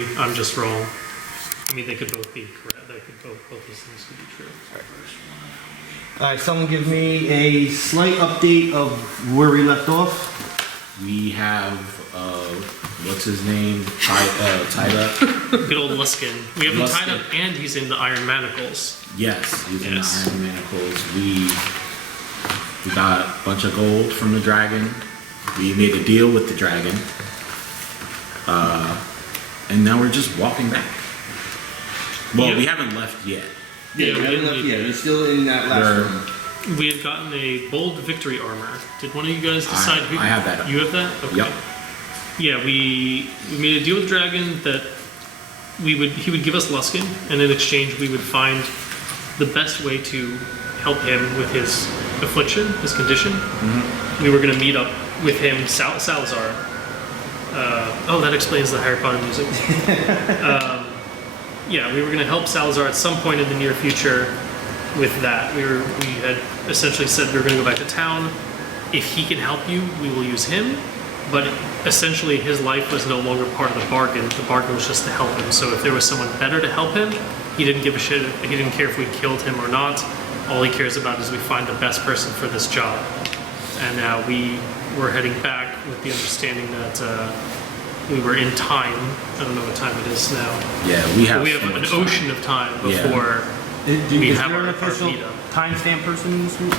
I'm just wrong. I mean, they could both be correct. They could both these things could be true. Alright, someone give me a slight update of where we left off. We have, what's his name, tied up. Good old Luskin. We have him tied Luskin. up, and he's in the Iron Manacles. Yes, he's in Yes. the Iron Manacles. We got a bunch of gold from the dragon. We made a deal with the dragon. And now we're just walking back. Well, Yeah. we haven't left yet. Yeah, we didn't left leave yet. yet. We're still in that last We're- room. We had gotten a bold victory armor. Did one of you guys decide who? I have that. You have that? Okay. Yep. Yeah, we made a deal with Dragon that he would give us Luskin, and in exchange we would find the best way to help him with his affliction, his condition. We were going to meet up with him, Salazar. Oh, that explains the Harry Potter music. Yeah, we were going to help Salazar at some point in the near future with that. We had essentially said we were going to go back to town. If he can help you, we will use him. But essentially, his life was no longer part of the bargain. The bargain was just to help him. So if there was someone better to help him, he didn't give a shit. He didn't care if we killed him or not. All he cares about is we find the best person for this job. And now we were heading back with the understanding that we were in time. I don't know what time it is now. Yeah, we have. We have so an much time. ocean of time Yeah. before we Is have there our an official meetup. timestamp person in this group?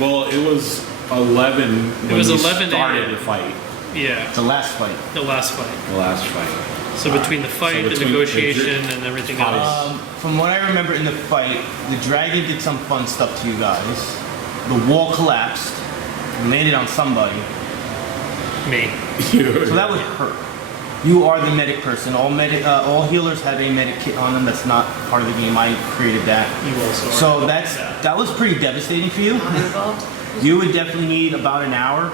Well, it was 11 It was when we 11 started a.m. the fight. Yeah, The last fight. the last fight. The last fight. So between the fight, the between- negotiation, and everything else. From what I remember in the fight, the dragon did some fun stuff to you guys. The wall collapsed, landed on somebody, Me. so that would hurt. You are the medic person. All healers have a medic kit on them. That's not part of the game. I created that. You also are. So that was pretty devastating for you. You would definitely need about an hour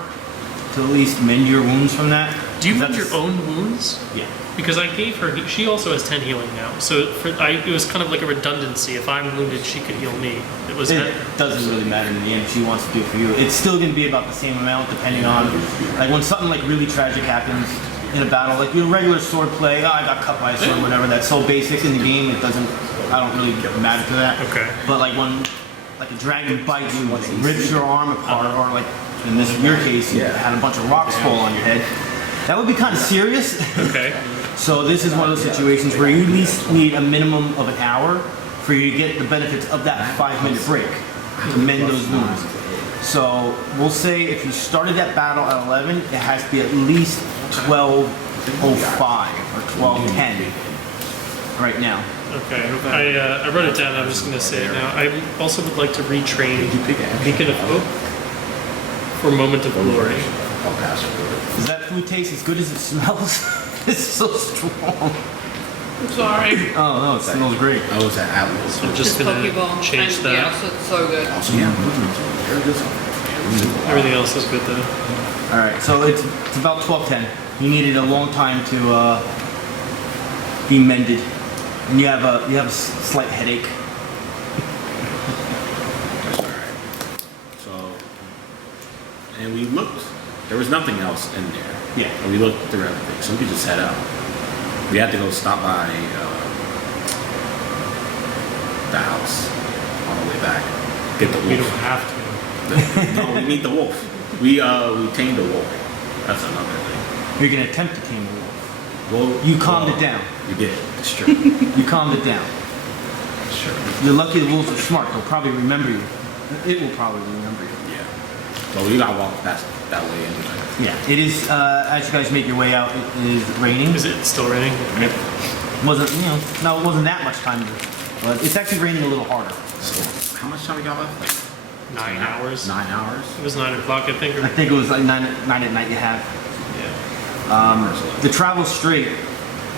to at least mend your wounds from that. Do you mend That's- your own wounds? Yeah. Because I gave her, she also has 10 healing now. So it was kind of like a redundancy. If I'm wounded, she could heal me. It was It doesn't really matter in the end if she wants to do it for you. It's still going to be about the same amount depending on, like when something like really tragic happens in a battle, like your regular sword play, oh, I got cut by a sword, whatever, that's so basic in the game, it doesn't, I don't really matter to that. Okay. But like when, like a dragon bites you, rips your arm apart, or like in your case, you had a bunch of rocks fall on your head, that would be kind of serious. Okay. So this is one of those situations where you at least need a minimum of an hour for you to get the benefits of that 5-minute break to mend those wounds. So we'll say if you started that battle at 11, it has to be at least 12:05 or 12:10 right now. Okay. I wrote it down. I'm just going to say it now. I also would like to retrain Beacon of Hope for Moment of Glory. I'll pass it. Does that food taste as good as it smells? It's so strong. I'm sorry. Oh no, it smells great. I was at Atlas. I'm just going to Pokeball. change And, that. Yeah, so good. Also, yeah, there it is. Everything else is good though. All right, so it's about 12:10. You needed a long time to be mended, and you have a slight headache. That's all right. So, and we looked. There was nothing else in there. Yeah. And we looked through everything, so we could just head out. We had to go stop by the house on the way back. Get the wolf. We don't have to. No, we need the wolf. We tamed the wolf. That's another thing. You're gonna attempt to tame the wolf. Well, You calmed it down. We did. It's true. You calmed it down. Sure. You're lucky the wolves are smart. They'll probably remember you. It will probably remember you. Yeah. But we gotta walk that way anyway. Yeah. It is. As you guys make your way out, it is raining. Is it still raining? Yep. Wasn't no, it wasn't that much time, but it's actually raining a little harder. So, how much time we got left? Like 9 hours. 9 hours. It was 9 o'clock, I think. I think it was like nine at night. You have. Yeah. The travel straight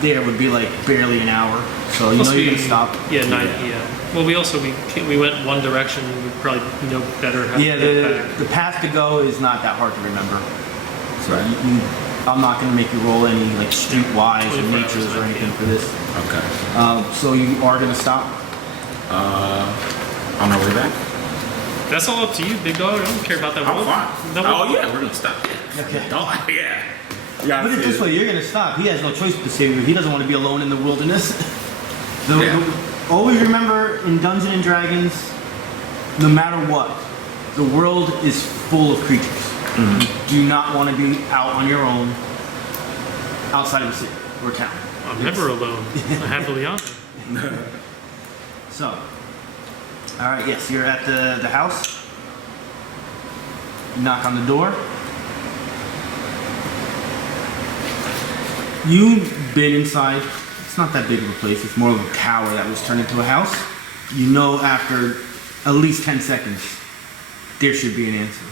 there would be like barely an hour, so you know you're gonna stop. Yeah, 9 Yeah. p.m. Well, we went one direction. We probably know better how Yeah, to get back. the path to go is not that hard to remember. So Right. I'm not gonna make you roll any like streetwise or 24 natures hours, or anything yeah. for this. Okay. So you are gonna stop. On our way back. That's all up to you, big dog. I don't care about that I'm wolf. fine. That Oh wolf- yeah, we're gonna stop. Yeah. Okay. Oh yeah. Put it this way, you're gonna stop. He has no choice but to save you. He doesn't want to be alone in the wilderness. Always remember, in Dungeons and Dragons, no matter what, the world is full of creatures. You do not want to be out on your own outside of the city or town. I'm never alone. I have Liliana. So, all right, yes, you're at the house. You knock on the door. You've been inside. It's not that big of a place. It's more of a tower that was turned into a house. You know after at least 10 seconds, there should be an answer.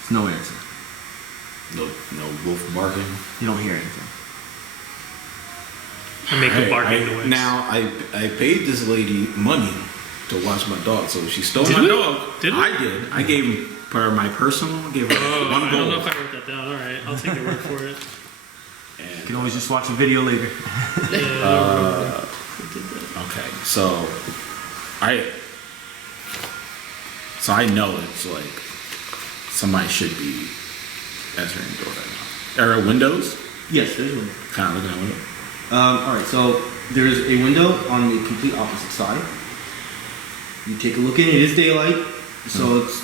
There's no answer. No wolf barking. You don't hear anything. I make a barking noise. Now I paid this lady money to watch my dog, so she stole Did my we? dog. Did we? I did. I gave her my personal. Gave her Oh, one I don't know gold. if I wrote that down. All right, I'll take your word for it. You can always just watch a video later. Okay, so I know it's like somebody should be answering the door right now. Are there windows? Yes, there's one. Kind of looking at window. All right, so there's a window on the complete opposite side. You take a look in. It is daylight, so it's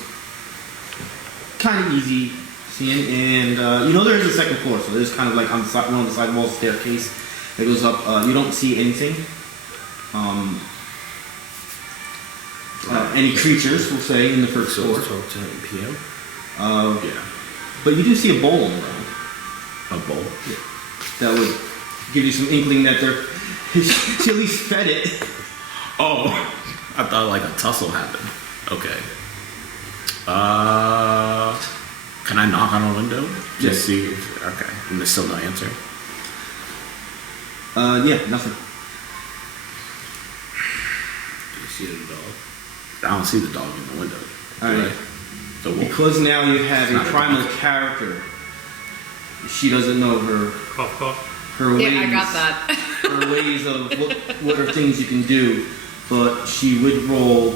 kind of easy seeing. And you know there is a second floor, so there's kind of like on the side, one of the side walls, staircase that goes up. You don't see anything. Any creatures, we'll say, in the first So floor. it's 12 p.m. Yeah, But you do see a bowl on the ground. a bowl. That would give you some inkling that they're she at least fed it. Oh, I thought like a tussle happened. Okay. Can I knock on a window? Just see. Okay, and there's still no answer. Yeah, nothing. Do you see the dog? I don't see the dog in the window. All right. The wolf. Because now you have It's a not a primal dog. character. She doesn't know Cough, cough. her ways. Yeah, I got that. Her ways of what are things you can do, but she would roll.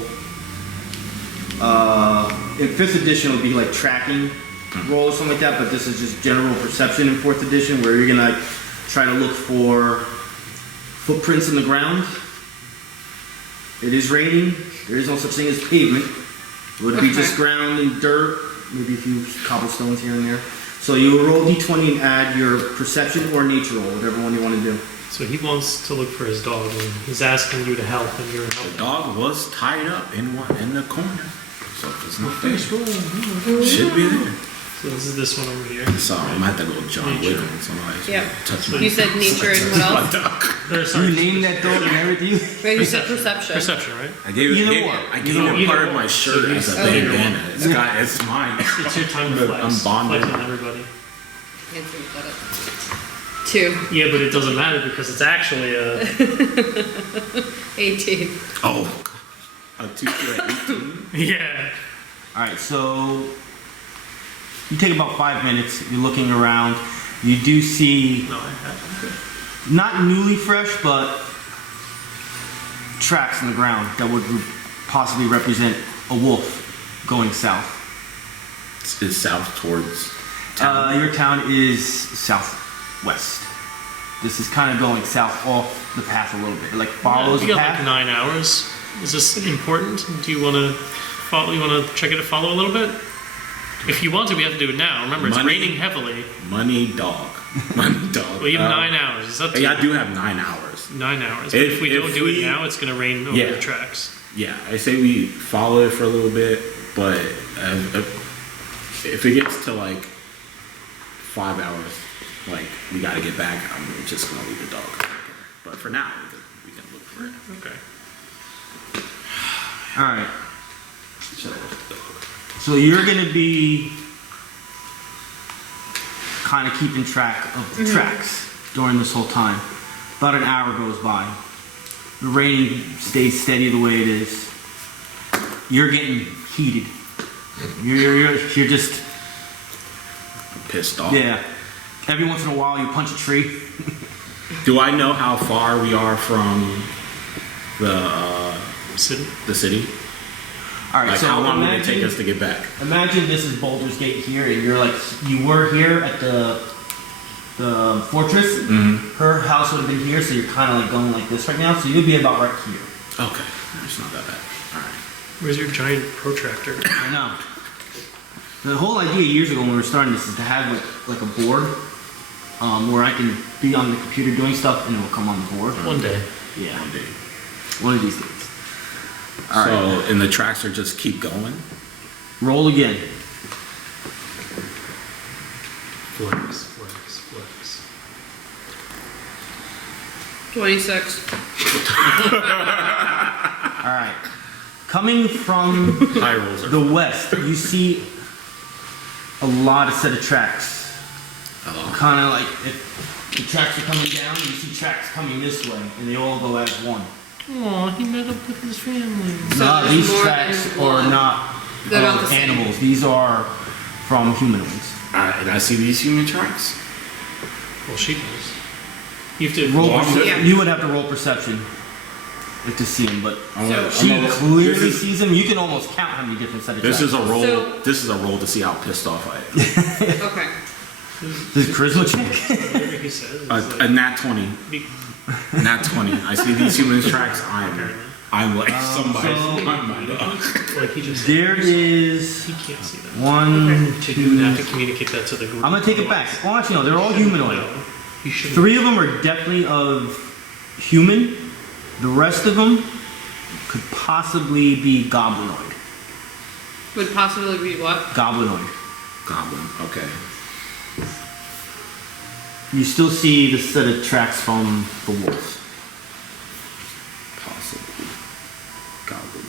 In 5th edition, it would be like tracking roll or something like that, but this is just general perception in 4th edition, where you're gonna try to look for footprints in the ground. It is raining. There is no such thing as pavement. It would be just ground and dirt, maybe a few cobblestones here and there. So you will roll d20 and add your perception or nature roll, whatever one you want to do. So he wants to look for his dog, and he's asking you to help, and you're The helping. dog was tied up in the corner, so if it's not there, should be there. So this is this one over here. So I'm gonna have to go John Wick on somebody. Yep. Touch You said nature and what else? Or, You sorry, name that dog and everything. Wait, you said perception. perception, right? I gave Either it. or. I gave Either it part or. of my shirt So as a either or. bandana. It's mine. It's your time to flex. I'm bonded. Flex on everybody. Can't see what that is. 2. Yeah, but it doesn't matter because it's actually a 18. Oh, a 2 to 18. yeah. All right, so you take about 5 minutes. You're looking around. You do see No, I have. not newly fresh, but tracks in the ground that would possibly represent a wolf going south. It's south towards town. Your town is southwest. This is kind of going south off the path a little bit. It like follows You the got path. like 9 hours. Is this important? Do you want to follow? You want to check it to follow a little bit? If you want to, we have to do it now. Remember, it's Money. raining heavily. Money dog. Money dog. Well, you have 9 hours. It's up to Yeah, I you. do have 9 hours. 9 hours. But If- if we don't if do we- it now, it's going to rain over Yeah. the tracks. Yeah, I say we follow it for a little bit, but if it gets to like 5 hours, like we gotta get back, I'm just gonna leave the dog. But for now, we can look for it. Okay. All right. So you're going to be kind of keeping track of the tracks during this whole time. About an hour goes by. The rain stays steady the way it is. You're getting heated. You're just, I'm pissed off. yeah. Every once in a while you punch a tree. Do I know how far we are from the City? city? All right, Like, so how long would it take imagine- us to get back? Imagine this is Baldur's Gate here, and you're like, you were here at the fortress. Her house would have been here, so you're kind of like going like this right now. So you'd be about right here. Okay, it's not that bad. All right. Where's your giant protractor? I know. The whole idea years ago when we were starting this is to have like a board where I can be on the computer doing stuff and it will come on the board. One day. Yeah, One day. one of these days. All right, So, and the tracks are just keep going. roll again. Flex, flex, flex. 26. All right, coming from High rolls are the west, you see a lot of set of tracks. Kind of like if the tracks are coming down, you see tracks coming this way, and they all go as one. Aw, he met up with his family. So No, there's these more tracks than are one. not They're not the same. animals. These are from humanoids. And I see these human tracks. Well, she does. You have to Roll walk. Yeah. You would have to roll perception to see them, but So- she clearly this is, sees them. You can almost count how many different set of this tracks. is a roll. So- This is a roll to see how pissed off I am. Okay. This is charisma check. Whatever he says. Is A like, nat 20. be- Nat 20. I see these human tracks. I'm like somebody. so- I'm my dog. like he just. There is He can't see that. one, So you would have two. to communicate that to the group. I'm gonna take it back. Well, actually, no, they're all humanoid. No, you should. 3 of them are definitely of human. The rest of them could possibly be goblinoid. Would possibly be what? Goblinoid. Goblin. Okay. You still see the set of tracks from the wolves. Possibly. Goblin.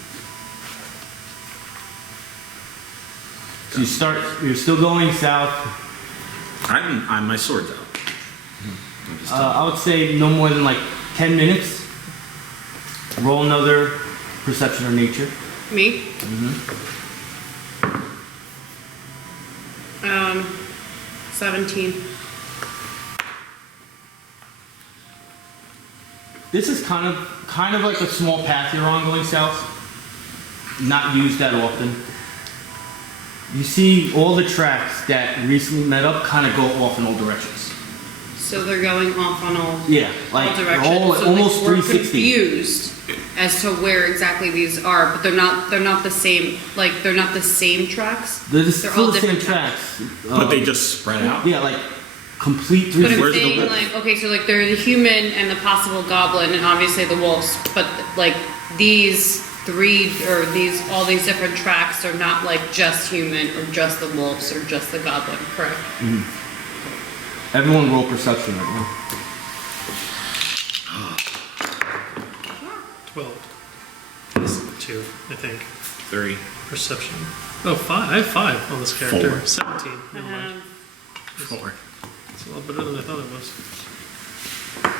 So you're still going south. I'm my sword's out. I'm just I would say no more than like 10 minutes. Roll another perception or nature. Me? 17. This is kind of like a small path you're on going south. Not used that often. You see all the tracks that recently met up kind of go off in all directions. So they're going off on all, Yeah, all like directions. all, so almost we're 360. confused as to where exactly these are, but they're not the same. Like they're not the same tracks. They're They're still all the same different tracks. tracks. but they just spread out. Yeah, like complete But I'm 360. Where's the saying wolf? like okay, so like they're the human and the possible goblin and obviously the wolves, but like these three or all these different tracks are not like just human or just the wolves or just the goblin, correct? Everyone roll perception right now. 12. Plus 2, I think. 3. Perception. Oh, 5. I have 5 on this character. 4. 17. I Never mind. have, 4. It's a lot better than I thought it was.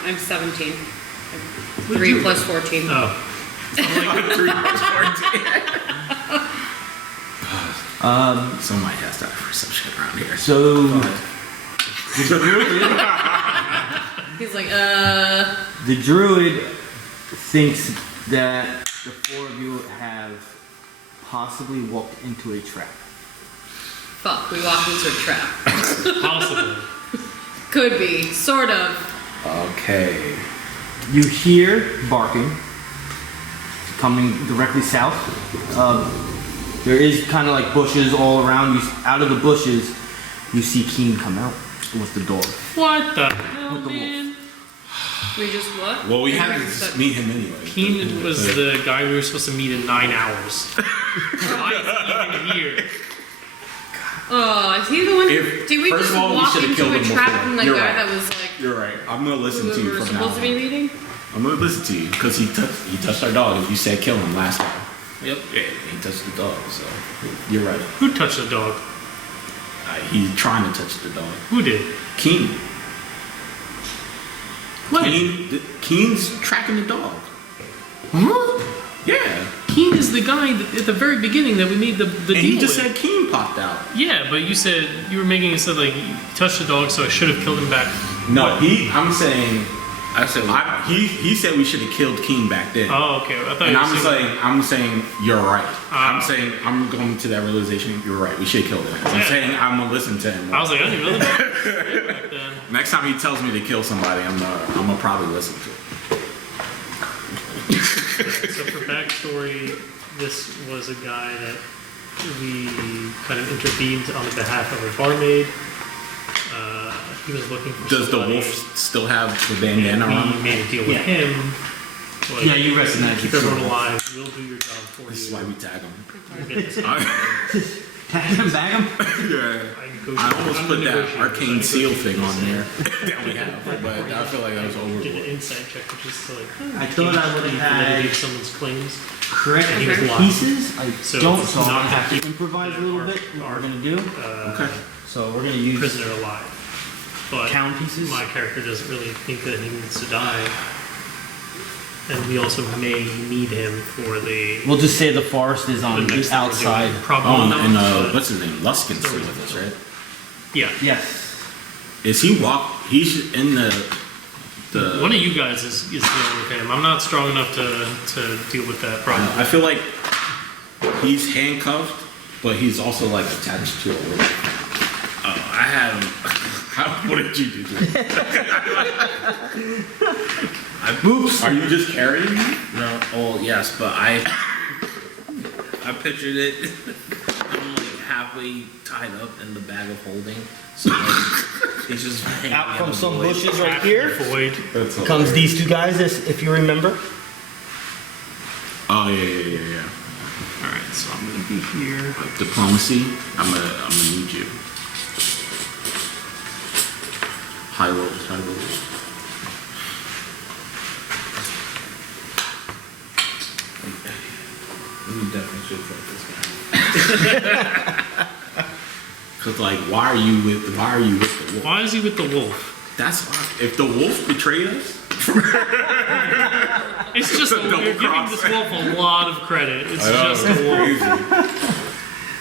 I'm 17. What'd 3 you- plus 14. Oh. Somebody has to have perception around here. So He's like, the druid thinks that the 4 of you have possibly walked into a trap. fuck, we walked into a trap. Possibly. Could be, sort of. Okay. You hear barking coming directly south. There is kind of like bushes all around you. Out of the bushes, you see Keene come out with the dog. What the hell, With the wolf. man? We just what? Well, we had Stuck- to meet him anyway. Keen was the guy we were supposed to meet in 9 hours. Why is he even here? Oh, is he the one? If- Did we first just of all, we walk should've into killed a him trap before. from the You're guy right. that was like You're right. I'm gonna listen who to we you were from now supposed to be on. meeting? I'm gonna listen to you because he touched our dog. And you said kill him last time. Yep. Yeah, he touched the dog. So you're right. Who touched the dog? He's trying to touch the dog. Who did? Keene. What? Keen's tracking the dog. Huh? Yeah. Keen is the guy that, at the very beginning that we made the And deal he just with. said Keene popped out. Yeah, but you said you were making it so like you touched the dog, so I should have killed him back. No, I'm saying I said he said we should have killed Keene back then. Oh, okay. I thought And you were I'm saying you're right. I'm going to that realization. You're right. We should have killed him. I'm saying I'm gonna listen to him. I was like, I didn't really know back then. Next time he tells me to kill somebody, I'm gonna probably listen to it. So for backstory, this was a guy that we kind of intervened on the behalf of a barmaid. He was looking for Does the somebody, wolf still have the and bandana on? we made a deal with him. Like, Yeah, you recognize keep the everyone sword. alive. We'll do your job for This is you. why we tag him. We'll get this Tag him, bag him. I almost put that arcane seal thing on there that we have, but I feel like that was Did an overboard. insight check, which is to like, I thought I would have validate had someone's claims. correct And he was lying. pieces. I So don't, it's so I'm not gonna have gonna to improvise a little bit. What we're gonna do. Okay. So we're gonna use Prisoner alive. But count pieces. my character doesn't really think that he needs to die. And we also may need him for the We'll just say the forest is on the next thing we're outside. doing. Probably Oh, not, and but- what's his name? Luskin's still with us, right? yeah. Yes. Is he He's in the. One of you guys is dealing with him. I'm not strong enough to deal with that problem. I feel like he's handcuffed, but he's also like attached to a rope. Oh, I had him. What did you do? Oops. Are you just carrying me? No, oh yes, but I pictured it. I'm like halfway tied up in the bag of holding, so like he's just hanging Out from the some void. bushes right here Void. comes these two guys, if you remember. Oh yeah. All right, so I'm gonna be here. Diplomacy. I'm gonna need you. High rolls. We definitely should fight this guy. Cause like, why are you with the wolf? Why is he with the wolf? That's why. If the wolf betrayed us, It's just Double you're giving cross. this wolf a lot of credit. It's just a wolf.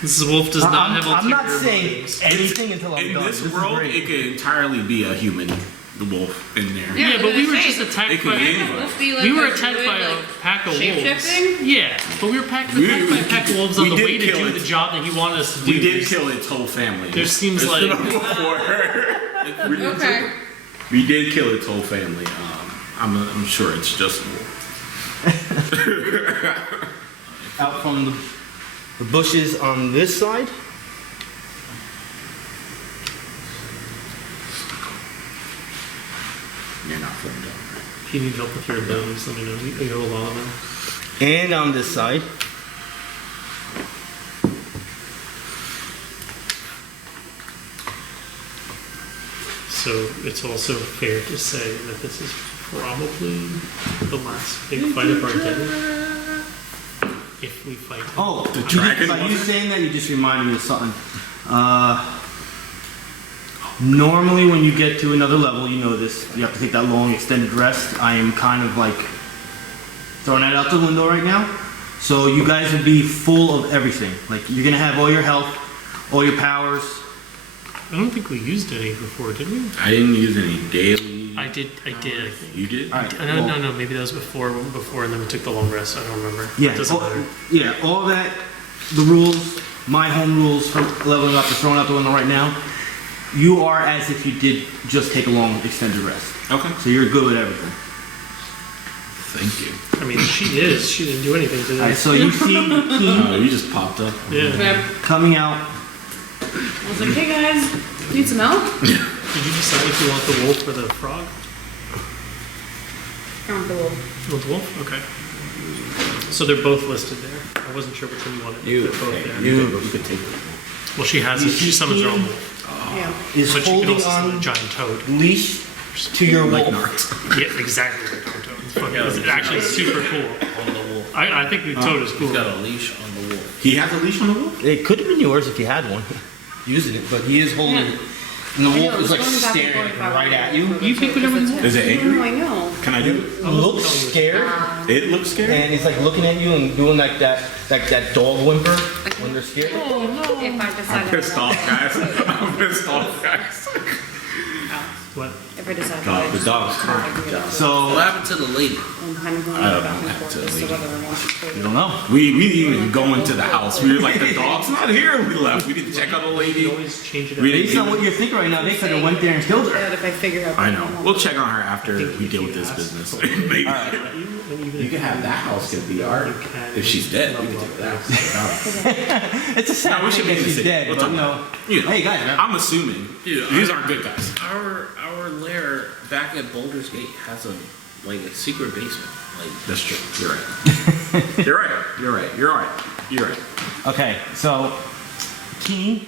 This wolf does not have I'm not ulterior saying motives. anything until I'm in done. this is world, great. it could entirely be a human, the wolf in there. Yeah, but we were Say, just attacked it could by. be anybody. Wolf be like We were a attacked druid, by a like, pack of wolves. shape-shifting? Yeah, but we were attacked by a pack of wolves on we the did way to kill do it. the job that he wanted us to do. We did kill its whole family. There seems It's like- before her. Okay. We did kill its whole family. I'm sure it's just a wolf. Out from the bushes on this side. You're not formed up, right? If you need help with your abilities, let me know. You know a lot of them. And on this side. So it's also fair to say that this is probably the last big fight of our day. If we fight him. Oh, dragon by you wasn't- saying that, you just reminded me of something. Normally, when you get to another level, you know this. You have to take that long extended rest. I am kind of like throwing that out the window right now. So you guys will be full of everything. Like you're gonna have all your health, all your powers. I don't think we used any before, did we? I didn't use any daily. I did. I think. You did? All right. No. Maybe that was before, and then we took the long rest. I don't remember. Yeah, It doesn't all, matter. yeah, all that, the rules, my home rules for leveling up are thrown out the window right now. You are as if you did just take a long extended rest. Okay. So you're good with everything. Thank you. I mean, she is. She didn't do anything today. Alright, so you see Keene You just popped up. Yeah. Okay. coming out. I was like, hey guys, need some help? Did you decide if you want the wolf or the frog? I want the wolf. You want the wolf? Okay. So they're both listed there. I wasn't sure which one you wanted. They're both there. You could take it. Well, she has it. She summons her own wolf. Yeah. Is But she can holding also summon a on giant toad. leash to your Like wolf. Narc. Yeah, exactly like a toad. It's fucking, it's actually super cool. On the wolf. I think the toad is cool. He's got a leash on the wolf. He has a leash on the wolf? It could have been yours if you had one. Using it, but he is holding it. And the I know, wolf is like going back and staring forth about right it. at you. You pick whatever you want. Is it angry? No, I know. Can I do it? Looks scared, It looks scary. and he's like looking at you and doing like that dog whimper when they're scared. If I decide I'm pissed off, guys. I'm pissed off, guys. What? If if I decide. Dog, the dog's crying. What So happened to the lady? I'm kind of going I don't back know and what forth happened as to to the whether I want to I trade. don't know. We didn't even go into the house. We were like, the dog's not here. We left. We didn't check on the You lady. can always change it. We up. didn't Based on what you're thinking right now, they could have went there and killed her. That if I figure out. I know. We'll check on her after think we if deal you with this ask business. for it, Maybe. You can have that house get the art. If she's dead, we can take that. It's a sad No, we should thing be that in the she's city. dead, We'll but talk you know. about it. You know, Hey guys, man. I'm assuming these aren't good guys. Our lair back at Baldur's Gate has a secret basement. Like That's true. You're right. You're right. You're right. You're right. You're right. Okay, so Keene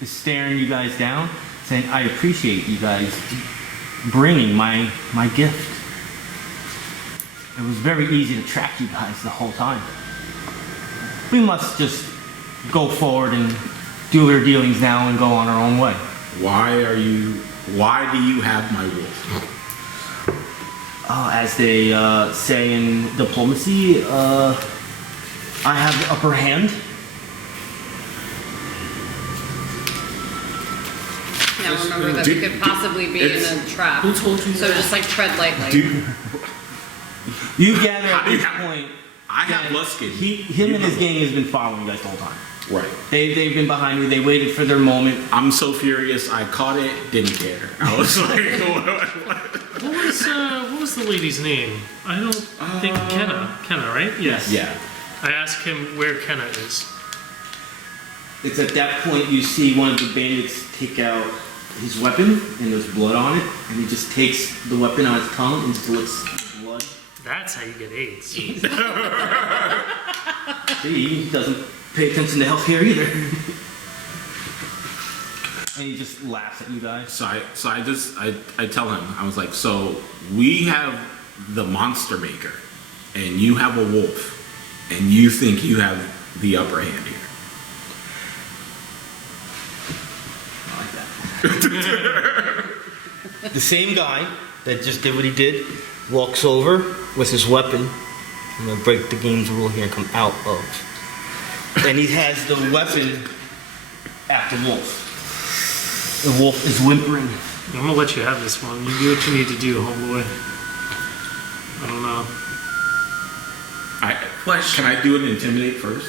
is staring you guys down, saying, "I appreciate you guys bringing my gift. It was very easy to track you guys the whole time. We must just go forward and do our dealings now and go on our own way." Why do you have my wolf? As they say in diplomacy, I have the upper hand. Now remember that we could possibly be in a trap. who told you So that? just like tread lightly. Dude, You gather How at do you this have- point. I have that Luskin. Him and his gang has been following you guys the whole time. Right. They've been behind you. They waited for their moment. I'm so furious. I caught it. Didn't care. I was like, What was the lady's name? I don't think Kenna. Kenna, right? Yes. yeah. I asked him where Kenna is. It's at that point you see one of the bandits take out his weapon, and there's blood on it, and he just takes the weapon on his tongue and just licks the blood. That's how you get AIDS. See, he doesn't pay attention to healthcare either. And he just laughs at you guys. So I tell him, I was like, so we have the monster maker, and you have a wolf, and you think you have the upper hand here. I like that. The same guy that just did what he did walks over with his weapon. I'm gonna break the game's rule here and come out of. And he has the weapon at the wolf. The wolf is whimpering. I'm gonna let you have this one. You do what you need to do, homeboy. I don't know. Question. Can I do an intimidate first?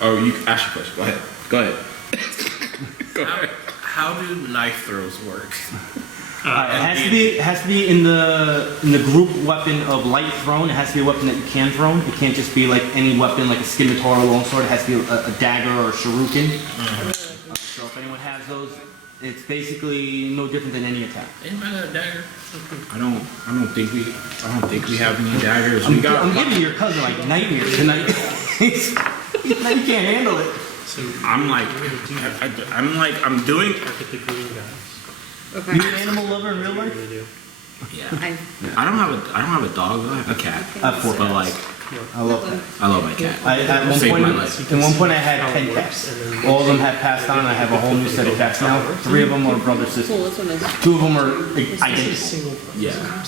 Oh, you ask your question. Go ahead. Go ahead. Go ahead. How do knife throws work? It has to be in the group weapon of light thrown. It has to be a weapon that you can throw. It can't just be like any weapon like a scimitar or a longsword. It has to be a dagger or a shuriken. So if anyone has those, it's basically no different than any attack. Anybody got a dagger? I don't think we have any daggers. I'm, We got. I'm giving your cousin like nightmares tonight. He can't handle it. So I'm like, I'm doing. target the green guys. Okay. You an animal lover in real What life? do they do? Yeah. I don't have a dog. I have a cat. I have 4 But like, I love that. I love my cat. At Saved one my point, life. at one point I had 10 cats. All of them have passed on. I have a whole new set of cats now. 3 of them are brother sisters. Cool, this one is. 2 of them are It's a identical. single. Yeah.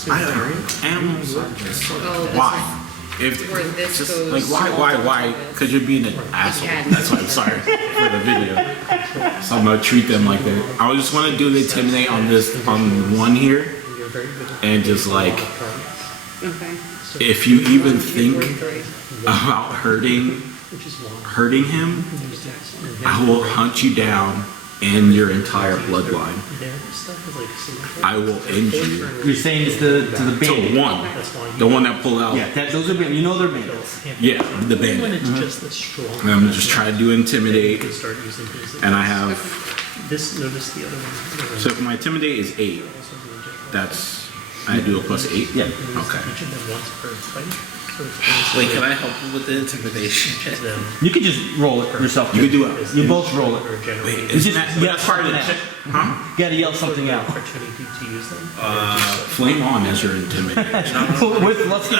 Animals are just Oh, this why? If where this just goes like why? Because you're being an asshole. Yeah. That's why I'm sorry for the video. So I'm gonna treat them like that. I just want to do the intimidate on one here, You're very good at and just like Okay. if you even think about hurting which is one. him, I will hunt you down and your entire bloodline. Their stuff is like single. I will end you You're saying it's to the to bandit. one, That's why the one that pulled out. Yeah, those are bandits. You know they're bandits. Yeah, the When bandit. it's just this strong. And I'm just trying to do You intimidate, can start using things. and I have. This. Notice the other one. So if my intimidate is 8, that's I do a +8. Yeah. Okay. Each of them once per fight. So it's Wait, can I help you with the intimidation? each of them. You could just roll it yourself. You too. could do it. You both roll it. Or generally Wait, You isn't just that yell that's part of the something check? out. Huh? You gotta yell something out. opportunity to use them. Flame on as your intimidate. With Lusky.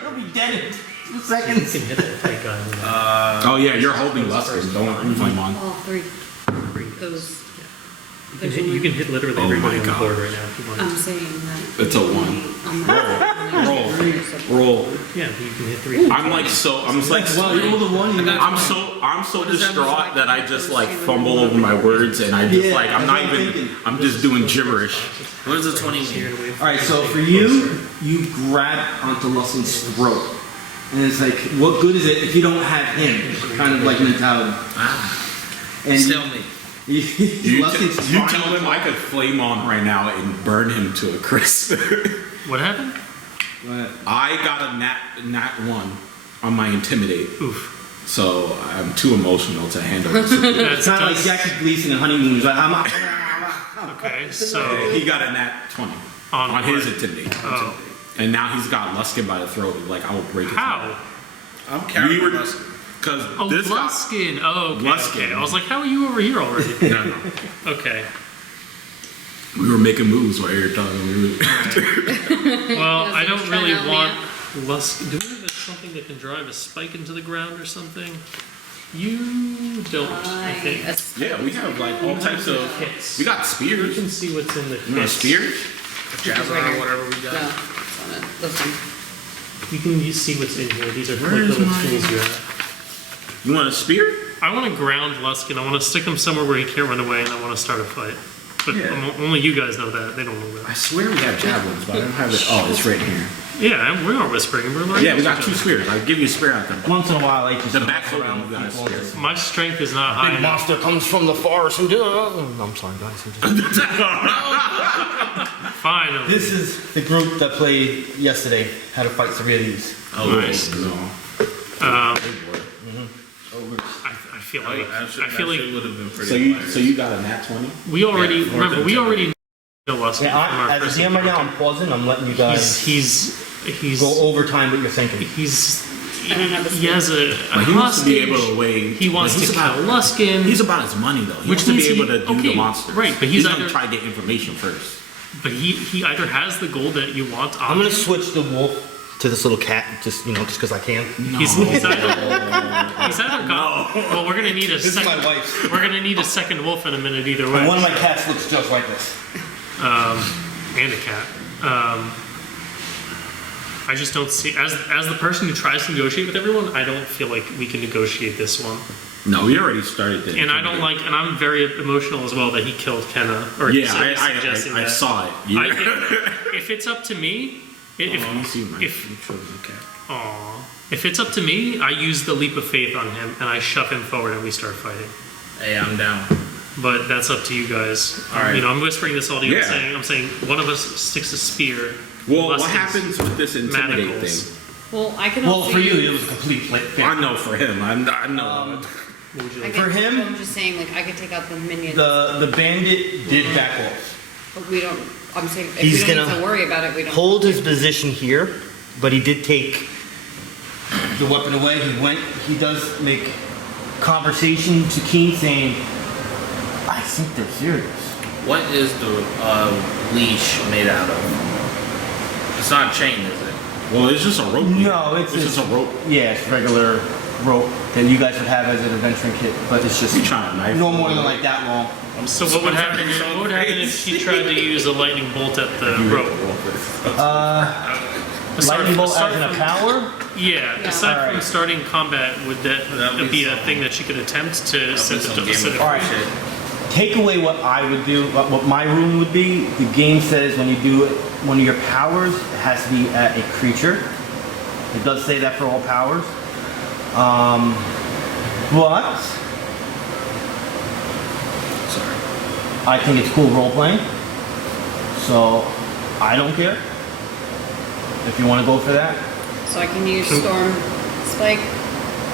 He'll be dead in 2 You seconds. can hit that fight guy. Oh yeah, you're holding luster. Don't flame on. All 3. Those. You can hit literally Oh everybody my on the God. board right now if you want. I'm saying that. It's a 1. On that. Roll. Roll. Roll. Yeah, you can hit 3. I'm like so. I'm just like. Well, you rolled a 1. You I'm so What does that distraught mean? that I just like fumble over my words and I just Yeah, like I'm not that's what I'm even. thinking. I'm just doing gibberish. What does the 20 mean? All right, so for you, you grab onto Luskin's throat, and it's like, what good is it if you don't have him? Kind of like mentality. And Tell me. You Luskin's you trying tell to him I could flame on right now and burn him to a crisp. What happened? I got a nat 1 on my intimidate, Oof. so I'm too emotional to handle this. It's not like Jackie Gleason and Honeymoon. He's like, Okay, so He got a nat 20 On on his what? intimidate. Oh. And now he's got Luskin by the throat. Like, I will break his neck. how? I'm carrying We were, Luskin. because Oh, this guy, Luskin. Oh, okay, Luskin. okay. I was like, how are you over here already? no. Okay. We were making moves while you were talking. Well, I Doesn't don't try really out, want man. Luskin. Do we have something that can drive a spike into the ground or something? You don't, I think. Yeah, we have like all types of. Hits. We got You spears. can see what's in the You want kits. spears? Jabber or whatever we No, got. it's on it. This one. You can see what's in here. These are quick Where's little my- tools you have. You want a spear? I want to ground Luskin. I want to stick him somewhere where he can't run away, and I want to start a fight. But Yeah. only you guys know that. They don't know I that. swear we have javelins, but I don't have it. Oh, it's right here. Yeah, we are whispering. We're learning. Yeah, we got each 2 other. spears. I'll give you a spear out there. once in a while, I like to The just back's walk open, around you got a people and spear. just- My strength is not high Big enough. monster comes from the forest and I'm sorry, guys. Finally. This is the group that played yesterday. Had to fight 3 of these. Oh, Nice. no. I feel like That would have been pretty. So you got a nat 20? we already Yeah, remember. We already know Luskin Yeah, from our as first a DM right now, encounter. I'm pausing. I'm letting you guys He's go over time what you're thinking. he's I don't have the he has a But he wants to be hostage. able to weigh. He wants he's to kill about, Luskin. He's about his money though. He Which wants to be means he- able to do okay, the monster. right, but he's gonna either- try to get information first. But he either has the gold that you want on I'm gonna him. switch the wolf to this little cat, just because I can. He's either got. Well, we're gonna need a second. wife's. We're gonna need a second wolf in a minute either way. One of my cats looks just like this. And a cat. I just don't see as the person who tries to negotiate with everyone. I don't feel like we can negotiate this one. No, we already started the. And I don't like. And I'm very emotional as well that he killed Kenna. Or Yeah, suggesting I that. saw it. Yeah. If it's up to me, if Let me see my if chosen cat. Aw. If it's up to me, I use the leap of faith on him and I shove him forward and we start fighting. Hey, I'm down. But that's up to you guys. All right. You know, I'm whispering this all to you. Yeah. I'm saying one of us sticks a spear. Well, what Luskin's happens with this intimidate manacles. thing? Well, I can Well, also for you, use- it was a complete flip. I know for him. I know. What would you I like? can, For him- I'm just saying, like, I could take out the minions, The bandit did back off. but we don't. I'm saying if He's we don't gonna need to worry about it, we don't. Hold his position here, but he did take the weapon away. He does make conversation to Keene saying, I think they're serious. What is the leash made out of? It's not a chain, is it? Well, it's just a rope. No, it's just a rope. Yeah, it's regular rope that you guys would have as an adventuring kit, but it's just You trying to knife? no more than like that long. So what would happen? What would happen if he tried to use a lightning bolt at the rope? Lightning bolt aside as in a from- power? Yeah. Aside from Alright. starting combat, would that That'd be be a something. thing that she could attempt to That'd set be it some game set it of All right. shit. Take away what I would do, what my rule would be. The game says when you do it, one of your powers, it has to be at a creature. It does say that for all powers. But Sorry. I think it's cool role playing. So I don't care if you want to go for that. So I can use Storm Spike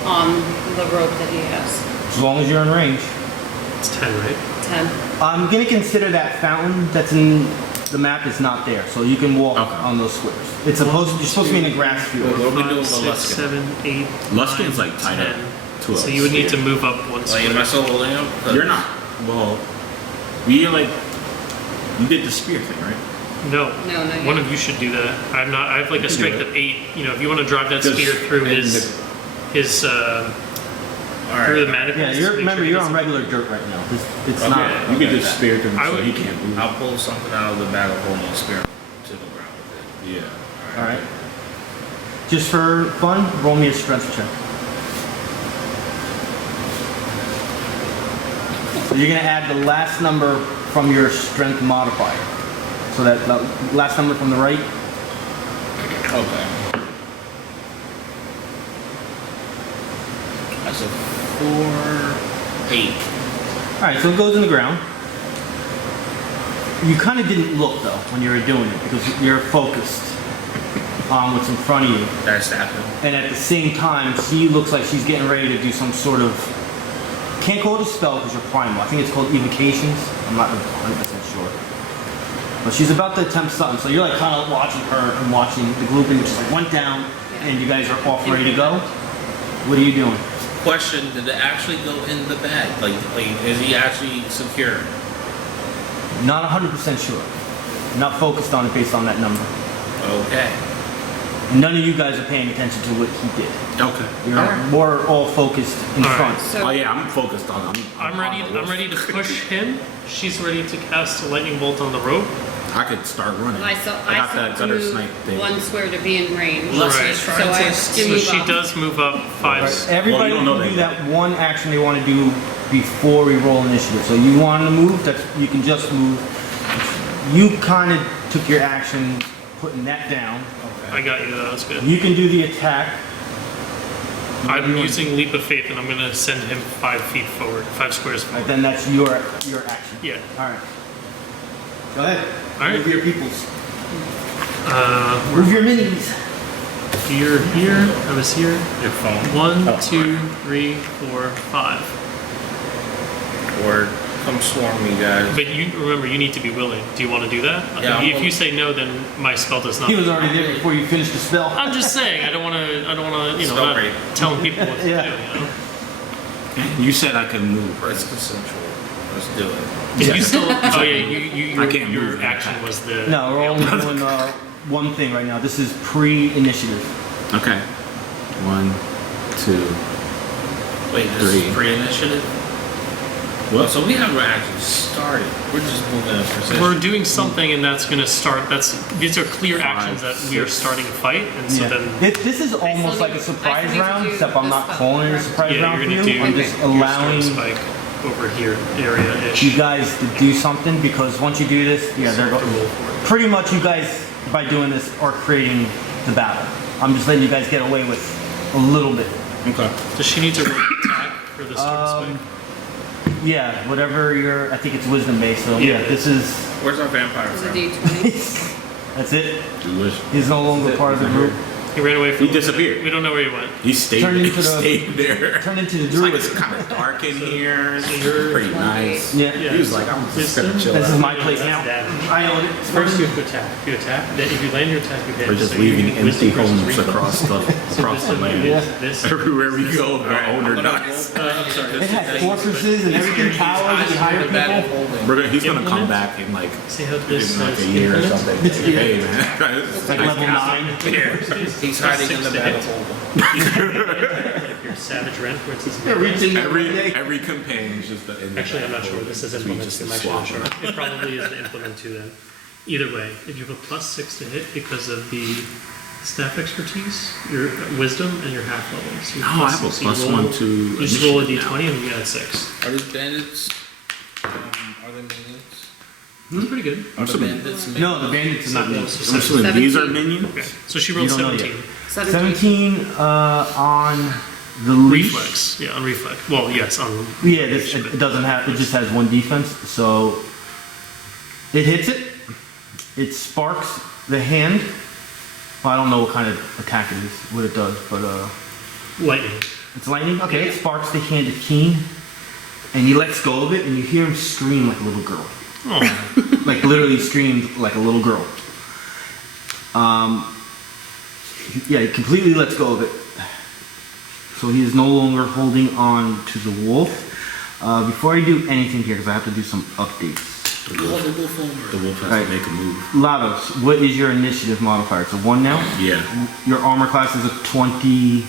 on the rope that he has. As long as you're in range. It's 10, right? 10. I'm gonna consider that fountain that's in the map is not there, so you can walk Okay. on those squares. You're supposed to be in a grass field. What are we doing 5, with 6, Luskin? 7, 8. Luskin's 9, like tied 10. up to So a you would need to spear. move up one Like, square. am I still holding him? You're not. Well, you did the spear thing, right? No. No, no, One no. of you should do that. I'm not. I have like a can do strength it. of 8. You know, if you want to drive that Just- spear through and his through the manacles. Yeah, make remember sure he you're on doesn't- regular dirt right now. It's Okay. not. You could just spear him I so would- he can't move. I'll pull something out of the bag of holding and spear him to the ground with it. Yeah. All right. just for fun, roll me a strength check. So you're gonna add the last number from your strength modifier. So that the last number from the right. Okay. That's a 4, 8. Alright, so it goes in the ground. You kind of didn't look though when you were doing it because you're focused on what's in front of you. That's happening. And at the same time, she looks like she's getting ready to do some sort of, can't call it a spell because you're primal. I think it's called evocations. I'm not 100% sure. But she's about to attempt something. So you're like kind of watching her and watching the group and it just like went down and you guys are off ready to go. What are you doing? Question, did it actually go in the bag? Like is he actually secure? Not 100% sure. Not focused on it based on that number. Okay. None of you guys are paying attention to what he did. Okay. You're more all focused in All right. front. So Oh yeah, I'm focused on. I'm ready to push him. She's ready to cast a lightning bolt on the rope. I could start running. I still got that have to gutter move snipe thing. 1 square to be in range. Let's Right. just try So I to have to So move she up. does move up 5. Right. Everybody Well, you don't know can do that that one action they want to do before we roll initiative. So you want to move, that's, you can just move. You kind of took your action putting that down. I got you. That was good. You can do the attack. I'm using leap of faith, and I'm gonna send him 5 feet forward, 5 squares Right, forward. then that's your action. Yeah. All right. Go ahead. All right. Move your peoples. We're Move your minis. here. I was here. Your phone. 1, 2, 3, 4, 5. Or come swarm me, guys. But you remember, you need to be willing. Do you want to do that? Yeah, I'm If you willing. say no, then my spell does not. He was already there before you finished the spell. I'm just saying. I don't want to. You know, Spell not break. telling people what to Yeah. do. You know. You said I could move, right? It's consensual. Let's do it. If you still. Oh yeah. Your, I can't your move. action was the. No, we're only doing one thing right now. This is pre-initiative. Okay. 1, 2. Wait, this is 3. pre-initiative? What? So we haven't actually started. We're just moving a position. We're doing something, and that's going to start. These are clear actions that we are starting a fight, and so then. This is almost like a surprise need to round, do except I'm this not spell. calling it a surprise Yeah, round you're for gonna you. do I'm just your allowing storm spike over here area-ish. you guys to do something because once you do this, yeah, they're So going. roll for it. Pretty much, you guys by doing this are creating the battle. I'm just letting you guys get away with a little bit. Okay. Does she need to roll an attack for the storm spike? Yeah, whatever your, I think it's wisdom based. So yeah, Yeah. this is. Where's our vampire It's a from? D20. That's it. You wish. He's no longer part of the group. He ran away from. He disappeared. We don't know where he went. He stayed, Turned he into the- stayed there. Turned into the It's like druid. it's kind of dark in here. It's you're- pretty nice. Yeah. He was like, I'm just gonna chill This is out. my place now. I own it. First, you have to attack. You attack. Then if you land your attack, you hit. We're just So you're leaving using wisdom empty versus homes reflex. across the Wisdom land. is this. Everywhere we go, the owner I'm gonna dies. roll- I'm sorry. It has fortresses and everything, towers, and hire people. He's gonna come Implement? back in like See how this in like a says year or implement? something. Hey man, It's like level 9. He's hiding in the battle hole. Like your savage rent, where it says. Reaching every campaign is just in the Actually, I'm not sure. This is implement just too. I'm actually not swap sure. It probably is the implement too then. Either way, if you have a +6 to hit because of the staff expertise, your wisdom, and your half level. So your No, I have a +6, so you +1 roll- to You just roll a initiative d20 and you add 6. Are these bandits? Are they minions? That's pretty good. Are the bandits minions? No, the bandits are not me. I'm assuming these are 17. minions. Okay, so she rolled You don't know 17. 17. 17 on the leash. Reflex. Yeah, on reflex. Well, yes, on. Yeah, it doesn't have. It just has one defense, so it hits it. It sparks the hand. Well, I don't know what kind of attack it is, what it does, but Lightning. it's lightning. Okay, it sparks the hand of Keen, and he lets go of it, and you hear him scream like a little girl, Oh, like literally screamed like a little girl. Yeah, he completely lets go of it. So he is no longer holding on to the wolf. Before I do anything here, because I have to do some updates. The wolf has Right. to make a move. Lados, what is your initiative modifier? It's a 1 now? Yeah, Your armor class is a 20,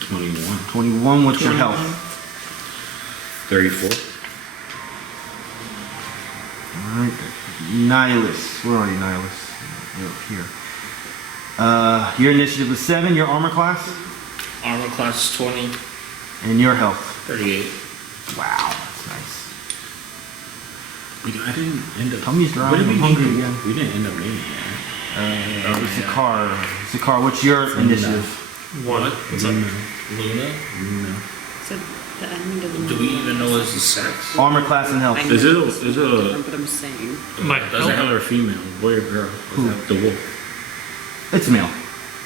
21, 21. What's your health? 34. Alright. Nihilus. Where are you, Nihilus? You're up here. Your initiative was 7, your armor class, Armor class is 20, and your health. 38. Wow, that's nice. I didn't end up. Tummy's What growling. did we I'm hungry name it? again. We didn't end up naming it. Zakhar. Zakhar, what's your initiative? 1. What's up? Luna? No. So the end of the Do we even know it's the sex? Armor class and health. I Is it know. a But I'm saying. My Does health. it male or female? Boy or girl? Who? The wolf. It's male.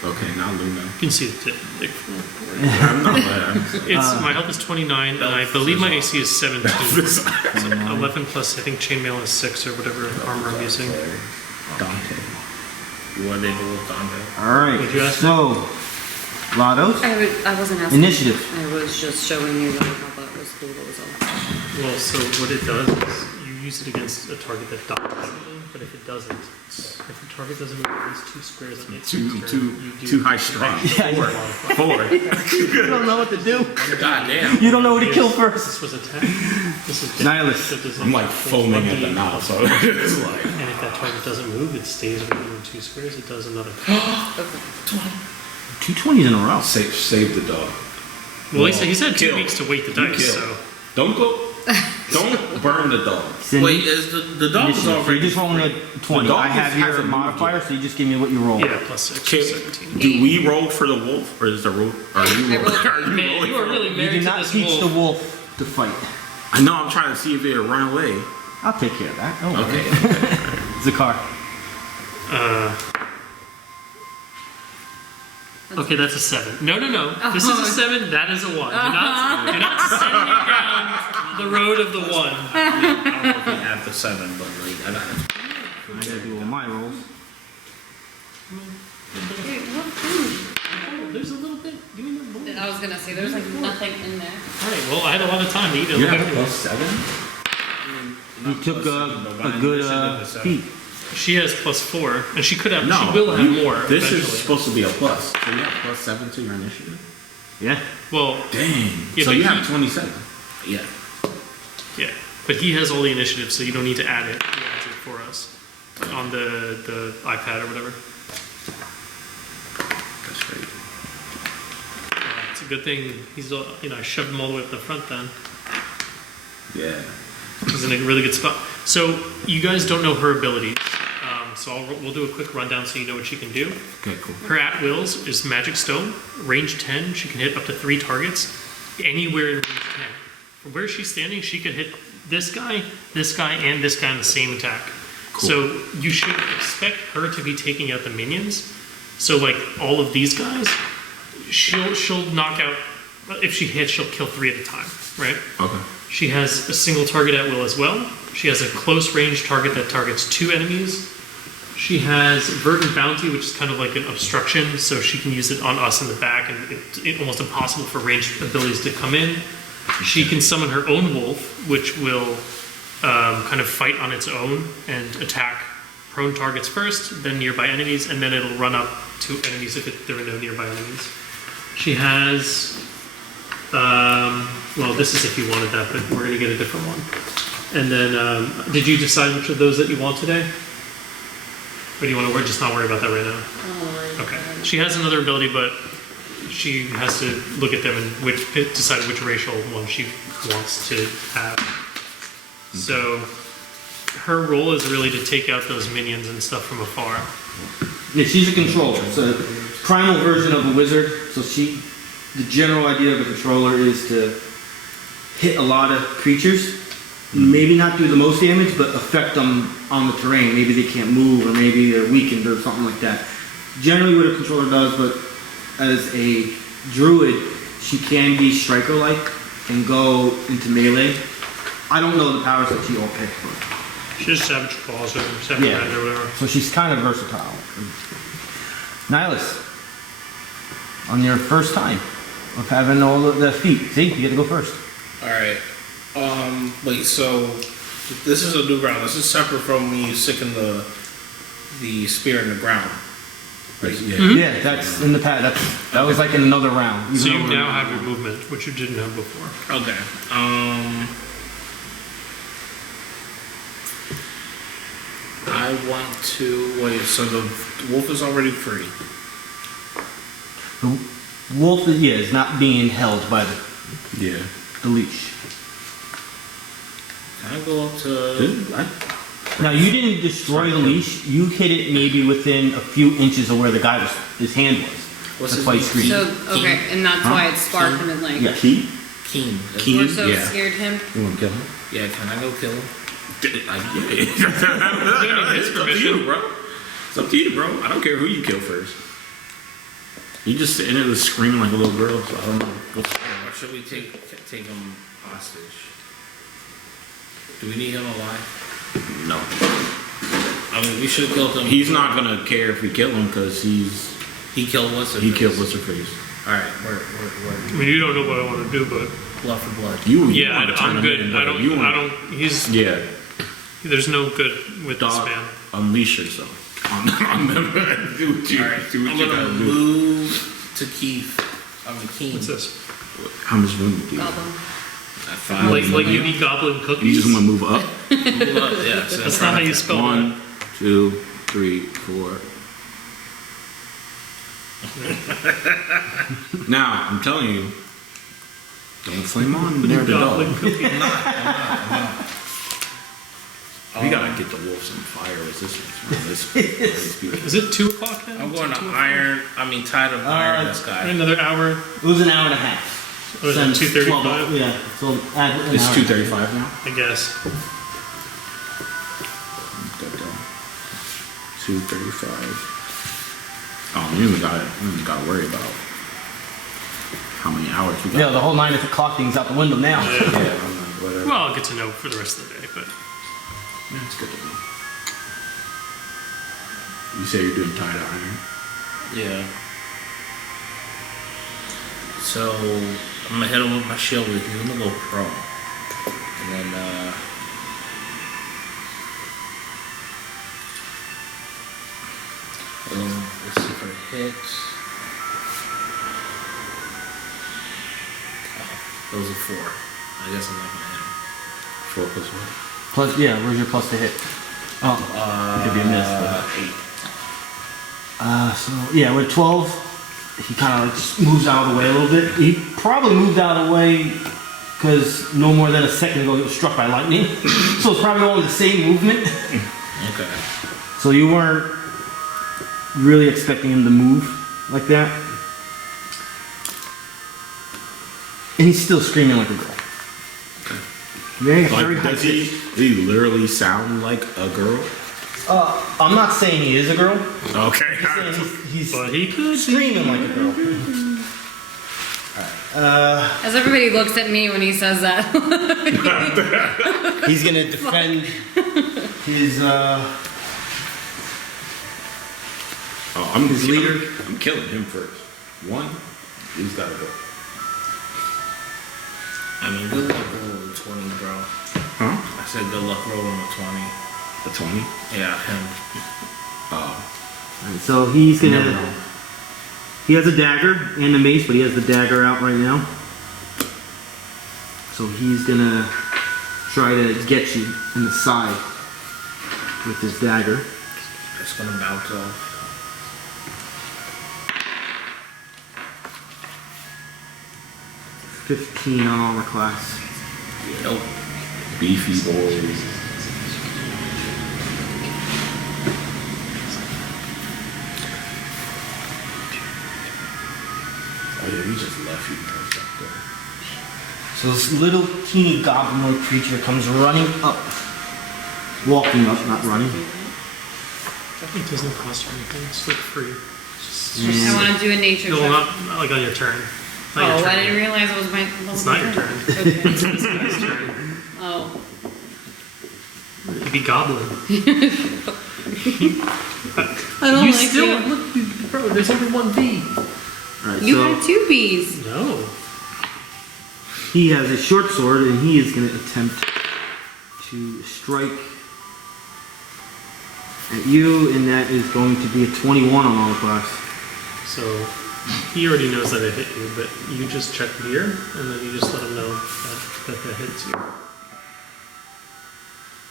Okay, not Luna. You can see the tip. I'm not bad. It's my health is 29, and I believe my AC is 17. 11 plus I think chainmail is 6 or whatever armor I'm using. Dante. What they do with Dante? Alright, Would you ask so, Lados, I wasn't asking. initiative. I was just showing you that I thought that was cool. That was all. Well, so what it does is you use it against a target that doesn't move, but if it doesn't, if the target doesn't move at least 2 squares on its turn, you do Too high strung. Four. 4. You don't know what to do. God damn. You don't know who to kill first. This was attack. This is Nihilus. so does I'm like it- foaming at the mouth, so it's like. And if that target doesn't move, it stays within 2 squares. It does another. 2 20s in a row. Save the dog. Well, he's had 2 Kill. weeks to wait the You dice, kill. so Don't go. Don't burn the dog. Send Wait, is the dog was initiative. So already. you're just rolling a 20. The dog I have has your a modifier, so you just give me what you roll. yeah, plus 6, Okay. 17. Do we roll for the wolf, or is the roll? Are you I rolling? rolled- Are you Man, rolling you are for- really You married do to not this teach wolf. the wolf to fight. I know. I'm trying to see if it run away. I'll take care of that. Don't worry. Okay. Zakhar. Okay, that's a 7. No. This is a 7. That is a 1. Do not send me down the road of the 1. I don't know if we have the 7, but like I got it. I gotta do all my rolls. Wait, what? There's a little bit. Give me the bowl. I was gonna say there's like nothing in there. All right. Well, I had a lot of time to eat it. You have plus 7. You took a good feat. She has plus 4, and she could have. No, she will have more. This eventually. is supposed to be a plus. So you have plus 7 to your initiative. Yeah. Well, Dang. Yeah, so but you he- have 27. Yeah. yeah, but he has all the initiative, so you don't need to add it. He adds it for us on the iPad or whatever. That's great. It's a good thing he's all, I shoved him all the way up the front. Then Yeah. he's in a really good spot. So you guys don't know her abilities, so we'll do a quick rundown so you know what she can do. Okay, cool. Her at wills is Magic Stone, range 10. She can hit up to 3 targets anywhere in range 10. From where she's standing, she can hit this guy, and this guy in the same attack. Cool. So you should expect her to be taking out the minions. So like all of these guys, she'll knock out. If she hits, she'll kill 3 at a time, right? Okay. She has a single target at will as well. She has a close range target that targets 2 enemies. She has Verdant Bounty, which is kind of like an obstruction, so she can use it on us in the back, and it's almost impossible for ranged abilities to come in. She can summon her own wolf, which will kind of fight on its own and attack prone targets first, then nearby enemies, and then it'll run up to enemies if there are no nearby enemies. She has, well, this is if you wanted that, but we're going to get a different one. And then, did you decide which of those that you want today? Or do you want to just not worry about that right now? Okay. She has another ability, but she has to look at them and decide which racial one she wants to have. So her role is really to take out those minions and stuff from afar. Yeah, she's a controller. It's a primal version of a wizard. So the general idea of a controller is to hit a lot of creatures. Maybe not do the most damage, but affect them on the terrain. Maybe they can't move, or maybe they're weakened, or something like that. Generally what a controller does, but as a druid, she can be striker-like and go into melee. I don't know the powers that she all picked, but She has Savage Claws or Savage Hand or whatever. so she's kind of versatile. Nihilus, on your first time of having all of the feet. See, you get to go first. Alright. Wait, so this is a new ground. This is separate from me sticking the spear in the ground. Right? Yeah. Yeah, that's in the pad. That was like in another round. So even you though now have your movement, which you didn't have before. Okay. I want to wait. So the wolf is already free. The wolf is not being held by Yeah. the leash. Can I go up to? Now you didn't destroy the leash. You hit it maybe within a few inches of where the guy his hand was. What's That's his why he name? screamed. So, okay, and that's Huh? why it sparked him and like, Yeah. Keen? Keen. Keen? or so Yeah. scared him. You want to kill him? Yeah, can I go kill him? It's up to you, bro. It's up to you, bro. I don't care who you kill first. You just sitting there screaming like a little girl, so I don't know. Go for it. Or should we take him hostage? Do we need him alive? No. I mean, we should kill him. He's not gonna care if we kill him because He killed what's he killed what's her face. All right, we're I mean, you don't know what I want to do, but blood for blood. You yeah, wanna turn I'm him good. in, I bro. don't. You I wanna- don't. He's. Yeah. There's no good with this Dog, man. unleash yourself. On them. Do what you, All right, do what I'm you gonna gotta do. move to Keith. I mean, Keen. What's this? How much room do you have? Goblin. At 5. Like you eat goblin cookies? You just want to move up? Move up, yeah. So That's not how you spell that. 1, 2, 3, 4. Now, I'm telling you, don't flame on near the dog. Goblin cookie. I'm not. We gotta get the wolf some fire resistance. Man. Is it 2 o'clock now? I'm going to tide of iron this guy. Another hour. It was an hour and a half. Or is it Since 2:35? 12, yeah. So add an It's hour. 2:35 now. I guess. 2:35. Oh, we even got to worry about how many hours we got. Yeah, the whole 9 o'clock thing's out the window now. Yeah, I'm like, whatever. Well, I'll get to know for the rest of the day, but Yeah, it's good to know. You say you're doing tie iron. Yeah. So I'm gonna hit him with my shield with you. I'm gonna go pro, and then let's see for a hit. Oh, those are 4. I guess I'm not gonna hit him. 4 plus what? Plus, yeah, where's your plus to hit? Oh, it could be a miss. But. 8. So yeah, with 12, he kind of like just moves out of the way a little bit. He probably moved out of the way because no more than a second ago he was struck by lightning. So it's probably only the same movement. Okay. So you weren't really expecting him to move like that. And he's still screaming like a girl. Very Like, high does he literally sound like a girl? I'm not saying he is a girl. Okay. I'm saying he's but he could. screaming like a girl. As everybody looks at me when he says that. He's gonna defend his Oh, I'm His leader? I'm killing him first. 1, he's gotta go. I mean, good luck rolling a 20, bro. Huh? I said good luck rolling a 20. A 20? Yeah, him. Oh. so he's gonna Never know. he has a dagger and a mace, but he has the dagger out right now. So he's gonna try to get you in the side with his dagger. Just gonna bounce off. 15 on armor class. Nope. Beefy boys. Oh yeah, he just left you. So this little teeny goblin creature comes running up. Walking up, not running. It doesn't cost you anything. It's like free. I want to do a nature No, check. not like on your turn. Not Oh, your turn. I didn't realize it was my. It's not your turn. Okay. It's this guy's turn. Oh. You'd be goblin. I don't You like still you. look, bro. There's only 1 B. Alright, You so had 2 bees. No. he has a short sword and he is gonna attempt to strike at you, and that is going to be a 21 on armor class. So he already knows that it hit you, but you just check gear, and then you just let him know that hits you.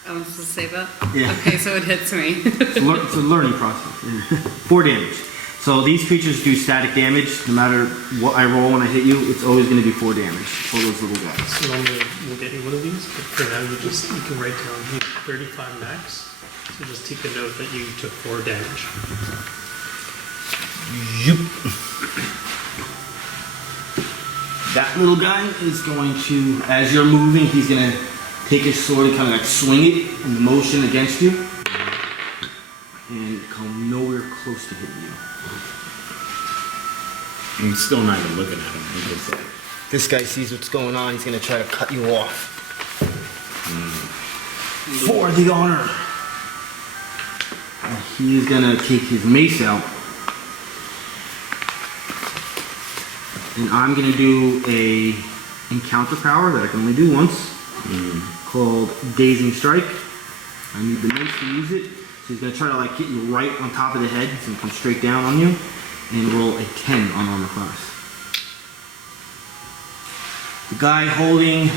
I'm supposed to say that? Yeah. Okay, so it hits me. It's a learning process. 4 damage. So these creatures do static damage. No matter what I roll when I hit you, it's always going to be 4 damage for those little guys. So normally we'll get you one of these, but for now you can write down you have 35 max. So just take a note that you took 4 damage. Yoop. That little guy is going to, as you're moving, he's going to take his sword and kind of like swing it in motion against you. And come nowhere close to hitting you. I'm still not even looking at him. I'm just like, This guy sees what's going on, he's going to try to cut you off. For the honor. And he is going to take his mace out. And I'm going to do a encounter power that I can only do once. Called Dazing Strike. I need the mace to use it. So he's going to try to like get you right on top of the head. He's going to come straight down on you. And roll a 10 on armor class. The guy holding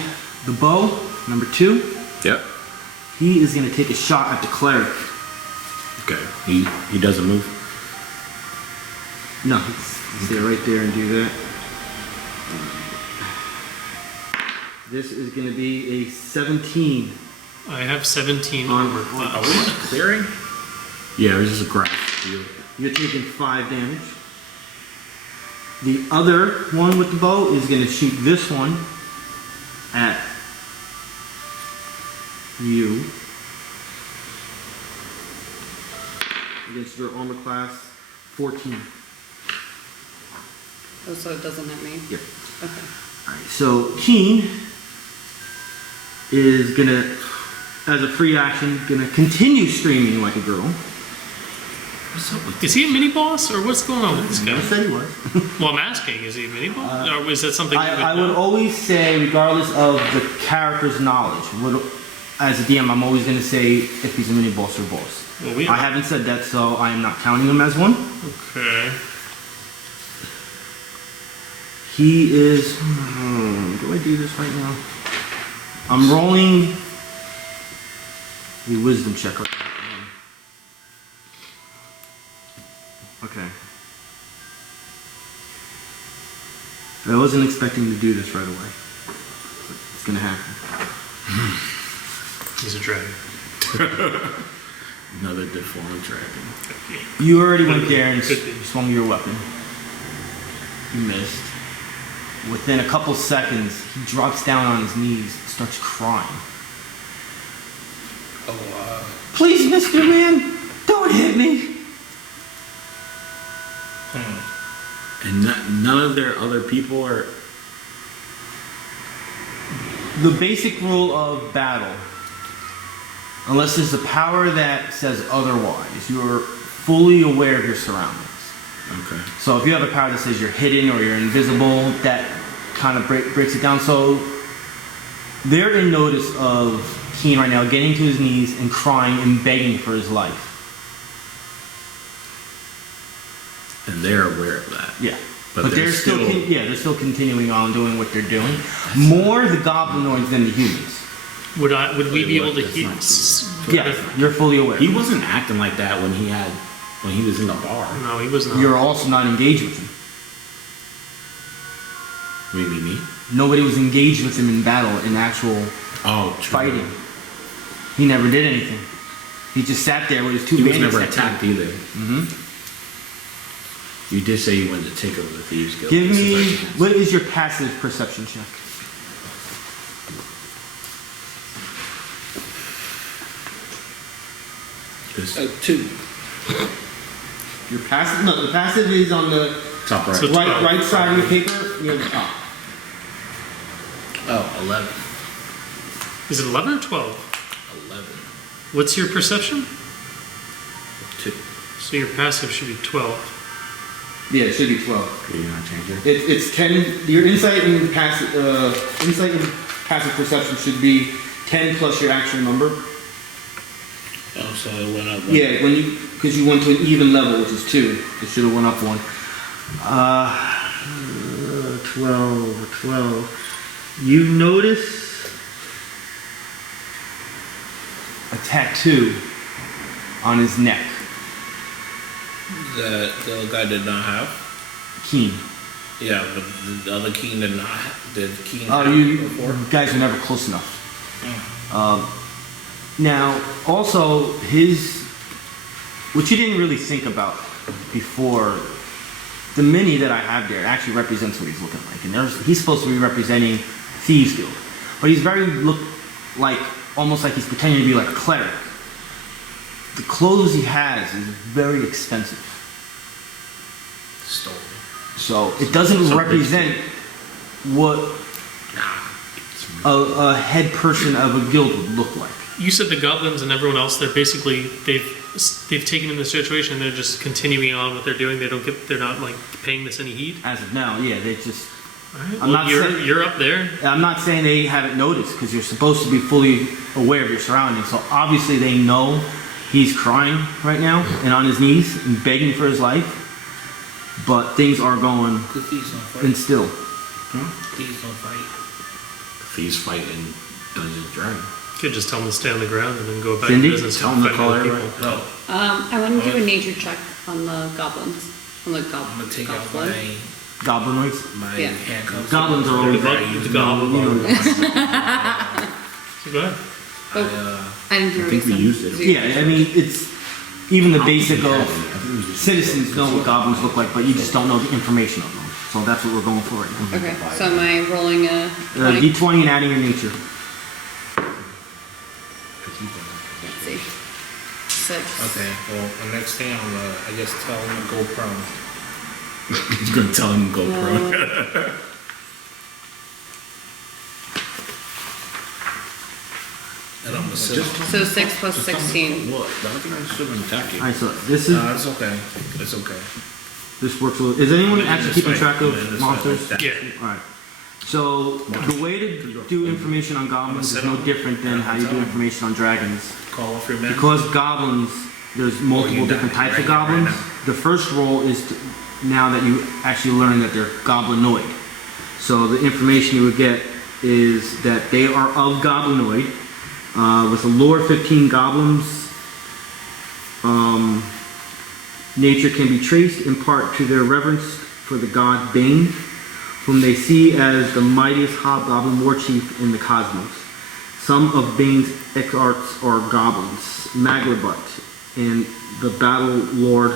the bow, number 2. yep. He is going to take a shot at the cleric. Okay. He doesn't move. No, he's stay right there and do that. This is going to be a 17. I have 17 On- armor Are class. we clearing? Yeah, it was just a graph. You're taking 5 damage. The other one with the bow is going to shoot this one at you. Against your armor class 14. Oh, so it doesn't hit me? Yep. Okay. Alright, so Keene is gonna, as a free action, gonna continue screaming like a girl. What's up with Is he a mini boss or what's going on with this I guy? said he was. Well, I'm asking, is he a mini boss? Or is that something you I know? would always say, regardless of the character's knowledge, as a DM, I'm always gonna say if he's a mini boss or boss. Well, we I haven't said that, so I am not counting him as one. Okay. He is. Do I do this right now? I'm rolling a wisdom check. Okay. I wasn't expecting to do this right away. But it's gonna happen. He's a dragon. another deformed dragon? You already went there and Could be. swung your weapon. You missed. Within a couple seconds, he drops down on his knees and starts crying. Oh, Please, Mr. Man, don't hit me. And none of their other people are. The basic rule of battle, unless there's a power that says otherwise, you are fully aware of your surroundings. Okay. So if you have a power that says you're hidden or you're invisible, that kind of breaks it down. So they're in notice of Keene right now getting to his knees and crying and begging for his life. And they're aware of that. Yeah. But But they're they're still, still- they're still continuing on doing what they're doing. More the goblinoids than the humans. Would we be Wait, able to that's hear? not Yeah, you're fully aware. He wasn't acting like that when he was in the bar. No, he was not. You're also not engaged with him. Maybe me. Nobody was engaged with him in battle, in actual Oh, true. fighting. He never did anything. He just sat there with his two He was bandits never next to him. attacked either. Mm-hmm. You did say you wanted to take over the Thieves Guild. Give This is me, our chance. what is your passive perception check? This 2. Your passive, no, the passive is on the top right. So- right side of your paper. You have the top. Oh, 11. Is it 11 or 12? 11. What's your perception? 2. So your passive should be 12. Yeah, it should be 12. Can you not change it? It's 10. Your insight and passive perception should be 10 plus your actual number. Oh, so it went up. Yeah, because you went to an even level, which is 2. It should have went up 1. 12. You notice a tattoo on his neck. that the guy did not have. Keene. Yeah, but the other Keene did not. Did Keene Oh, have you it before? guys are never close enough. Now, also, what you didn't really think about before, the mini that I have there actually represents what he's looking like. And he's supposed to be representing Thieves Guild. But he's almost like he's pretending to be like a cleric. The clothes he has is very expensive. Stolen. So it doesn't represent what a head person of a guild would look like. You said the goblins and everyone else, they're basically, they've taken in the situation and they're just continuing on what they're doing. They're not like paying this any heed. As of now, yeah, they just. Alright, I'm well, not saying- you're up there. I'm not saying they haven't noticed because you're supposed to be fully aware of your surroundings. So obviously they know he's crying right now and on his knees and begging for his life. But things are going The thieves don't fight. and still. Thieves don't fight. Thieves fight in Dungeons and Dragons. You could just tell them to stay on the ground and then go about Cindy, your business. tell and them to fight call other it people. No, I want to do a nature check on the goblins. On the I'm gonna take out goblin. Goblinoids. my Yeah. handcuffs. Goblins are always The goblin. So go ahead. I didn't do I think we used it. Yeah, I mean, it's even the basic of citizens know what goblins look like, but you just don't know the information of them. So that's what we're going for right now. Okay, so am I rolling a 20? D20 and adding your nature. Let's see. 6. Okay, well, the next thing I'm gonna, I guess, tell him to go prone. He's gonna tell him to go pro. And I'm gonna sit. So 6 plus 16. What? The other guy should have attacked you. Alright, so this is No, it's okay. It's okay. this works. Is anyone actually keeping track Man, of this monsters? fight like that. Yeah. Alright. So the way to do information on goblins is no different than how you do information on dragons. Call off your men. Because goblins, there's multiple different types of goblins. The first roll is now that you actually learn that they're goblinoid. So the information you would get is that they are of goblinoid. With a lore 15 goblins, nature can be traced in part to their reverence for the god Bane, whom they see as the mightiest hobgoblin war chief in the cosmos. Some of Bane's ex-arts are goblins, Maglabut, and the battle lord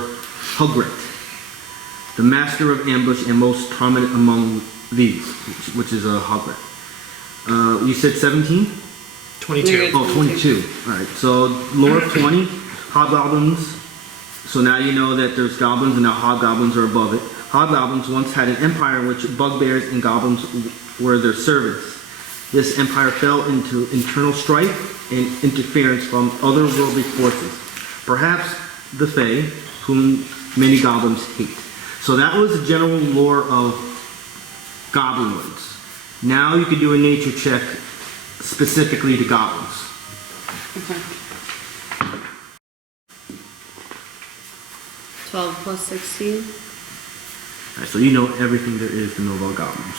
Hugret, the master of ambush and most prominent among these, which is a Hugret. You said 17? 22. Oh, 22. Alright, so lore of 20, hobgoblins. So now you know that there's goblins and now hobgoblins are above it. Hobgoblins once had an empire in which bugbears and goblins were their servants. This empire fell into internal strife and interference from otherworldly forces. Perhaps the Fae, whom many goblins hate. So that was the general lore of goblinoids. Now you can do a nature check specifically to goblins. Okay. 12 plus 16. Alright, so you know everything there is to know about goblins.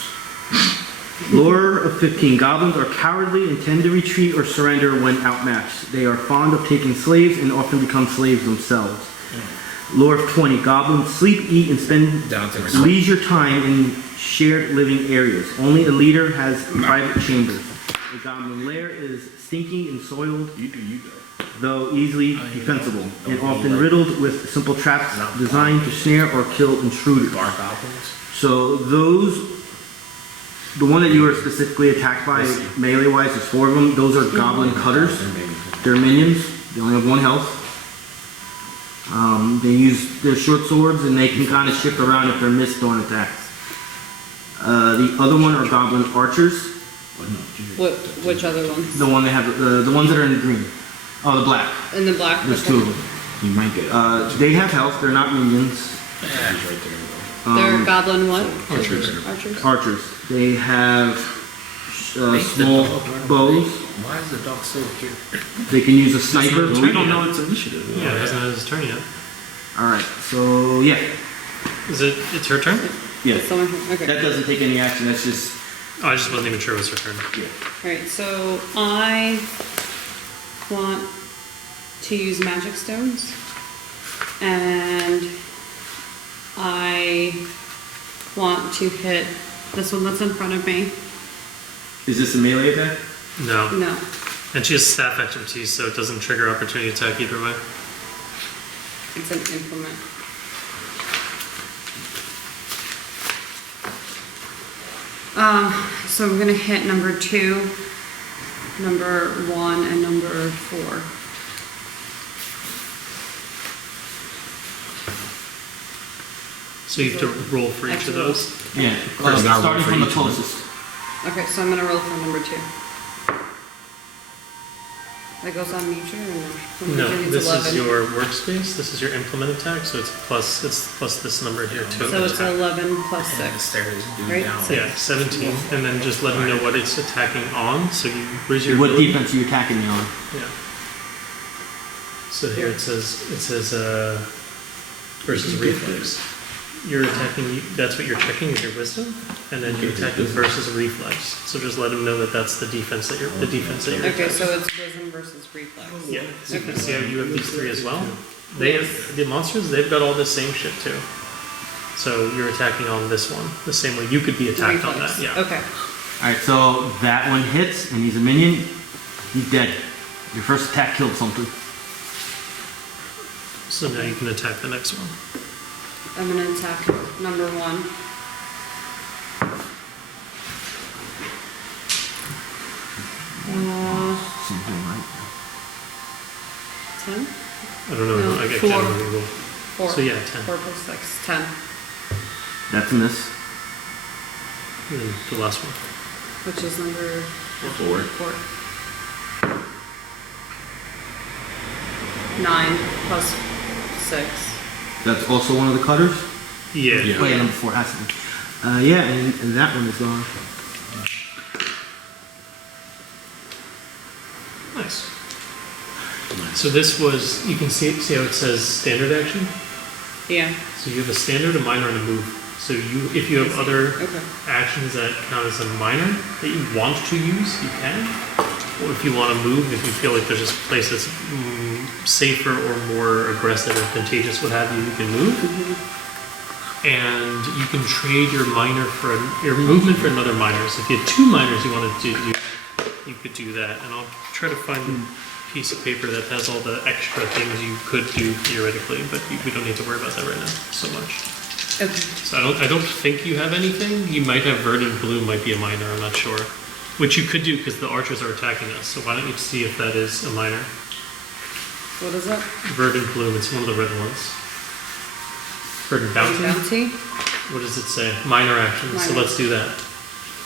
Lore of 15. Goblins are cowardly and tend to retreat or surrender when outmatched. They are fond of taking slaves and often become slaves themselves. Lore of 20. Goblins sleep, eat, and spend Down to the leisure time in shared living areas. Only a leader has private chambers. The goblin lair is stinking and soiled, You do you go. though easily defensible, and often riddled with simple traps designed to snare or kill intruders. dark goblins. So those, the one that you were specifically attacked by melee-wise, there's 4 of them. Those are goblin cutters. They're minions. They only have 1 health. They use their short swords and they can kind of shift around if they're missed on attacks. The other one are goblin archers. Which other ones? The one they have, the ones that are in the green. Oh, the black. In the black? There's Okay. 2 of them. You might get it. They have health. They're not minions. He's right there. They're goblin what? Archers. Archers? Archers. They have Make the small dog run bows. away. Why is the dog still here? They can use a sniper. We don't know it's initiative. Yeah, it hasn't had his turn yet. Alright, so yeah. It's her turn? Yeah. Someone here? Okay. That doesn't take any action, that's just. Oh, I just wasn't even sure it was her turn. Alright, so I want to use magic stones. And to hit this one that's in front of me. Is this a melee attack? No. No. And she has staff expertise, so it doesn't trigger opportunity attack either way. It's an implement. So I'm gonna hit number 2, number 1, and number 4. So you have to roll for each of those. Yeah. First, gotta roll Starting for from the each one. closest. Okay, so I'm gonna roll for number 2. That goes on nature or no? So No, nature needs this 11. is your workspace. This is your implement attack, so it's plus this number here too. So it's 11 plus And the 6. stairs do Right? down. Yeah, 17, and then just let me know what it's attacking on. So you where's your What ability? defense are you attacking me on? Yeah. So here it says versus reflex. You're attacking. That's what you're checking is your wisdom, and then you're attacking versus reflex. So just let him know that that's the defense that you're Okay, attacking. so it's wisdom versus reflex. Yeah. So you can see how you have these 3 as well. They have the monsters. They've got all the same shit too. So you're attacking on this one the same way you could be attacked on Reflex. that. Yeah. Okay. Alright, so that one hits, and he's a minion. He's dead. Your first attack killed something. So now you can attack the next one. I'm gonna attack number 1. Something, right? 10? I don't know. No, I can't 4. remember the rule. 4. So yeah, 10. 4 plus 6. 10. That's a miss. And then the last one. Which is number 4. 4. 9 plus 6. That's also one of the cutters? Yeah. Yeah. Oh yeah, number 4 has to be. Yeah, and that one is gone. Nice. So this was, you can see how it says standard action? Yeah. So you have a standard, a minor, and a move. So if you have other Okay. actions that count as a minor that you want to use, you can. Or if you want to move, if you feel like there's a place that's safer or more aggressive, advantageous, what have you, you can move. And you can trade your minor for your movement for another minor. So if you had 2 minors you wanted to do, you could do that. And I'll try to find a piece of paper that has all the extra things you could do theoretically, but we don't need to worry about that right now so much. Okay. So I don't think you have anything. You might have Verdant Bloom might be a minor, I'm not sure. Which you could do because the archers are attacking us. So why don't you see if that is a minor? What is that? Verdant Bloom, it's one of the red ones. Verdant Bounty? Bounty? What does it say? Minor actions. So Minor. let's do that.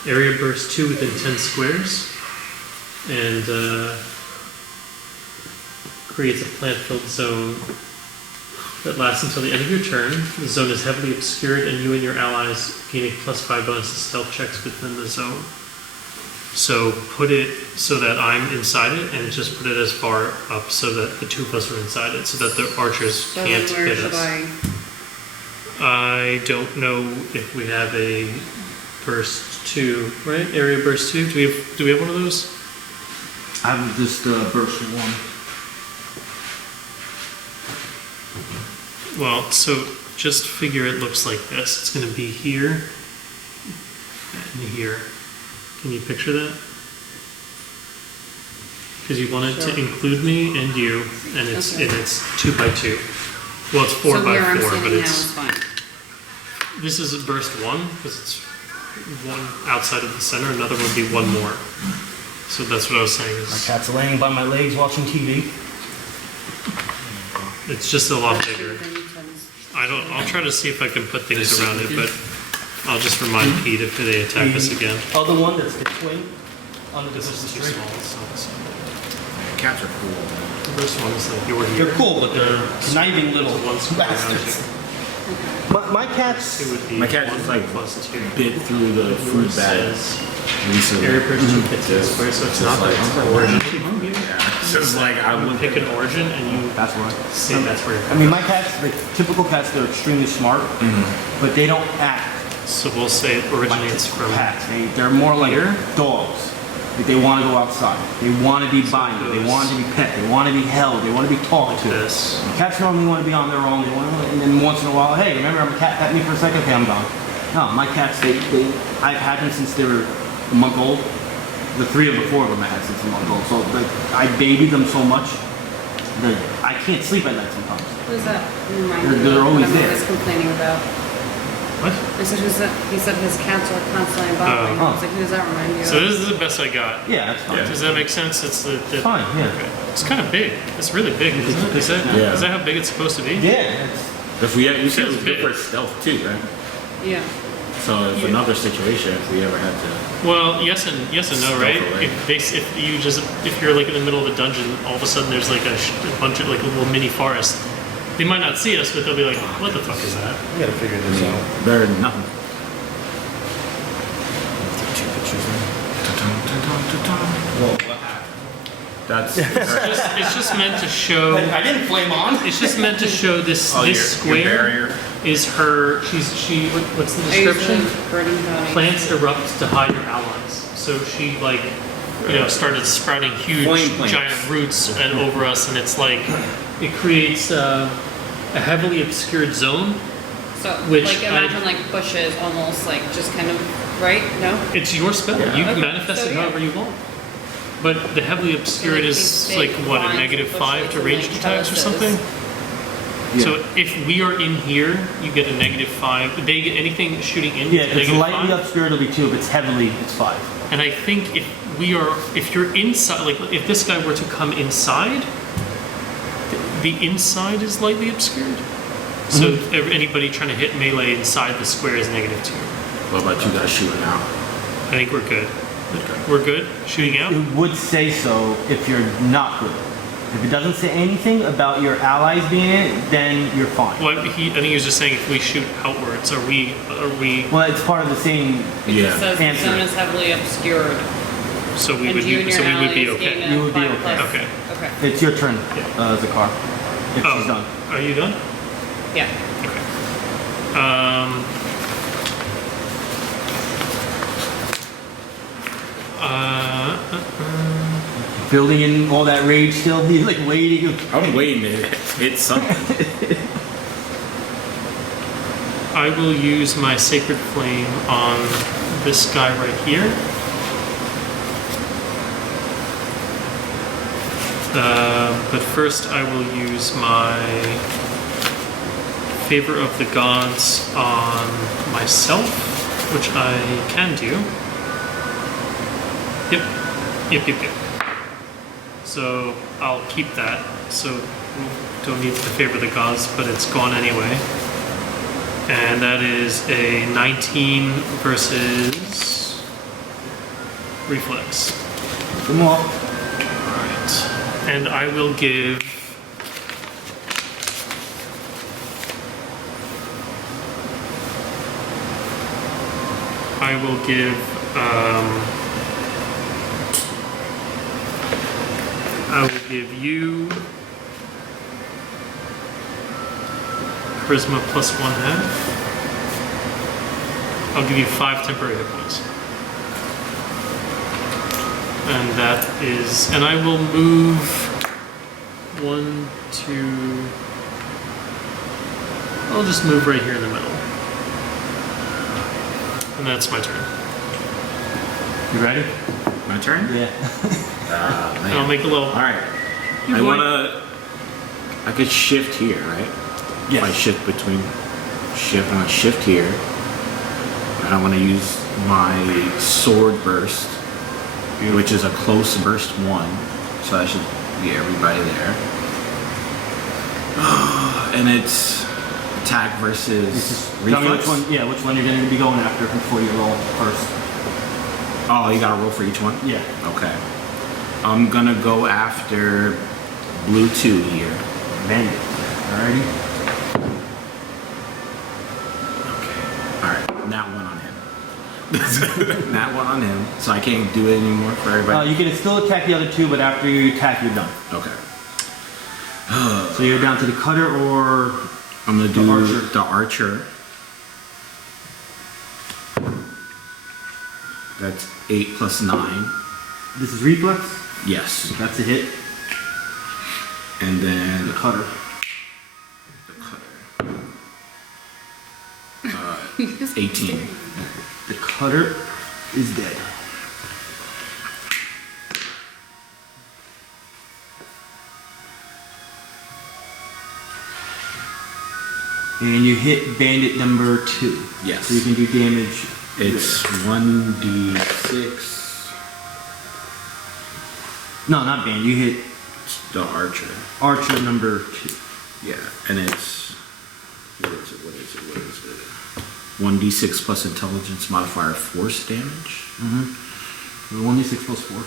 Area burst 2 within 10 squares. And creates a plant-filled zone that lasts until the end of your turn. The zone is heavily obscured, and you and your allies gain a +5 bonus to stealth checks within the zone. So put it so that I'm inside it, and just put it as far up so that the 2 of us are inside it, so that the archers So can't then where hit should us. I don't know if we have a burst 2, right? Area burst 2. Do we have one of those? I have just burst 1. Well, so just figure it looks like this. It's going to be here and here. Can you picture that? Because you wanted Sure. to include me and you, and it's Okay. and it's 2 by 2. Well, it's 4 So by where I'm 4, sitting but now it's is fine. this is a burst 1 because it's one outside of the center. Another would be 1 more. So that's what I was saying. My Is cat's laying by my legs watching TV. it's just a lot That's bigger. within 10. I'll try to see if I can put things around it, but I'll just remind Pete if they attack us again. Other one that's the twin on the This is too string. small. So Cats are cool. the first one is like you're here. They're cool, but they're conniving little One square around bastards. you. My cat's. It would be My cat 1 just like plus 2. bit through the fruit bag Says recently. area per 2 Mhm. fits in Just- square, so it's just not like- that it's I was like, origin. Yeah. It's just like I You would pick an origin and you That's why. say that's where I you're mean, my cats, like typical cats, they're extremely smart, but they don't act So we'll say it originates from cats. They're more like Here? dogs. Like they want to go outside. They want to be binded. They goes- want to be pet. They want to be held. They want to be talked to. this. Cats normally want to be on their own. They want to, and then once in a while, hey, remember I'm a cat? Pet me for a second. Okay, I'm gone. No, my cats, I've had them since they were a month old. The 3 of the 4 of them I had since a month old. So like, I babied them so much that I can't sleep at night sometimes. Who's that? Remind me They're of always what I'm there. always complaining about. What? I said, who's that? He said his cats are constantly bothering him. I was like, who does that remind you of? So this is the best I got. Yeah, that's fine. Does that make sense? It's It's fine, yeah. Okay. It's kind of big. It's really big, isn't it? Yeah. Is that how big it's supposed to be? Yeah, If we, you said it Feels was good big. for stealth too, right? Yeah. So if another situation, if we ever had to, Well, yes and no, right? Stealth away. If you're like in the middle of a dungeon, all of a sudden there's like a bunch of like a little mini forest. They might not see us, but they'll be like, "What the fuck is that?" I gotta figure this out. better than nothing. Take 2 pictures Well, what happened? That's It's just meant to show. I didn't flame on. It's just meant to show this Oh, this your square barrier. is her. What's the I use description? the burning body. Plants erupt to hide your allies. So she like, started sprouting huge Flame plants. giant roots and over us, and it's like it creates a heavily obscured zone. So, Which like, imagine like bushes, almost like just kind of, right? No? It's your spell. Yeah. You can Okay, manifest so it yeah. however you want. But the heavily obscured Like is these like big what, a lines negative of 5 bushes to and, ranged like, attacks or trellises. something? So if we are in here, you get a negative 5. They get anything shooting in. Yeah, it's if it's negative lightly 5. obscured, it'll be 2. If it's heavily, it's 5. And I think if you're inside, like if this guy were to come inside, the inside is lightly obscured. So anybody trying to hit melee inside the square is negative 2. what about you guys shooting out? I think we're good. We're good shooting out. It would say so if you're not good. If it doesn't say anything about your allies being in it, then you're fine. Well, I think he was just saying if we shoot outwards, are we? Well, it's part of the same. It Yeah. just says the Answer. zone is heavily obscured. So we And would you and be, your so we would be allies gain okay. a You would be 5 okay. plus- Okay. Okay. It's your turn, Zakhar. If she's done. Are you done? Yeah. Okay. Building in all that rage still. He's like waiting. I'm waiting to hit something. I will use my Sacred Flame on this guy right here. But first I will use my Favor of the Gods on myself, which I can do. Yep. So I'll keep that. So we don't need the Favor of the Gods, but it's gone anyway. And that is a 19 versus Reflex. Come on. Alright. And I will give. I will give you Charisma plus 1/2. I'll give you 5 temporary hit points. And that is, and I will move 1, 2. I'll just move right here in the middle. And that's my turn. You ready? My turn? Yeah. And I'll make a little. All right. You I going- wanna. I could shift here, right? If I Yes. shift between. I want to shift here. And I want to use my sword burst, which is a close burst 1. So that should be everybody there. And it's attack versus Tell me reflex. which one. Yeah, which one you're going to be going after before you roll first. Oh, you gotta roll for each one? Yeah. Okay. I'm gonna go after blue 2 here. Bandit. Alrighty. Alright, nat 1 on him. Nat 1 on him, so I can't do it anymore for everybody. You can still attack the other 2, but after you attack, you're done. Okay. So you're down to the cutter or I'm gonna do archer. the archer. That's 8 plus 9. this is reflex. Yes. That's a hit. And then The cutter. the cutter. 18. The cutter is dead. And you hit bandit number 2. Yes. So you can do damage. It's 1d6. No, not bandit. You hit The archer. archer number 2. Yeah, and it's what is it? 1d6 plus intelligence modifier force damage. 1d6 plus 4.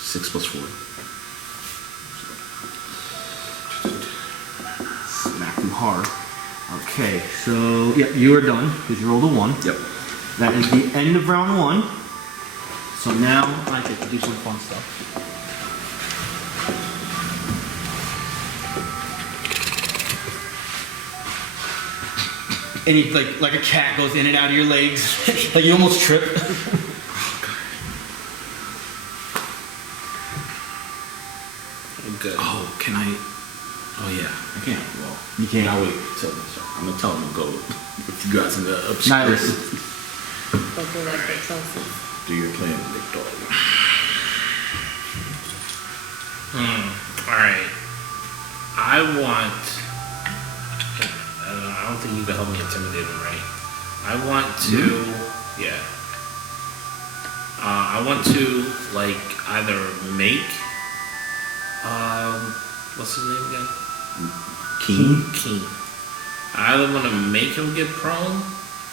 6 plus 4. Smack you hard. Okay, so yeah, you are done because you rolled a 1. Yep. That is the end of round 1. So now I get to do some fun stuff. And you like a cat goes in and out of your legs, like you almost trip. Good. Oh, can I? Oh yeah, I can't. Well, You can't. I'll wait till I'm gonna tell him to go with you guys in the upstairs. Nihilus. Something like that Chelsea. Do your plan, big dog. Alright. I don't think you can help me intimidate him, right? I want to, yeah. I want to, like, either make, what's his name again? Keene. I either want to make him get prone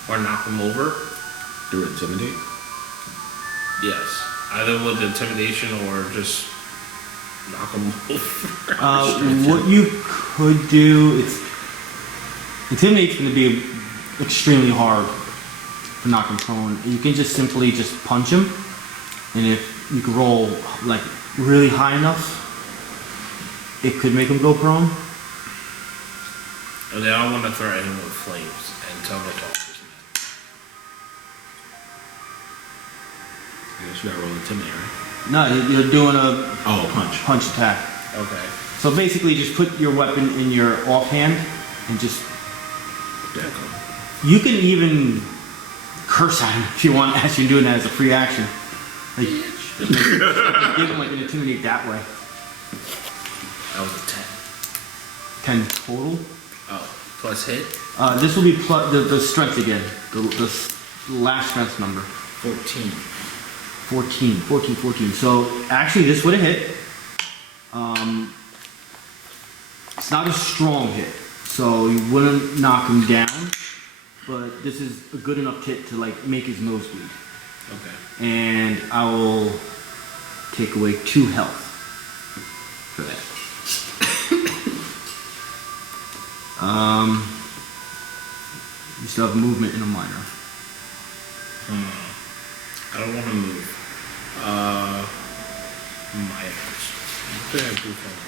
or knock him over. Do intimidate. Yes. Either with intimidation or just knock him over. What you could do, intimidate's going to be extremely hard to knock him prone. You can just simply just punch him, and if you can roll like really high enough, it could make him go prone. And then I want to threaten him with flames and tell him to talk to his I guess you gotta roll intimidate, right? No, you're doing a Oh, punch. punch attack. man. Okay. So basically, just put your weapon in your offhand and just. Yeah. You can even curse at him if you want, as you're doing that as a free action. Like, give him like an intimidate that way. That was a 10. 10 total. Oh, plus hit? This will be the strength again. The last strength number. 14. 14. So actually, this would have hit. It's not a strong hit, so you wouldn't knock him down. But this is a good enough hit to like make his nose bleed. Okay. And I will take away 2 health for that. You still have movement in a minor. I don't want to move. Minors. What did I do for minor?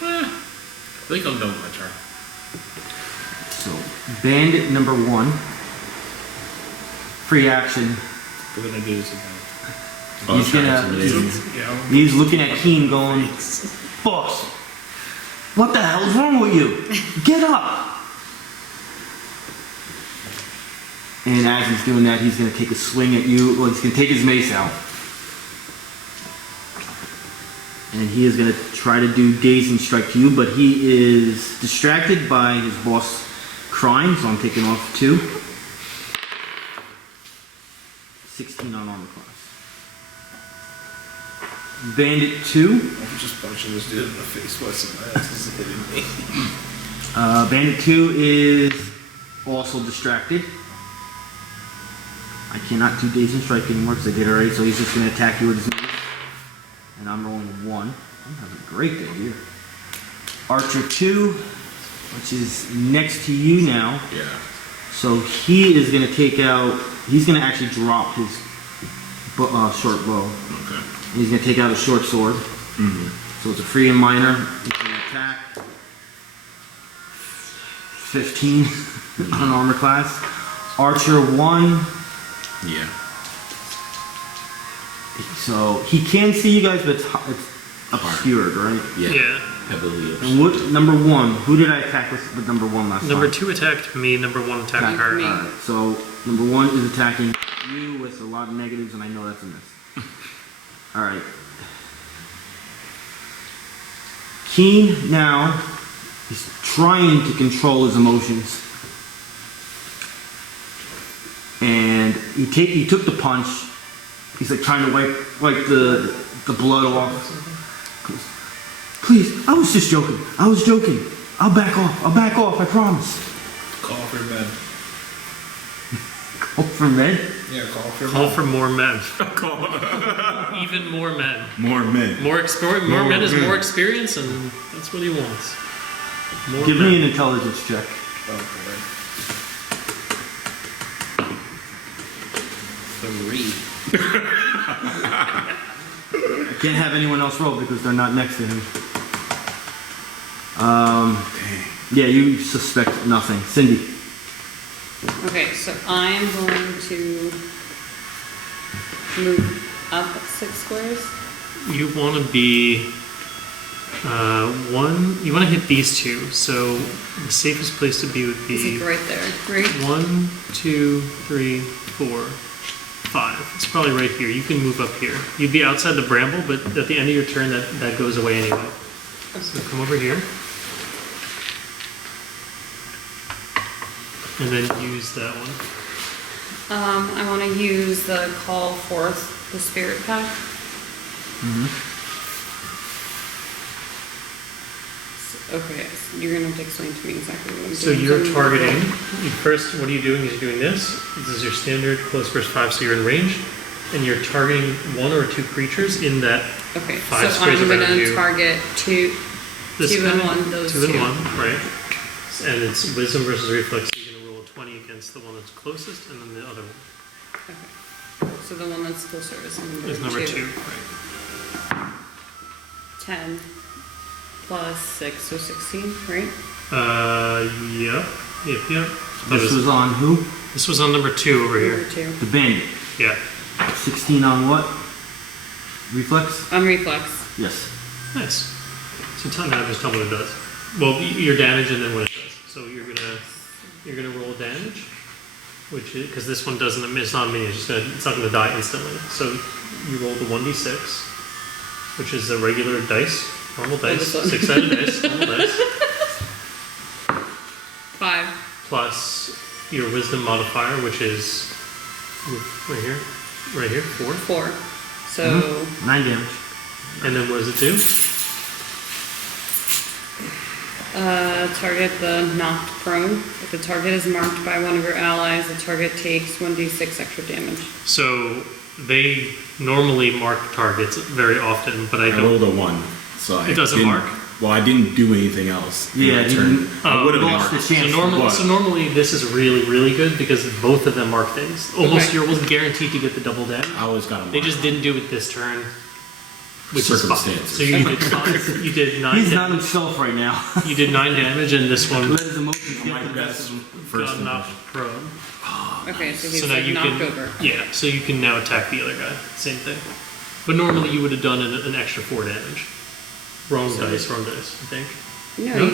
I think I'm done with my turn. So, bandit number 1. Free action. We're gonna do this again. He's gonna. Yeah. He's looking at Keene going, "Boss, what the hell is wrong with you? Get up!" And as he's doing that, he's gonna take a swing at you. Well, he's gonna take his mace out. And he is going to try to do dazing strike to you, but he is distracted by his boss crying, so I'm taking off 2. 16 on armor class. Bandit 2. I'm just punching this dude in the face while some ass is hitting me. Bandit 2 is also distracted. I cannot do dazing strike anymore because I did already, so he's just going to attack you with his mace. And I'm rolling a 1. I'm having a great day here. Archer 2, which is next to you now. Yeah. So he is going to take out, he's going to actually drop his short bow. Okay. He's going to take out a short sword. So it's a free and minor. He's going to attack. 15 on armor class. Archer 1. Yeah. So he can see you guys, but it's obscured, right? Yeah. Yeah. heavily. And what, number 1, who did I attack with number 1 last Number time? 2 attacked me, number 1 attacked Attacked her. me. Alright, so number 1 is attacking you with a lot of negatives, and I know that's a miss. Alright. Keene now is trying to control his emotions. And he took the punch. He's like trying to wipe the blood off. Please, I was just joking. I was joking. I'll back off, I promise. Call for men. Call for men? Yeah, call for Call men. for more men. Even more men. More men. More men is more experience, and that's what he wants. More Give men. me an intelligence check. Okay. 3. I can't have anyone else roll because they're not next to him. Yeah, you suspect nothing. Cindy. Okay, so I'm going to move up 6 squares. You want to be you want to hit these two, so the safest place to be would Is be it right there? Right? 1, 2, 3, 4, 5. It's probably right here. You can move up here. You'd be outside the bramble, but at the end of your turn, that goes away anyway. So come over here. And then use that one. I want to use the call forth the spirit pack. Okay, so you're gonna have to explain to me exactly what I'm So doing. you're targeting. First, what are you doing is you're doing this. This is your standard close versus 5, so you're in range. And you're targeting 1 or 2 creatures in that Okay, 5 so squares I'm around gonna you. target two This and guy, one, those 2 and two. 1, right? And it's wisdom versus reflex. So you're going to roll a 20 against the one that's closest, and then the other one Okay. So the one that's closer is is number 2. Right. 10 plus 6, so 16, right? Yep. This was on who? This was on number 2 over here. Number 2. The bandit. Yeah. 16 on what? Reflex? On reflex. Yes. Nice. So just tell me what it does. Well, your damage and then what it does. So you're gonna roll damage, which is because this one doesn't. It's not a minion. It's not gonna die instantly. So you roll the 1d6, which is a regular dice, normal dice, this one. 6-sided dice, normal dice, 5. plus your wisdom modifier, which is right here, 4. 4. So 9 damage. And then what does it do? target the knocked prone. If the target is marked by one of your allies, the target takes 1d6 extra damage. So they normally mark targets very often, but I I don't. rolled a 1, so It doesn't didn't- mark? Well, I didn't do anything else. in Yeah, that you turn. didn't- I would have lost marked. the chance. So normally this is really, really good because both of them mark things. Almost Okay. you're almost guaranteed to get the double damage. I always got a They mark. just didn't do it this turn, which is fine. Circumstances. So you did 5. You did 9. He's not damage. himself right now. You did 9 damage, and this one Let his emotions My get the best best of him. first got knocked prone. Okay, so he's So now like you knocked can, over. yeah. So you can now attack the other guy. Same thing. But normally you would have done an extra 4 damage. Wrong dice, I think. No, No?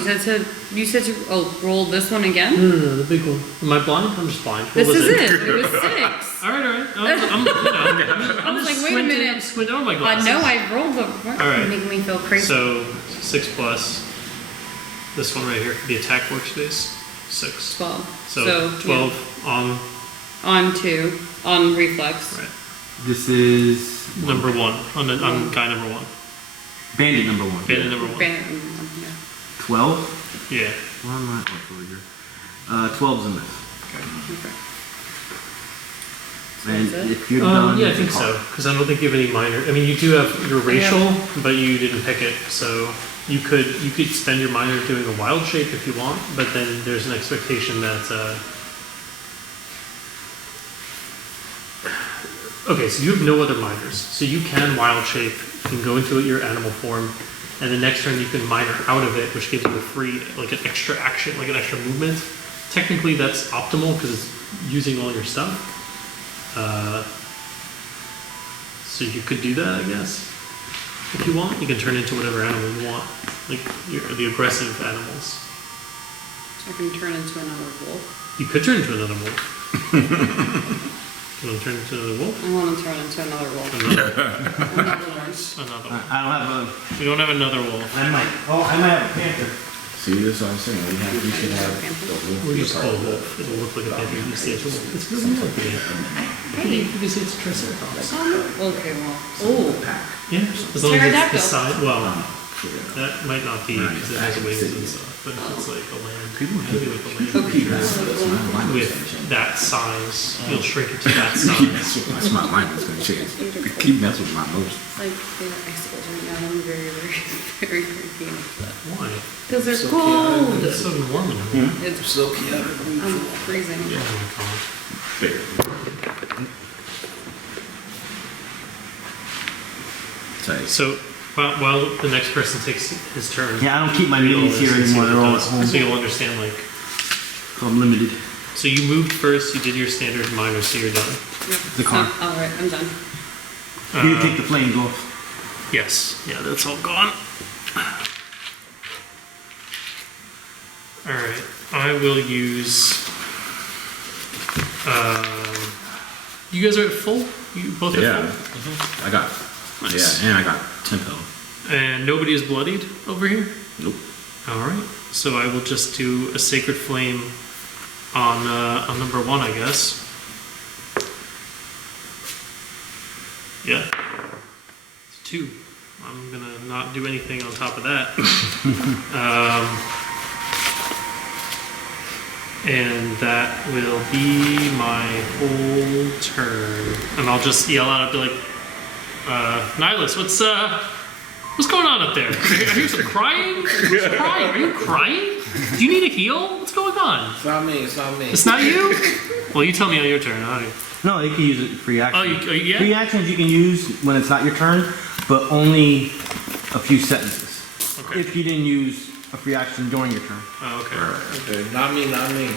you said to roll this one again? No, the big one. Am I blind? I'm just blind. What This was is it. It was 6. All right. I'm was just like, wait a squinting- minute. I'm squinting on my glasses. No, I rolled the. All right. Making me feel crazy. So 6 plus this one right here, the attack workspace, 6. 12. So 12 on On 2 on reflex. right. This is Number 1 on guy number 1. bandit number 1. Bandit number 1. Yeah. 12? Yeah. Where am I? Oh, over here. 12's a miss. Okay. So And that's it? if you're done, Yeah, I you think can so. call. Because I don't think you have any minor. I mean, you do have your racial, but you didn't pick it. So you could spend your minor doing a wild shape if you want, but then there's an expectation that. Okay, so you have no other minors. So you can wild shape. You can go into your animal form, and the next turn you can minor out of it, which gives you a free, like an extra action, like an extra movement. Technically, that's optimal because it's using all your stuff. So you could do that, I guess. If you want, you can turn into whatever animal you want. Like, the aggressive animals. I can turn into another wolf. You could turn into another wolf. You want to turn into another wolf? I want to turn into another wolf. Another I one. don't have a. We don't have another wolf. I might. Oh, I might have a panther. See, this is what I'm saying. We should have the We'll just call it a wolf. It'll look like a panther. You see it's a wolf. It's really ugly. You can see it's a triceratops. Okay, well. Oh. Yeah, as long as it's the Pterodactyl. size. Well, that might not be because it has wings and stuff. But if it's like a land, maybe like a land creature with that size, you'll shrink it to that size. That's my language gonna change. Keep messing with my emotions. Like, they are icicles right now. I'm very, very keen with that. Why? Because they're cold. It's so warm in here. It's So cute. I'm freezing. Oh my god. Tight. So while the next person takes his turn. Yeah, I don't keep my read all minis this here and see anymore. what it They're all at does. home. So you'll understand like. So I'm limited. So you moved first. You did your standard minor. So you're done. Yep. Zakhar. All right, I'm done. You take the flames off. Yes. Yeah, that's all gone. All right. I will use. You guys are at full. You both Yeah. at full. I got. Nice. Yeah, and I got tempo. And nobody is bloodied over here. Nope. All right. So I will just do a sacred flame on number 1, I guess. Yeah. It's 2. I'm gonna not do anything on top of that. And that will be my whole turn. And I'll just yell out, I'll be like, Nihilus, what's going on up there? Are you crying? Who's crying? Are you crying? Do you need a heal? What's going on? It's not me. It's not me. It's not you? Well, you tell me on your turn. All right. No, you can use it free action. Yeah? Free actions you can use when it's not your turn, but only a few sentences. Okay. If you didn't use a free action during your turn. Oh, okay. Okay, not me. Not me.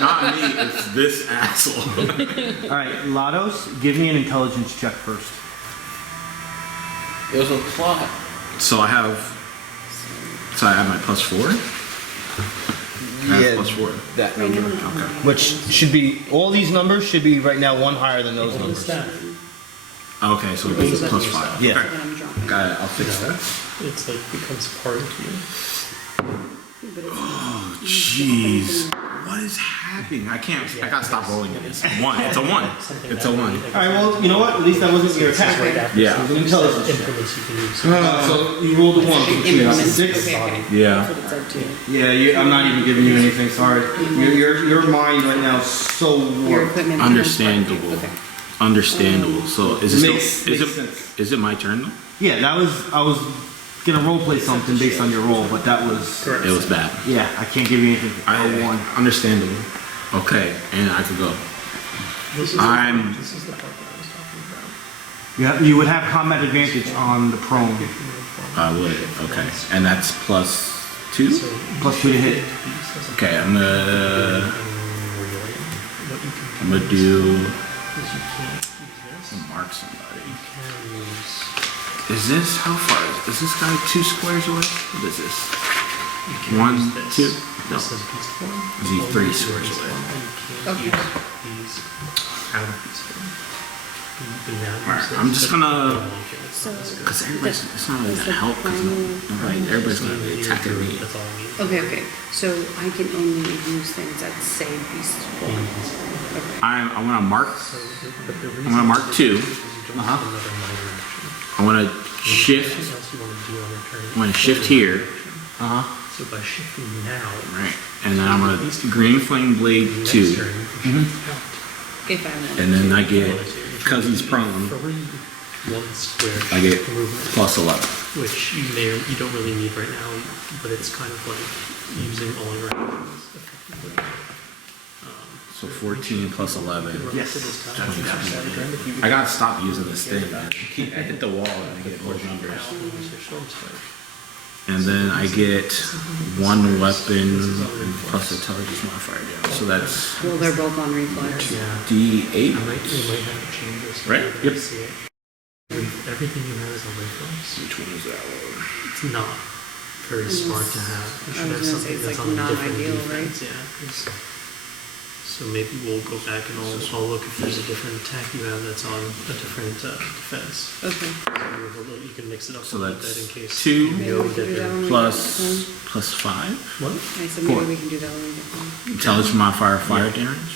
Not me. It's this asshole. All right, Lados, give me an intelligence check first. It was a plot. So I have my +4. I have +4. That number. Okay. Which should be, all these numbers should be right now one higher than those numbers. Okay, so it's +5. Yeah. Okay. When I'm dropping. Got it. I'll fix that. It's like becomes part of you. But it's Jeez. What is happening? I can't. I gotta stop rolling it. It's a 1. It's a 1. It's a 1. All right, well, you know what? At least that wasn't your attack. Yeah. It was an intelligence check. Implements you can use. So you rolled a 1, which means implements. 6. Okay. Yeah. That's what it said too. Yeah, I'm not even giving you anything. Sorry. Your mind right now is so Your warped. equipment. Understandable. Okay. Understandable. So is it Makes still, sense. is it my turn though? Yeah, I was gonna roleplay something based on your roll, but that was Correct. It was bad. yeah. I can't give you anything. I For 1. understandable. Okay, and I could go. This is I'm- This is the part that I was talking about. You would have combat advantage on the prone, I would. Okay, and that's +2. +2 to hit. Okay, I'm gonna do mark somebody. Is this how far? Is this guy 2 squares away? What is this? 1, 2. No. This is beast form. Is he 3 squares away? You can't use these out of beast form. You now use Alright, this, I'm just but gonna. you don't want to get this. Because everybody's. It's not really gonna help. Because everybody's gonna be attacking me. That's all I need. Okay. So I can only use things that say beast form. Okay. I'm gonna mark. But the I'm gonna mark 2. Uh-huh. Another minor action. I'm gonna Anything shift. else you want to do on your turn? I'm gonna shift here. Uh huh. So by shifting now, Right, and then I'm gonna green flame blade next 2, turn you can shift out. If I want. and then I If you get wanted to. because he's prone. 1 square I get movement, +11. which you don't really need right now, but it's kind of like using all your actions effectively. So 14 plus 11. Yes. I gotta stop using this thing. Man. I hit the wall and I get more numbers. And then I get 1 weapon plus intelligence modifier down. So that's Well, they're both on reflex. Yeah. D8. We might have to change this. Right? Yep. Yep. Everything you have is on reflex. Which one is that one? It's not. very smart to have. You should I have was gonna say something it's that's like on a not different ideal, right? defense. Yeah. So maybe we'll go back and I'll look if there's a different attack you have that's on a different defense. Okay. So you can mix it up So a little bit that's in case. 2 Maybe know we can that do that they're when we plus get plus 5. What? home. I said Four. maybe we can do that when we get home. Intelligence modifier, fire damage.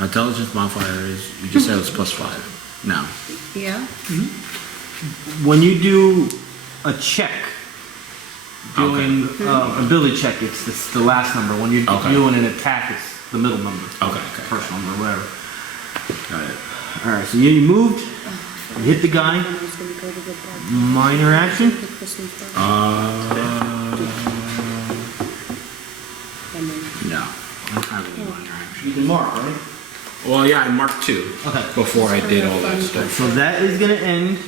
My intelligence modifier is, you just said it was plus 5. Now, Yeah? When you do a check, doing ability check, it's the last number. When you're Okay. doing an attack, it's the middle number. Okay. First number, whatever. got it. Alright, so you moved, you hit the guy, minor action. No. I don't have any minor action. You can mark, right? Well, yeah, I marked 2 Okay. before I did all that stuff. So that is gonna end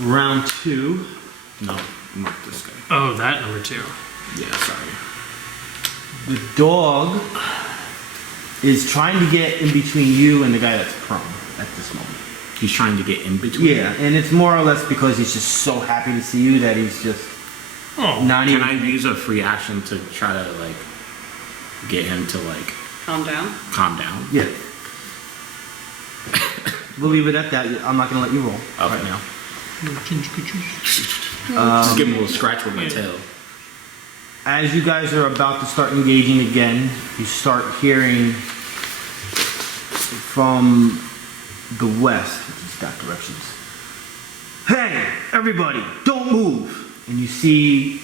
round 2. No, mark this guy. Oh, that number 2. Yeah, sorry. The dog is trying to get in between you and the guy that's prone at this moment. He's trying to get in between. Yeah, and it's more or less because he's just so happy to see you that he's just Oh, not Can even. I use a free action to try to like get him to like Calm down. calm down? Yeah. We'll leave it at that. I'm not gonna let you roll Okay. right now. Just give him a little scratch with my tail. As you guys are about to start engaging again, you start hearing from the west, which is that directions. Hey, everybody, don't move! And you see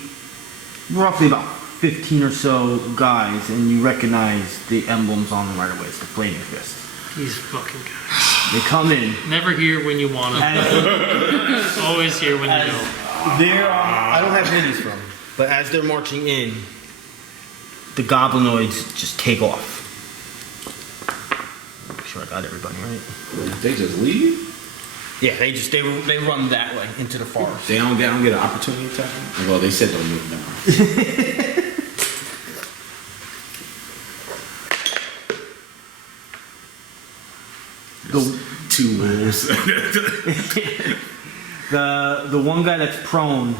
roughly about 15 or so guys, and you recognize the emblems on them right away. It's the Flaming Fist. these fucking guys. They come in. Never here when you want them. As, Always here when you don't. they're, I don't have minis from, but as they're marching in, the goblinoids just take off. Make sure I got everybody right. They just leave? Yeah, they run that way into the forest. They don't get an opportunity attack? Well, they said don't move now. The, 2 wolves. the one guy that's prone,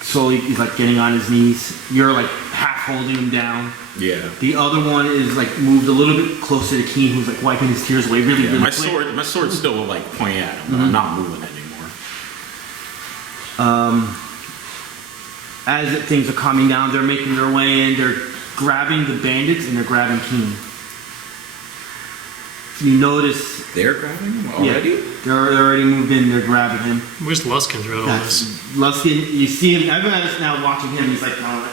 slowly he's like getting on his knees. You're like half holding him down. Yeah. The other one is like moved a little bit closer to Keene, who's like wiping his tears away really, Yeah, really my quick. sword's still like pointing at him, but I'm not moving anymore. As things are calming down, they're making their way in. They're grabbing the bandits and they're grabbing Keene. You notice, They're grabbing him already? yeah, they're already moved in. They're grabbing him. Where's Luskin throughout all That's this? Luskin. You see him. Everyone that's now watching him. He's like trying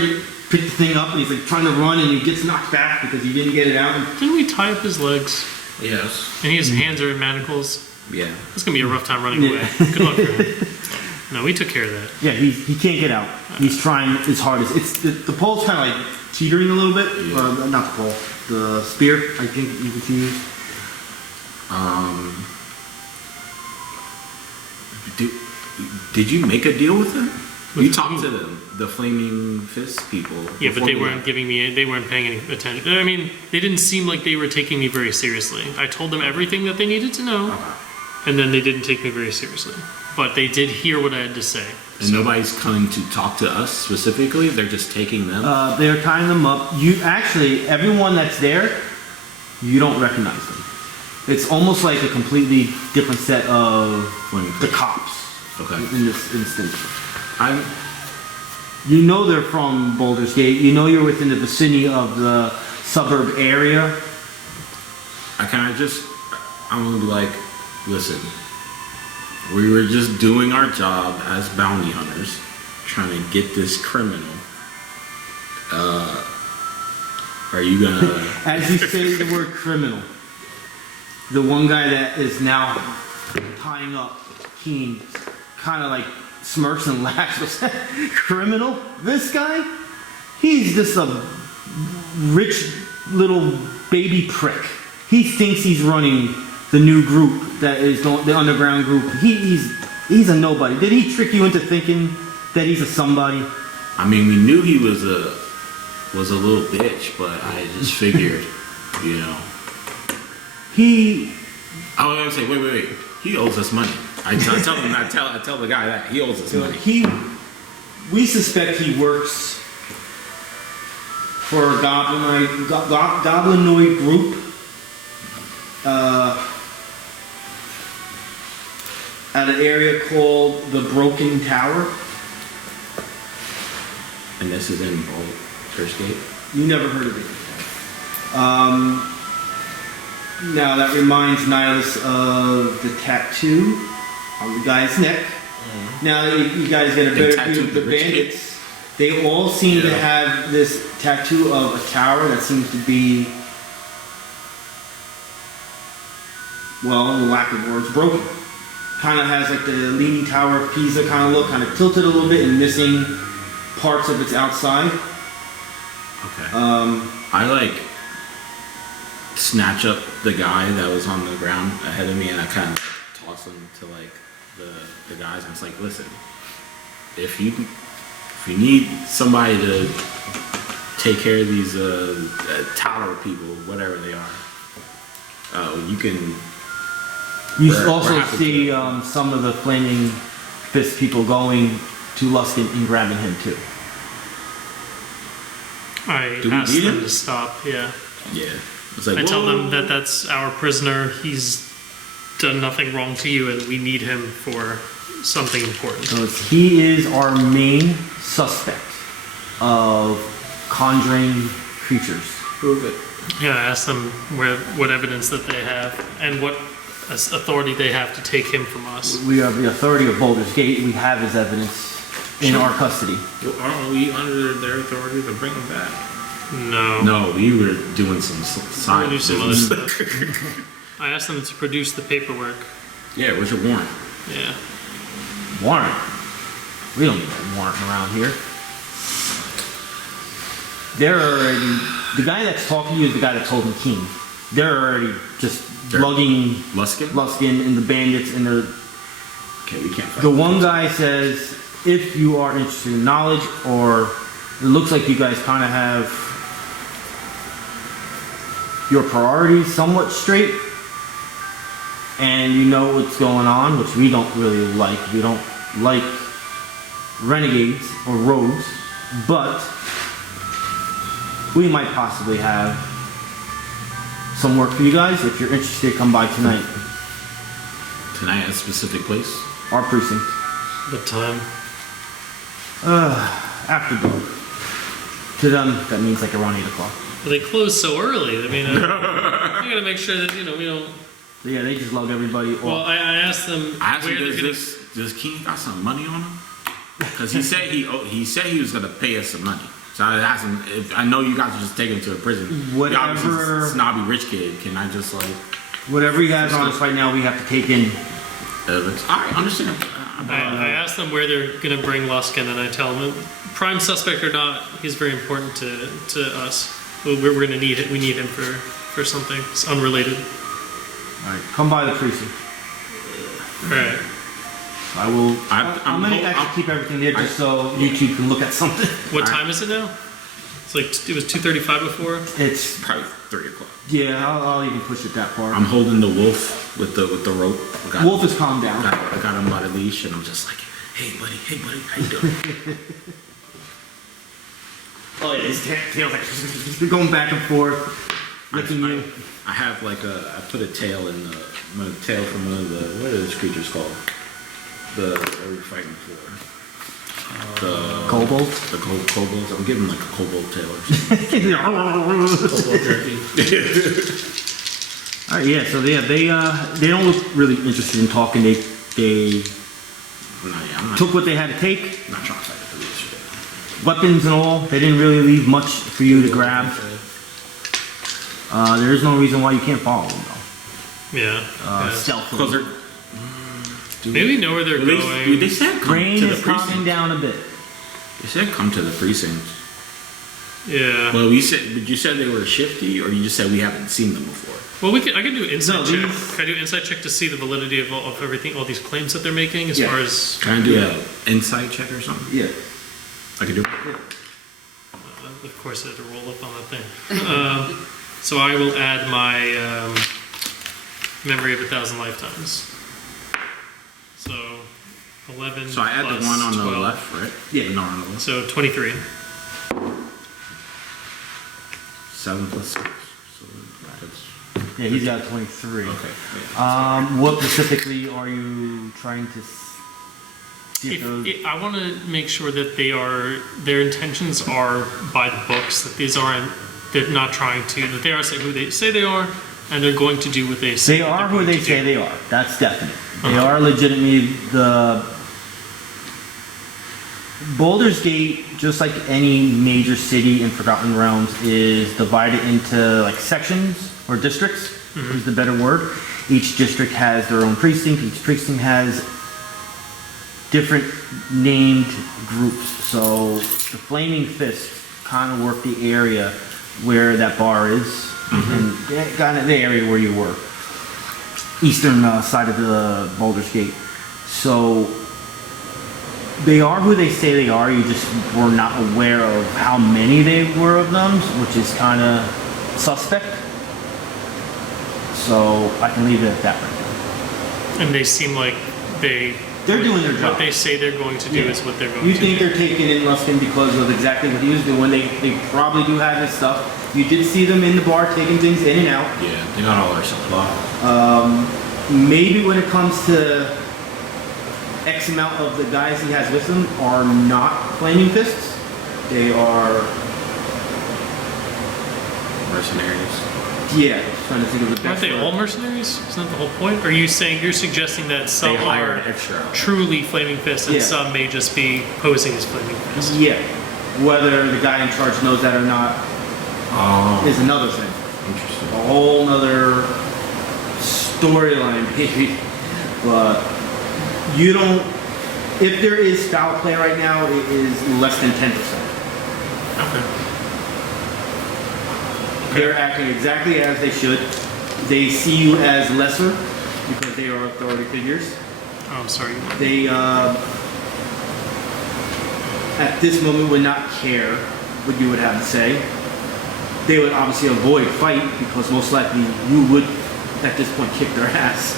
to pick the thing up, and he's like trying to run, and he gets knocked back because he didn't get it out. Didn't we tie up his legs? Yes. And his hands are in manacles. Yeah. It's gonna be a rough time running away. Good luck for him. No, we took care of that. Yeah, he can't get out. He's trying as hard as it's the pole's kind of like teetering a little bit. Yeah. Not the pole, the spear. I think you can use. Did you make a deal with them? With You talked who? to them, the Flaming Fist people. Yeah, but before they we weren't left. giving me. They weren't paying any attention. I mean, they didn't seem like they were taking me very seriously. I told them everything that they needed to know, and then they didn't take me very seriously. But they did hear what I had to say. And nobody's coming to talk to us specifically. They're just taking them. They're tying them up. You actually, everyone that's there, you don't recognize them. It's almost like a completely different set of Flaming the Fist. cops. Okay. In this instance, I'm. you know they're from Baldur's Gate. You know you're within the vicinity of the suburb area. I'm gonna be like, listen. We were just doing our job as bounty hunters, trying to get this criminal. Are you gonna? As you say the word criminal, the one guy that is now tying up Keene kind of like smirks and laughs. Criminal? This guy? He's just a rich little baby prick. He thinks he's running the new group that is the underground group. He's a nobody. Did he trick you into thinking that he's a somebody? I mean, we knew he was a little bitch, but I just figured, you know. He I was gonna say, wait. He owes us money. I tell him. I tell the guy that he owes us money. We suspect he works for a goblinoid group. At an area called the Broken Tower. And this is in Baldur's Gate. You never heard of it. Now that reminds Nihilus of the tattoo on the guy's neck. Now that you guys get a better view of the bandits, they all seem to have this tattoo of a tower that seems to be, well, lack of words, broken. Kind of has like the Leaning Tower of Pisa kind of look, kind of tilted a little bit and missing parts of its outside. Okay. I like snatch up the guy that was on the ground ahead of me, and I kind of toss him to like the guys. And it's like, listen, if you need somebody to take care of these tower people, whatever they are, you can. You also see some of the Flaming Fist people going to Luskin and grabbing him too. I Do we asked need them him? to stop, yeah. Yeah. It's like, I tell whoa. them that that's our prisoner, he's done nothing wrong to you, and we need him for something important. So he is our main suspect of conjuring creatures. Prove it. Yeah, I asked them what evidence that they have, and what authority they have to take him from us. We are the authority of Baldur's Gate. We have his evidence in our custody. Well, aren't we under their authority to bring him back? No. No, we were doing some We'll do science. some other stuff. I asked them to produce the paperwork. Yeah, where's your warrant? Yeah. Warrant. We don't need a warrant around here. They're already. The guy that's talking to you is the guy that told him King. They're already just lugging Luskin? Luskin and the bandits and the. Okay, we can't fight. The one guy says, if you are interested in knowledge, or it looks like you guys kind of have your priorities somewhat straight, and you know what's going on, which we don't really like. We don't like renegades or rogues, but we might possibly have some work for you guys. If you're interested, come by tonight. Tonight at a specific place? Our precinct. What time? After dark. To them, that means like around 8 o'clock. Well, they close so early. I mean, I gotta make sure that, we don't. Yeah, they just lug everybody off. Well, I asked them I asked him, where they're gonna. does King got some money on him? Because he said he was gonna pay us some money. So I asked him, if I know you guys are just taking him to a prison. Whatever- Y'all just snobby rich kid. Can I just like Whatever he has on us right now, we have to take in. evidence? I understand. I asked them where they're gonna bring Luskin, and I tell them, prime suspect or not, he's very important to us. We're gonna need it. We need him for something. It's unrelated. Alright, come by the precinct. All right. I will. I'm gonna hol- actually I'm- keep everything there just so you two can look at something. What time is it now? It's like it was 2:35 before. It's Probably 3 o'clock. yeah. I'll even push it that far. I'm holding the wolf with the rope. Wolf is calmed down. I got him by the leash, and I'm just like, hey buddy, how you doing? Oh yeah, his tail's like going back and forth, licking you. I have like I put a tail in the tail from one of the what are those creatures called? What are we fighting for? The Kobold. The kobolds. I'm giving like a kobold tail or something. All right, yeah. So they don't look really interested in talking. They I'm not took what they had to take, trying to fight the police today. weapons and all. They didn't really leave much for you to grab. There is no reason why you can't follow them though. Yeah. Yeah. Stealthily. Because they're Maybe we know where they're going. They said come Rain to the is calming precinct. down a bit. They said come to the precinct. Yeah. Well, but you said they were shifty, or you just said we haven't seen them before. Well, I can do an insight No, check. these- Can I do an insight check to see the validity of everything, all these claims that they're making, as Yeah. far as. Can I do an insight check or something? Yeah. I could do it. Of course, I had to roll up on that thing. So I will add my memory of 1,000 lifetimes. 11. So I add the plus one on 12. the left, right? Yeah. The not on the left. So 23. 7 plus 6. So that's Yeah, he's got 23. okay. Yeah. What specifically are you trying to see if those... I want to make sure that their intentions are by the books, that they're not trying to, that they are who they say they are, and they're going to do what they say. They are who they say they are. That's definite. They Uh-huh. are legitimately the... Baldur's Gate, just like any major city in Forgotten Realms, is divided into like sections or districts, is the better word. Each district has their own precinct. Each precinct has different named groups. So the Flaming Fist kind of work the area where that bar is, and kind of the area where you were, eastern side of the Baldur's Gate. So they are who they say they are. You just were not aware of how many they were of them, which is kind of suspect. So I can leave it at that right now. And they seem like they're doing their job. What they say they're going to do is what they're going You to think do. they're taking in Luskin because of exactly what he was doing. They probably do have his stuff. You did see them in the bar taking things in and out. Yeah, they got all our supply. Maybe when it comes to X amount of the guys he has with him are not Flaming Fists. They are, Mercenaries. yeah, trying to think of the best Aren't they word. all mercenaries? Isn't that the whole point? Or are you suggesting that some They hire are an extra. truly Flaming Fists and Yeah. some may just be posing as Flaming Fists? Yeah. Whether the guy in charge knows that or not Oh, is another thing. interesting. A whole nother storyline, maybe. But you don't. If there is foul play right now, it is less than 10%. Okay. They're acting exactly as they should. They see you as lesser because they are authority figures. Oh, I'm sorry. They, at this moment, would not care what you would have to say. They would obviously avoid fight because most likely you would, at this point, kick their ass.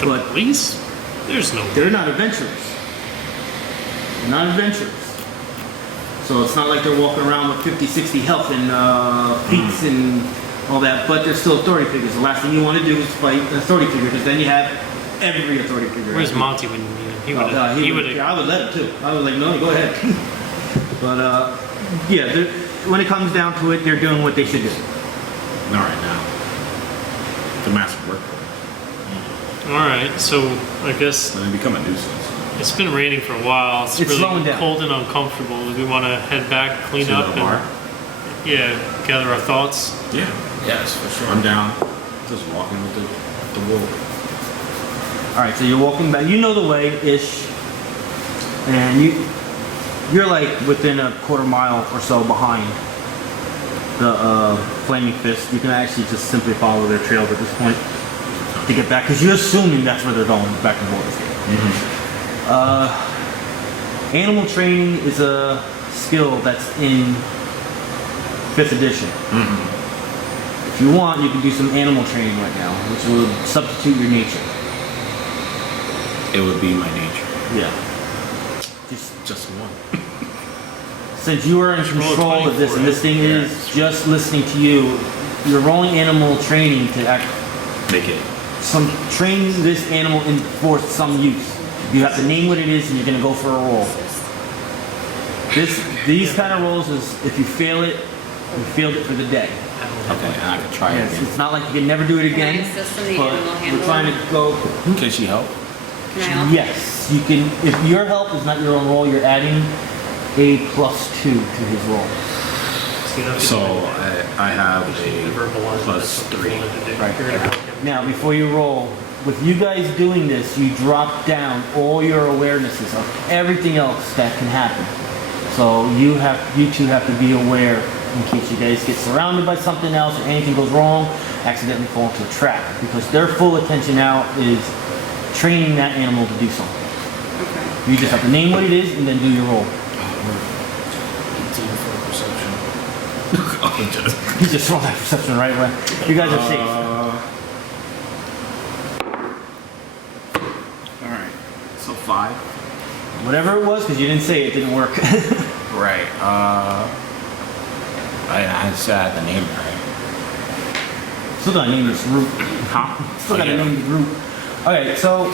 The But police? There's no. they're not adventurers. They're not adventurers. So it's not like they're walking around with 50, 60 health and feats and all that, but they're still authority figures. The last thing you want to do is fight an authority figure because then you have every authority figure. Where's Monty when you need him? He would. Oh, He would. yeah, I would let him too. I would like, no, go ahead. But yeah, when it comes down to it, they're doing what they should do. Not right now. The massive work. All right. So I guess Then they become a nuisance. it's been raining for a while. It's It's really slowing down. cold and uncomfortable. Do we want to head back, clean To up, the and bar? yeah, gather our thoughts? Yeah. Yes, for sure. I'm down. Just walking with the wolf. All right, so you're walking back. You know the way ish, and you're like within a quarter mile or so behind the Flaming Fist. You can actually just simply follow their trails at this point to get back, because you're assuming that's where they're going, back and forth. Animal training is a skill that's in 5th edition. If you want, you can do some animal training right now, which will substitute your nature. It would be my nature. Yeah. Just one. Since you are in Just roll a control 20 of this, for and it. this thing is just listening to you, you're rolling animal training to Make it. train this animal for some use. You have to name what it is, and you're gonna go for a roll. These kind of rolls is if you fail it, you failed it for the day. Okay, and I can try it Yes, again. it's not like you can never do it Can I again. assist in the But animal we're handling? trying to go. Can she help? Can I help? Yes, you can. If your help is not your own roll, you're adding a +2 to his roll. So you don't have to So do anything. I have You should a verbalize plus that's what 3. you wanted to do. Right. You're gonna help him. Now, before you roll, with you guys doing this, you drop down all your awarenesses of everything else that can happen. So you two have to be aware in case you guys get surrounded by something else or anything goes wrong, accidentally fall into a trap. Because their full attention now is training that animal to do something. Okay. You just have to name what it is and then do your roll. 18 for perception. You just roll that perception right away. You guys are safe. Alright. So 5. Whatever it was, because you didn't say it didn't work. Right. I said the name right. Still gotta name this root. Huh? Still gotta Yeah. name the root. Alright, so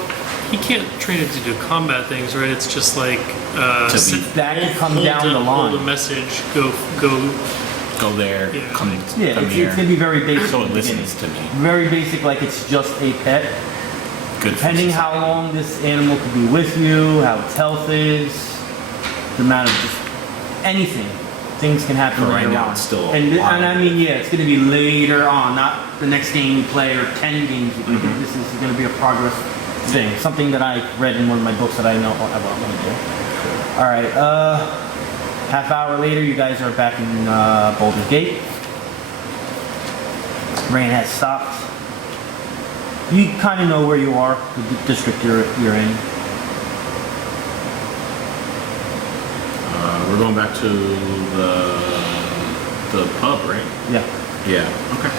He can't train it to do combat things, right? It's just like To be- sit- that can come hold down the hold a line. message. Go. Go there. Yeah. Come Yeah, come it's here. gonna be very basic. So at it the beginning. listens to me. Very basic, like it's just a pet. Good. for Depending society. how long this animal could be with you, how its health is, the amount of just anything. Things can happen But right later now on. it's still and wild. I mean, yeah, it's going to be later on, not the next game you play or 10 games you play. Mm-hmm. This is going to be a progress thing. Something that I read in one of my books that I know what I'm going to do. All right, half hour later, you guys are back in Baldur's Gate. Rain has stopped. You kind of know where you are, the district you're in. We're going back to the pub, right? Yeah. Yeah. Okay.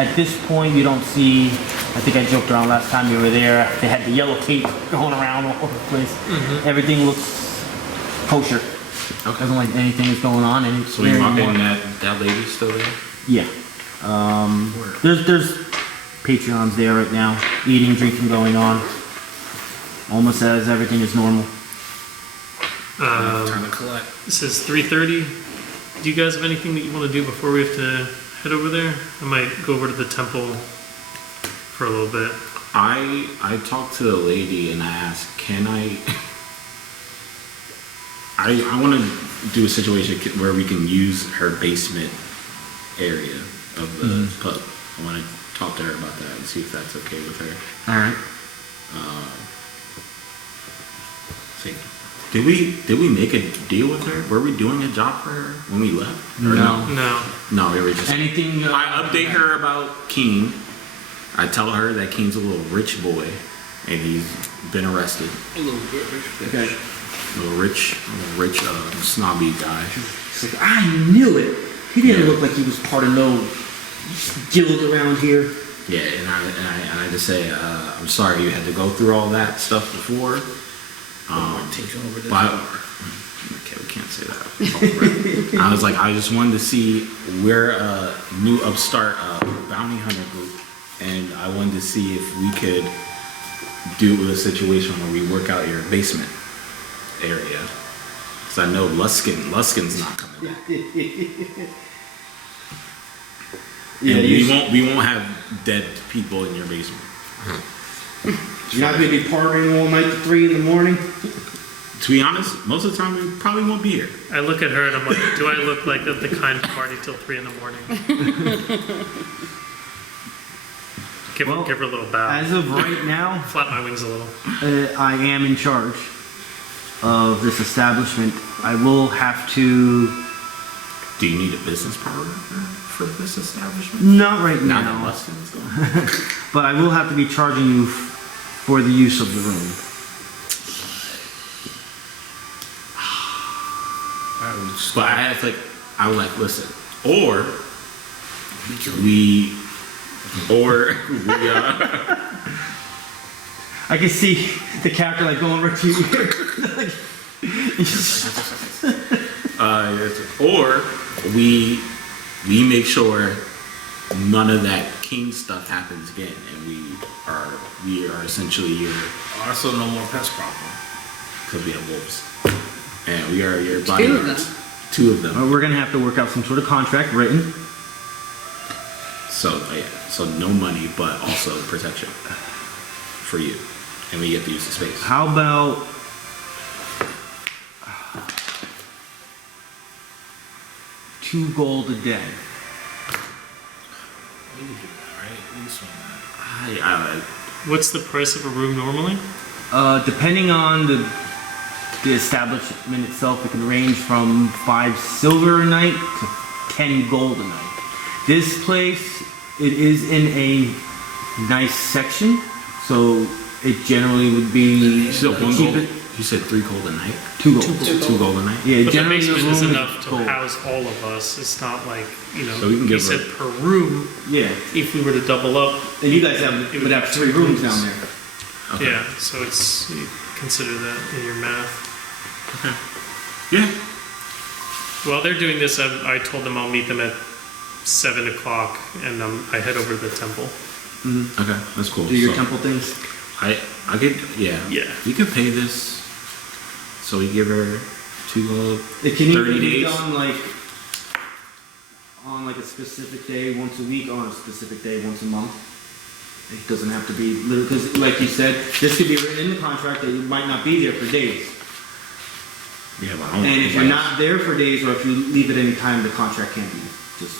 At this point, you don't see. I think I joked around last time you were there. They had the yellow cape going around all over the place. Everything looks kosher. Okay. Doesn't like anything is going on. So we walk in, that lady's still there? Yeah. There's Patreons there right now, eating, drinking going on. Almost as everything is normal. Time to collect. This is 3:30. Do you guys have anything that you want to do before we have to head over there? I might go over to the temple for a little bit. I talked to the lady and I asked, can I want to do a situation where we can use her basement area of the pub. I want to talk to her about that and see if that's okay with her. All right. See, did we make a deal with her? Were we doing a job for her when we left? Or No. No. we were just. Anything? I update her about Keene. I tell her that Keene's a little rich boy, and he's been arrested. A little bit rich. Okay. A little rich, snobby guy. It's like, I knew it. He didn't look like he was part of no guild around here. Yeah, and I just say, I'm sorry you had to go through all that stuff before. Taking over this But bar. okay, we can't say that. I was like, I just wanted to see we're a new upstart bounty hunter group, and I wanted to see if we could do a situation where we work out your basement area. Because I know Luskin's not coming back. Yeah, And we won't have dead people in your basement. You're not going to be partying all night to 3 in the morning? To be honest, most of the time we probably won't be here. I look at her and I'm like, do I look like the kind to party till 3 in the morning? Give her a little bow. As of right now, Flap my wings a little. I am in charge of this establishment. I will have to... Do you need a business partner for this establishment? Not right Now now. that Luskin's gone. But I will have to be charging you for the use of the room. But I was like, listen, or we I can see the character like going right to you. or we make sure none of that king stuff happens again, and we are essentially your, Also, no more pest problem. because we have wolves, and we are your of bodyguards. them. 2 of them. We're gonna have to work out some sort of contract written. So yeah, so no money, but also protection for you, and we get to use the space. How about 2 gold a day? We can do that, right? We can swing that. What's the price of a room normally? Depending on the establishment itself, it can range from 5 silver a night to 10 gold a night. This place, it is in a nice section, so it generally would be You said 1 cheap- gold. You said 3 gold a night. 2 gold. 2 gold a night. Yeah, But the generally basement room is enough to gold. house all of us. It's not like, So we can he give said her- per room, Yeah, if we were to double up. and you guys it would have 3 rooms down there. Okay. Yeah, so it's you consider that in your math. Yeah. While they're doing this, I told them I'll meet them at 7 o'clock, and I head over to the temple. Okay, that's cool. Do your So, temple things. I could, yeah. Yeah. We could pay this. So we give her It can 30 either be days. done on like a specific day once a week, or on a specific day once a month. It doesn't have to be literally, because like you said, this could be written in the contract that you might not be there for days. Yeah, but I don't And if you're not there for days, or if you leave at any time, the contract can't be just.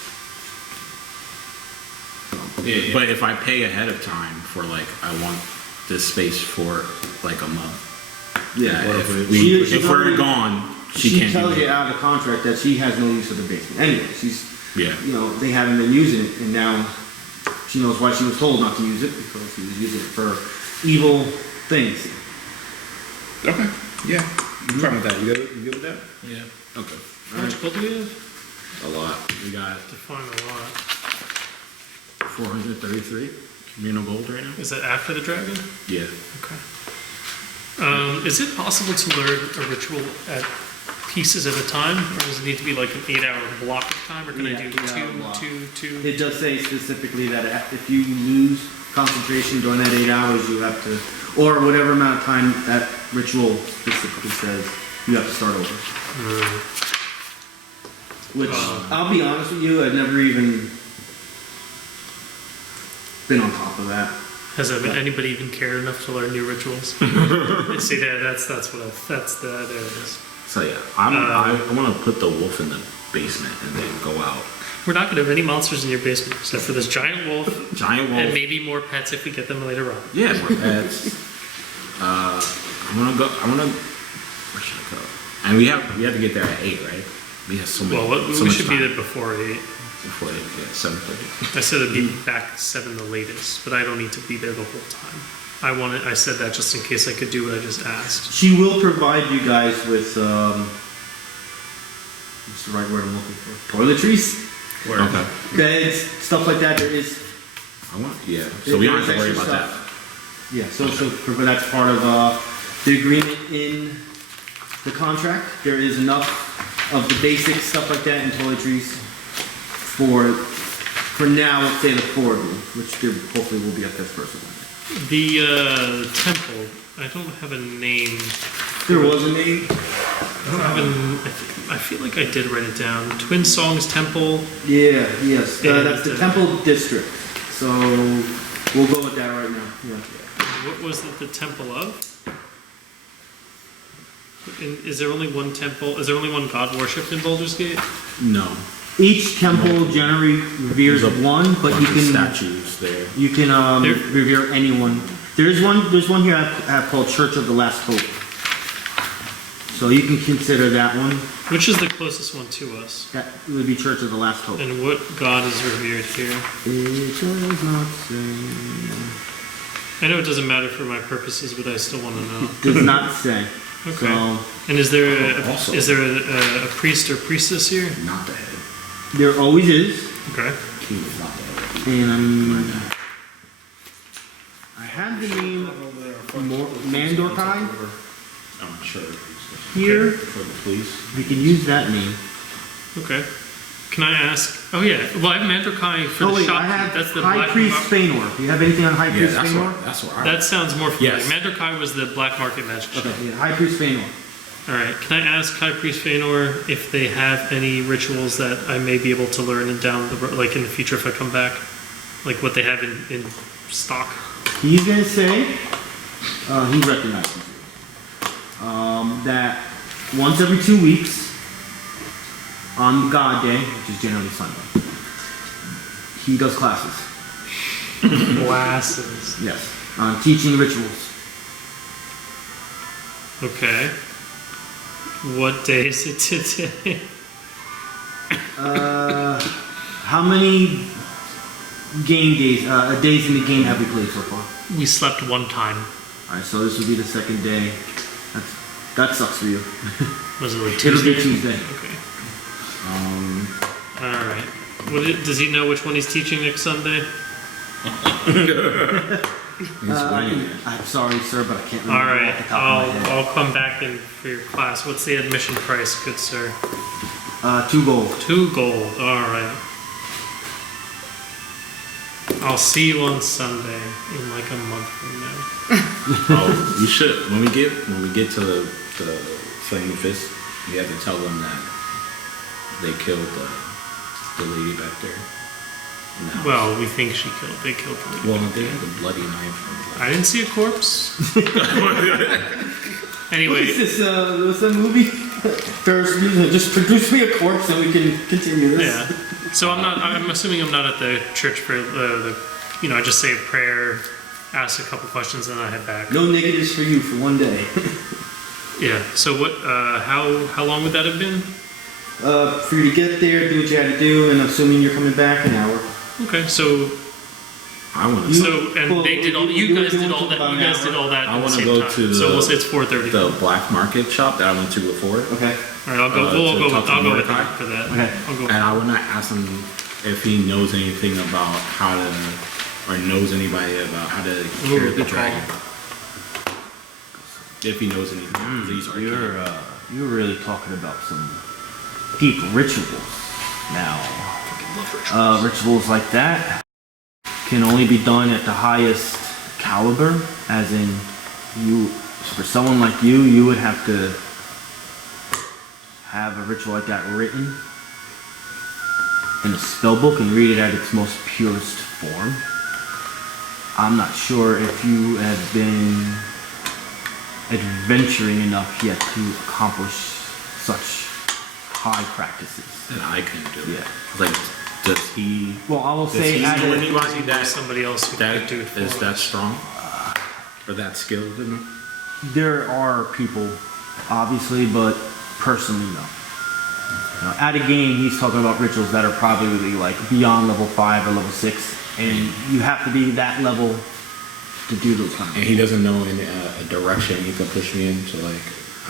Yeah, but if I pay ahead of time for like, I want this space for like a month. Yeah. If we're gone, she can't tells do you it. out of the contract that she has no use for the basement. Anyway, Yeah. they haven't been using it, and now she knows why she was told not to use it, because she was using it for evil things. Okay. Yeah. I'm fine with that. You good with that? Yeah. Okay. How much gold do we have? A lot. We got Define a lot. 433 communal gold right now. Is that after the dragon? Yeah. Okay. Is it possible to learn a ritual at pieces at a time, or does it need to be like an 8-hour block of time, or can I Yeah, do 8-hour block. two? It does say specifically that if you lose concentration during that 8 hours, you have to, or whatever amount of time that ritual specifically says, you have to start over. Which, I'll be honest with you, I've never even been on top of that. Has anybody even cared enough to learn new rituals? See, there it is. So yeah, I want to put the wolf in the basement and then go out. We're not going to have any monsters in your basement except for this giant wolf, Giant wolf. and maybe more pets if we get them later on. Yeah, more pets. I'm gonna go. Where should I go? And we have to get there at 8, right? We have so many. Well, so we much should time. be there before 8. Before 8, yeah, 7:30. I said I'd be back 7 the latest, but I don't need to be there the whole time. I said that just in case I could do what I just asked. She will provide you guys with, what's the right word I'm looking for? Toiletries? Okay. Beds, stuff like that. There is. Yeah. So we don't have to worry Extra about that. stuff. Yeah, so that's part of the agreement in the contract. There is enough of the basic stuff like that and toiletries for now, let's say the 4 of you, which there hopefully will be a 5th person. The temple, I don't have a name. There was a name. I feel like I did write it down. Twin Songs Temple. Yeah, yes. And, That's the Temple District. So we'll go with that right now. Yeah. What was it the temple of? Is there only one temple? Is there only one god worshipped in Baldur's Gate? No. Each temple generally reveres There's a one, but you bunch of can statues there. There- revere anyone. There's one here I have called Church of the Last Hope. So you can consider that one. Which is the closest one to us? That would be Church of the Last Hope. And what god is revered here? It does not say. I know it doesn't matter for my purposes, but I still want to know. Does not say. Okay. So And is there Also- a priest or priestess here? Not the head. there always is, Okay. King is not the head. and I have the name Mandorkai I'm sure. here. For the police. We can use that name. Okay. Can I ask? Oh yeah. Well, I have Mandorkai for Oh the wait, shop. I have That's the High black Priest mar- Feanor. Do you have anything on High Yeah, Priest that's Feanor? what I. That sounds more familiar. Yes. Mandorkai was the black market magic shop. Okay, yeah, High Priest Feanor. All right. Can I ask High Priest Feanor if they have any rituals that I may be able to learn in like in the future if I come back, like what they have in stock? He's gonna say he recognizes you. That once every 2 weeks on God Day, which is generally Sunday, he does classes. Glasses. Yes, teaching rituals. Okay. What day is it today? How many game days, days in the game have we played so far? We slept one time. Alright, so this will be the 2nd day. That sucks for you. Was it like It'll Tuesday? be Tuesday. Okay. All right. Does he know which one he's teaching next Sunday? He's winging it. I'm sorry, sir, but I can't All remember right, off the top of my head. I'll come back in for your class. What's the admission price, good sir? 2 gold. 2 gold. All right. I'll see you on Sunday in like a month from now. Oh, you should. When we get to the Flaming Fist, you have to tell them that they killed the lady back there. No. Well, we think they killed the lady. Well, they had the bloody knife. I didn't see a corpse. Anyway, Is this what's that movie? Ferris Bueller, just produce me a corpse and we can continue this. yeah. So I'm assuming I'm not at the church for I just say a prayer, ask a couple questions, and then I head back. No negatives for you for one day. Yeah. So what? How long would that have been? For you to get there, do what you had to do, and assuming you're coming back, an hour. Okay. So I want to. they did all. You guys did all that. You guys did all that. I at the want to same go time. to So we'll say it's 4:30. the black market shop that I went to before. Okay. All right. I'll go. I'll go with Mordecai. that for that. Okay. I'll go. And I want to ask him if he knows anything about how to, or knows anybody about how to cure Ooh, the good call. dragon. If he knows anything, 'cause he's arcane. You're really talking about some deep rituals now. Rituals like that can only be done at the highest caliber, as in you. For someone like you would have to have a ritual like that written in a spell book and read it at its most purest form. I'm not sure if you have been adventuring enough yet to accomplish such high practices. That I can do. Yeah. Like, does he? Well, I will Does say he at know a- anybody that Somebody else who that could do it for is us. that strong or that skilled in it? there are people, obviously, but personally, no. At a game, he's talking about rituals that are probably like beyond level 5 or level 6, and you have to be that level to do those kind of And things. he doesn't know in a direction he can push me into. Like,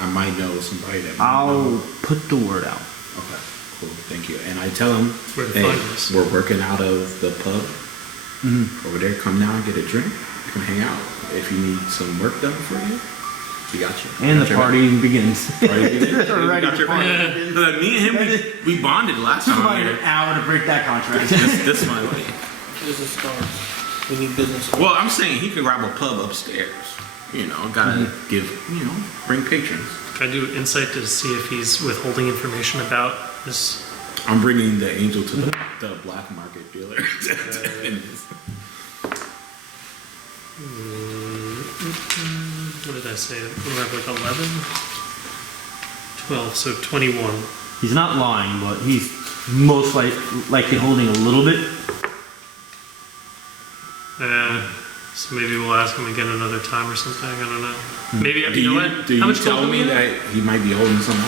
I might know somebody that. Might I'll know. put the word out. Okay, cool, thank you. And I tell him, Where to hey, find us. we're working out of the pub over there. Come down, get a drink, come hang out. If you need some work done for you, we got you. And Got the your party begins. back. Party begins. We Already got your back. party. Like, me and him, we bonded last Took time about here. an hour to break that contract. This my way. Business cards. We need business. Well, I'm saying he could grab a pub upstairs. You know, gotta give, bring patrons. Can I do insight to see if he's withholding information about this? I'm bringing the angel to the black market dealer. What did I say? We have like 11? 12, so 21. He's not lying, but he's most likely holding a little bit. So maybe we'll ask him again another time or something. I don't know. Maybe, do you know you, what? do How you much tell gold do we me have? that he might be holding something?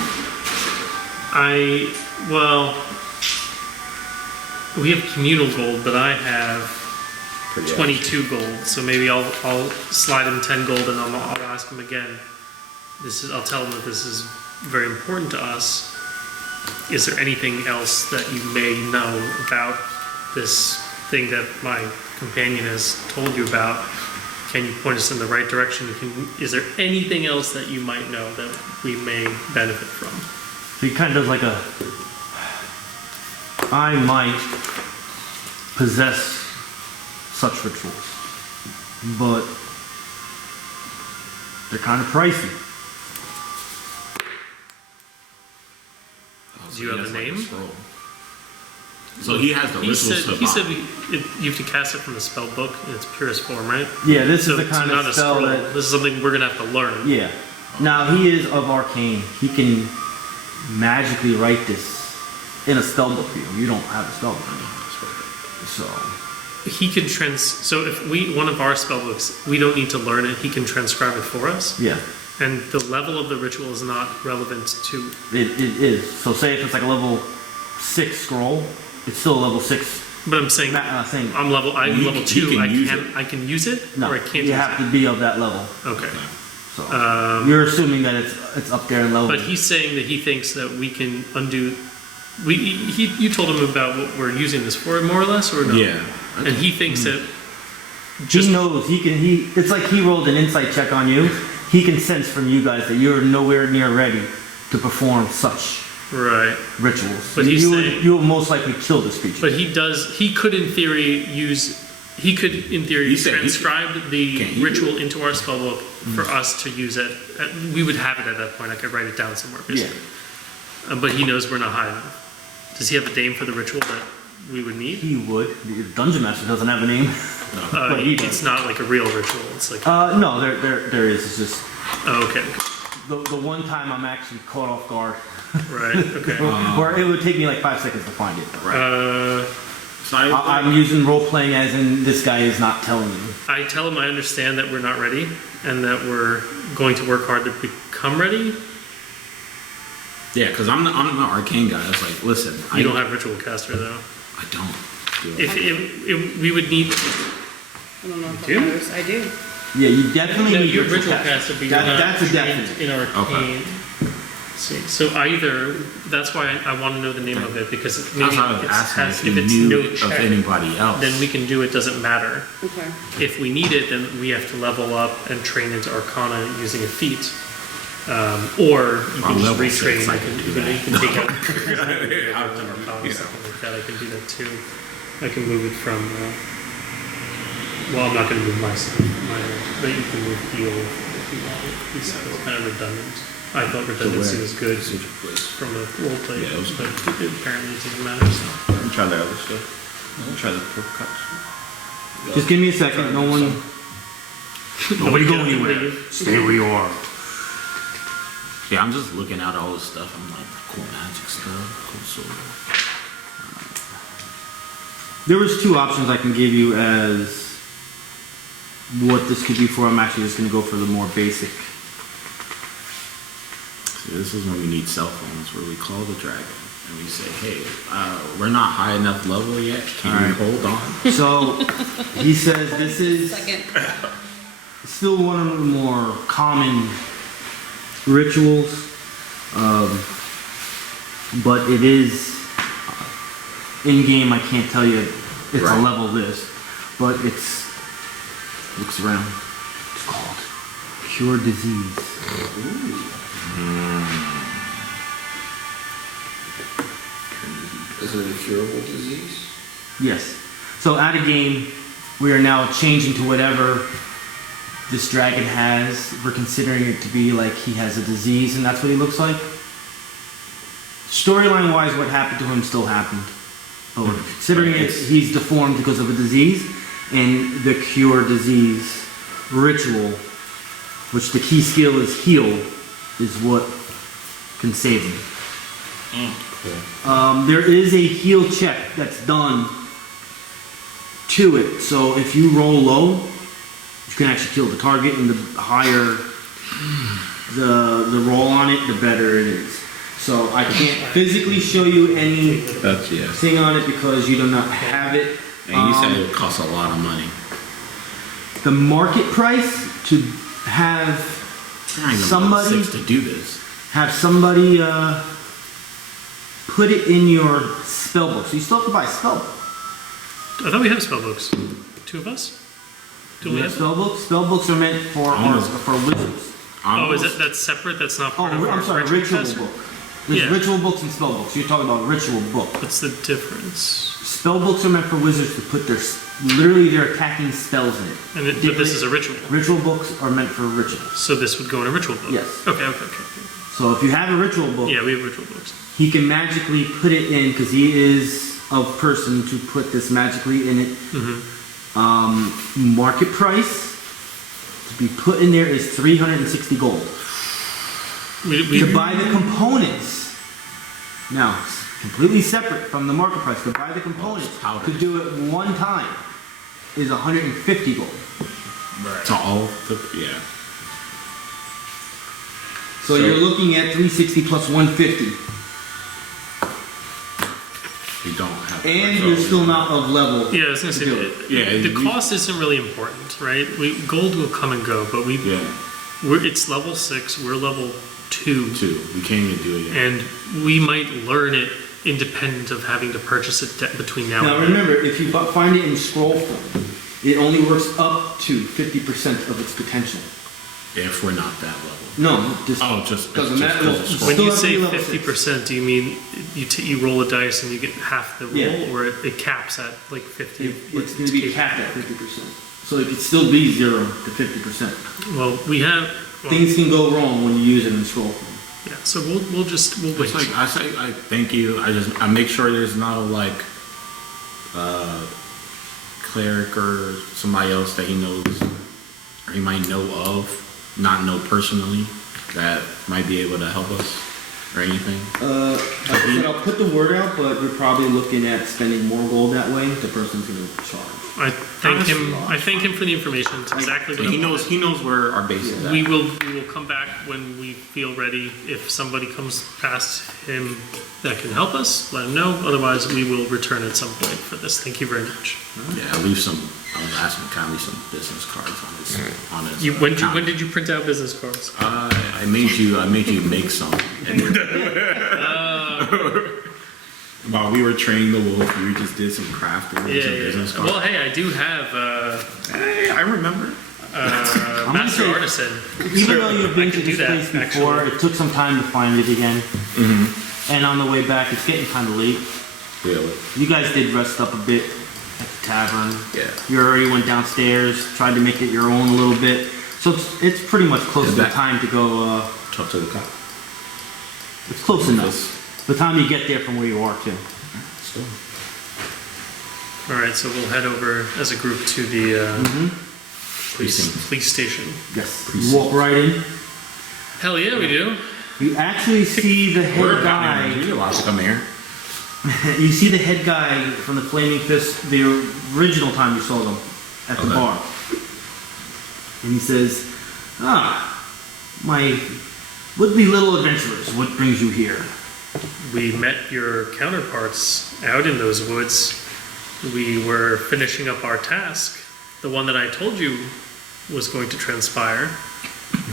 We have communal gold, but I have Pretty 22 gold. So maybe I'll slide him 10 gold and I'll ask him again. I'll tell him that this is very important to us. Is there anything else that you may know about this thing that my companion has told you about? Can you point us in the right direction? Is there anything else that you might know that we may benefit from? So he kind of does like I might possess such rituals, but they're kind of pricey. Do you have the name? So he has the He rituals said, to buy. you have to cast it from the spell book in its purest form, right? Yeah, this So is the it's kind not of a spell scroll. that. This is something we're gonna have to learn. Yeah. Now he is of arcane. He can magically write this in a spell book for you. You don't have a spell book. So He can so if one of our spell books, we don't need to learn it. He can transcribe it for us, yeah, and the level of the ritual is not relevant to. it is. So say if it's like a level 6 scroll, it's still a level 6 But I'm saying thing. I'm level You- level you 2. can I use can it. use it, No, or I can't. you use have to be of that level. it. Okay. So you're assuming that it's up there in level. But he's saying that he thinks that we can undo. You told him about what we're using this for, more or less, or no? Yeah. And he thinks that Just he knows. It's like he rolled an insight check on you. He can sense from you guys that you're nowhere near ready to perform such right. rituals. But he's you saying- will most likely kill this creature. But he could in theory He said he transcribe the Can't he ritual into our spellbook for us to use it. We would have it at that point. I could write it down somewhere, basically. But he knows we're not high enough. Does he have a name for the ritual that we would need? He would. The dungeon master doesn't have a name. But he does. It's not like a real ritual. It's like No, there is. It's just okay. the one time I'm actually caught off guard, Right. Okay. or it would take me like 5 seconds to find it. So I'm using role playing as in this guy is not telling you. I tell him I understand that we're not ready and that we're going to work hard to become ready. yeah, because I'm the arcane guy. It's like, listen, You don't have ritual caster though. I don't. Do If we would need. I don't know if You that do? matters. I do. Yeah, you definitely No, need you're ritual ritual caster, but you're That- not that's a trained definite. in arcane. See, so either that's why I want to know the name of it because maybe That's why I was asking if if it's you no knew of check, anybody else. then we can do it. Doesn't matter. Okay. If we need it, then we have to level up and train into Arcana using a feat. Or you On can just level retrain. 6, I You can do can that. take out Yeah. something like that. I can do that too. I can move it from. Well, I'm not going to move my stuff. But you can move heal if you want it. It's kind of redundant. I thought redundancy was good from a role play, Yeah, it was but apparently it doesn't matter. So. You try the other stuff. You try the pork cuts. Just give me a second. No one. Nobody go anywhere. Leave. Stay where you are. Yeah, I'm just looking at all this stuff. I'm like, cool magic stuff, cool sword. There was 2 options I can give you as what this could be for. I'm actually just going to go for the more basic. See, this is when we need cell phones, where we call the dragon and we say, hey, we're not high enough level yet. Can you hold on? So he says this is Second. still one of the more common rituals, but it is in game. I can't tell you it's a Right. level this, but it's looks around. It's called Cure Disease. Is it a curable disease? Yes. So at a game, we are now changing to whatever this dragon has. We're considering it to be like he has a disease, and that's what he looks like. Storyline wise, what happened to him still happened. But we're considering it, he's deformed because of a disease, and the cure disease ritual, which the key skill is heal, is what can save him. There is a heal check that's done to it, so if you roll low, you can actually kill the target, and the higher the roll on it, the better it is. So I can't physically show you anything That's yeah. on it because you do not have it. And you said it would cost a lot of money. The market price to have I ain't gonna somebody level 6 to do this. put it in your spell book. So you still have to buy a spell book. I thought we have spell books. 2 of us. Do You we have have? spell books? Spell books are meant for wizards. Oh, is it that's separate? That's not part of our I'm sorry, ritual caster? book. There's Yeah. ritual books and spell books. You're talking about ritual book. What's the difference? Spell books are meant for wizards to put literally their attacking spells in it. But this is a ritual. Ritual books are meant for rituals. So this would go in a ritual book. Yes. Okay. So if you have a ritual book, Yeah, we have ritual books. he can magically put it in because he is a person to put this magically in it. Market price to be put in there is 360 gold. To buy the components, now it's completely separate from the market price. To buy the components powder. to do it one time is 150 gold. To all the, yeah. So you're looking at 360 plus 150, You don't have. and you're still not of level. Yeah, I was gonna say to do it. the cost isn't really important, right? Gold will come and go, but it's level 6. We're level 2, We can't even do it yet. and we might learn it independent of having to purchase it between now Now and then. remember, if you find it in scroll form, It only works up to 50% of its potential. If we're not that level. No, just just doesn't just matter. 'cause it's When Still you have to be say level 50%, do you mean you roll a dice and you get half the roll, Yeah. or it caps at like 50? it's going to be capped at 50%. So it could still be 0 to 50%. Well, we have. Well, Things can go wrong when you use it in scroll. yeah, so we'll wait. It's like I say, I thank you. I make sure there's not a like cleric or somebody else that he knows or he might know of, not know personally, that might be able to help us or anything. Like I said, I'll put the word out, but we're probably looking at spending more gold that way. The person's going to charge. I thank him. I thank him for the information. It's exactly what But I wanted. he knows where our base is at. We will come back when we feel ready. If somebody comes past him that can help us, let him know. Otherwise, we will return at some point for this. Thank you very much. Yeah, I was asking can I leave some business cards on his When account. did you print out business cards? I made you make some. While we were training the wolf, we just did some crafting with some business cards. Well, hey, I do have Hey, I remember. gonna Master say- Artisan. Even though you've I been can to do this that, place before, actually. it took some time to find it again. And on the way back, it's getting kind of late. Really? You guys did rest up a bit at the tavern. Yeah. You already went downstairs, tried to make it your own a little bit. So it's pretty much close Is to the that- time to go, Talk to the cop. it's close enough. The time you get there from where you are too. Still. All right, so we'll head over as a group to the Precinct. police station. Yes. You walk right in. Hell yeah, we do. You actually see the We're head down guy. there. You're allowed to come here. You see the head guy from the Flaming Fist the original time you saw them at the Okay. bar. And he says, my would-be little adventurers, what brings you here? We met your counterparts out in those woods. We were finishing up our task, the one that I told you was going to transpire,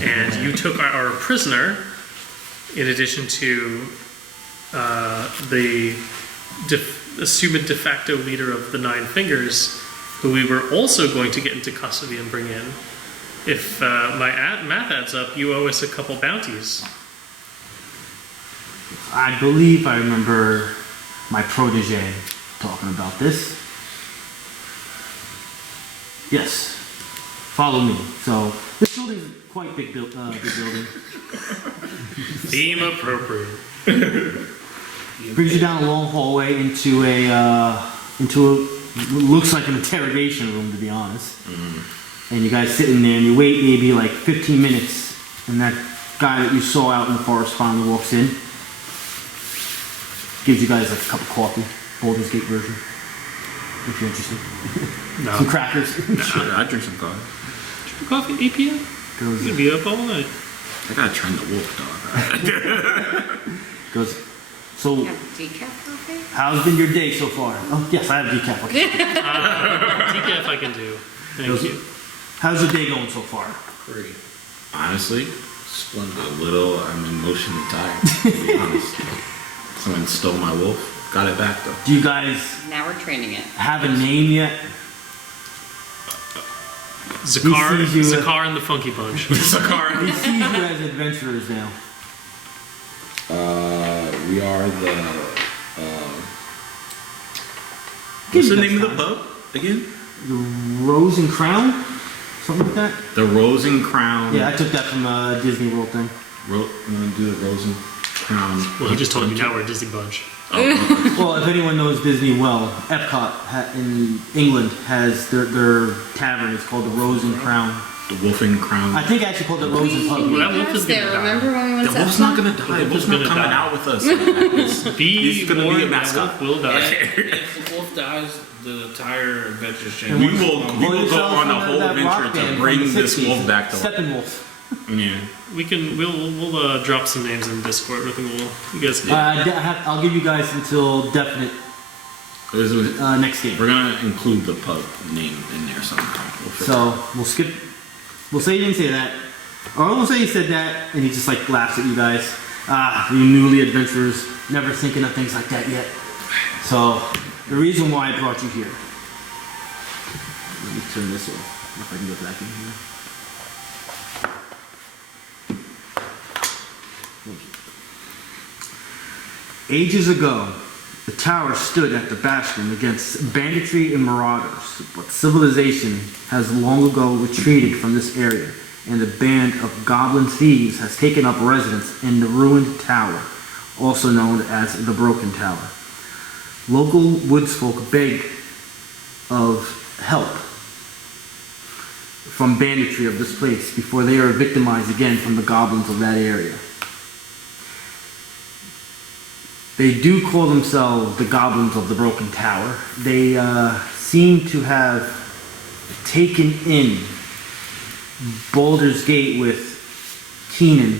and you took our prisoner, in addition to the assumed de facto leader of the Nine Fingers, who we were also going to get into custody and bring in. If my math adds up, you owe us a couple bounties. I believe I remember my protege talking about this. Yes, follow me. So this building is quite big, big building. Theme appropriate. Brings you down a long hallway into what looks like an interrogation room, to be honest. And you guys sit in there and you wait maybe like 15 minutes, and that guy that you saw out in the forest finally walks in. Gives you guys like a cup of coffee, Baldur's Gate version, if you're interested. No. Some crackers. Sure, I drink some coffee. Coffee at 8 p.m.? Goes, You're gonna be up all night. I gotta train the wolf, dog. goes, so Have decaf coffee? how's been your day so far? Oh, yes, I have decaf. Okay. Decaf I can do. Thank you. How's your day going so far? Great. Honestly, splendid. A little, I'm emotionally tired, to be honest. Someone stole my wolf. Got it back, though. Do you guys Now we're training it. have a name yet? Zakhar, He sees you, Zakhar and the Funky Bunch. Zakhar. He sees you as adventurers now. We are the, Give what's the you name guys of the time. pub again? The Rose and Crown? Something like that? The Rose and Crown. Yeah, I took that from a Disney World thing. I'm gonna do the Rose and Crown. Well, he just told you now we're a Disney Bunch. Well, if anyone knows Disney well, Ep.8 in England has their tavern is called the Rose and Crown. The Wolf and Crown. I think I actually called it Rose and Pub. Well, that wolf is there. gonna die. Remember when we went The to wolf's Epsom? not gonna die. The wolf's wolf's not gonna coming die. out with us. Be He's gonna be a warned, that mascot. wolf will die. If the wolf dies, the entire adventure changes. We will Blow go yourself on a into whole that rock adventure band to from bring the this 60s. wolf back to life. Steppenwolf. Yeah. We'll drop some names in Discord. I think you guys can. I'll give you guys until definite next game. We're gonna include the pub name in there somehow. We'll figure it out. So we'll skip. We'll say you didn't say that, or we'll say you said that, and he just like laughs at you guys. You newly adventurers, never thinking of things like that yet. So the reason why I brought you here. Let me turn this off. If I can get back in here. Ages ago, the tower stood at the bastion against banditry and marauders, but civilization has long ago retreated from this area, and a band of goblin thieves has taken up residence in the ruined tower, also known as the Broken Tower. Local woodsfolk beg of help from banditry of this place before they are victimized again from the goblins of that area. They do call themselves the Goblins of the Broken Tower. They seem to have taken in Baldur's Gate with Keenan,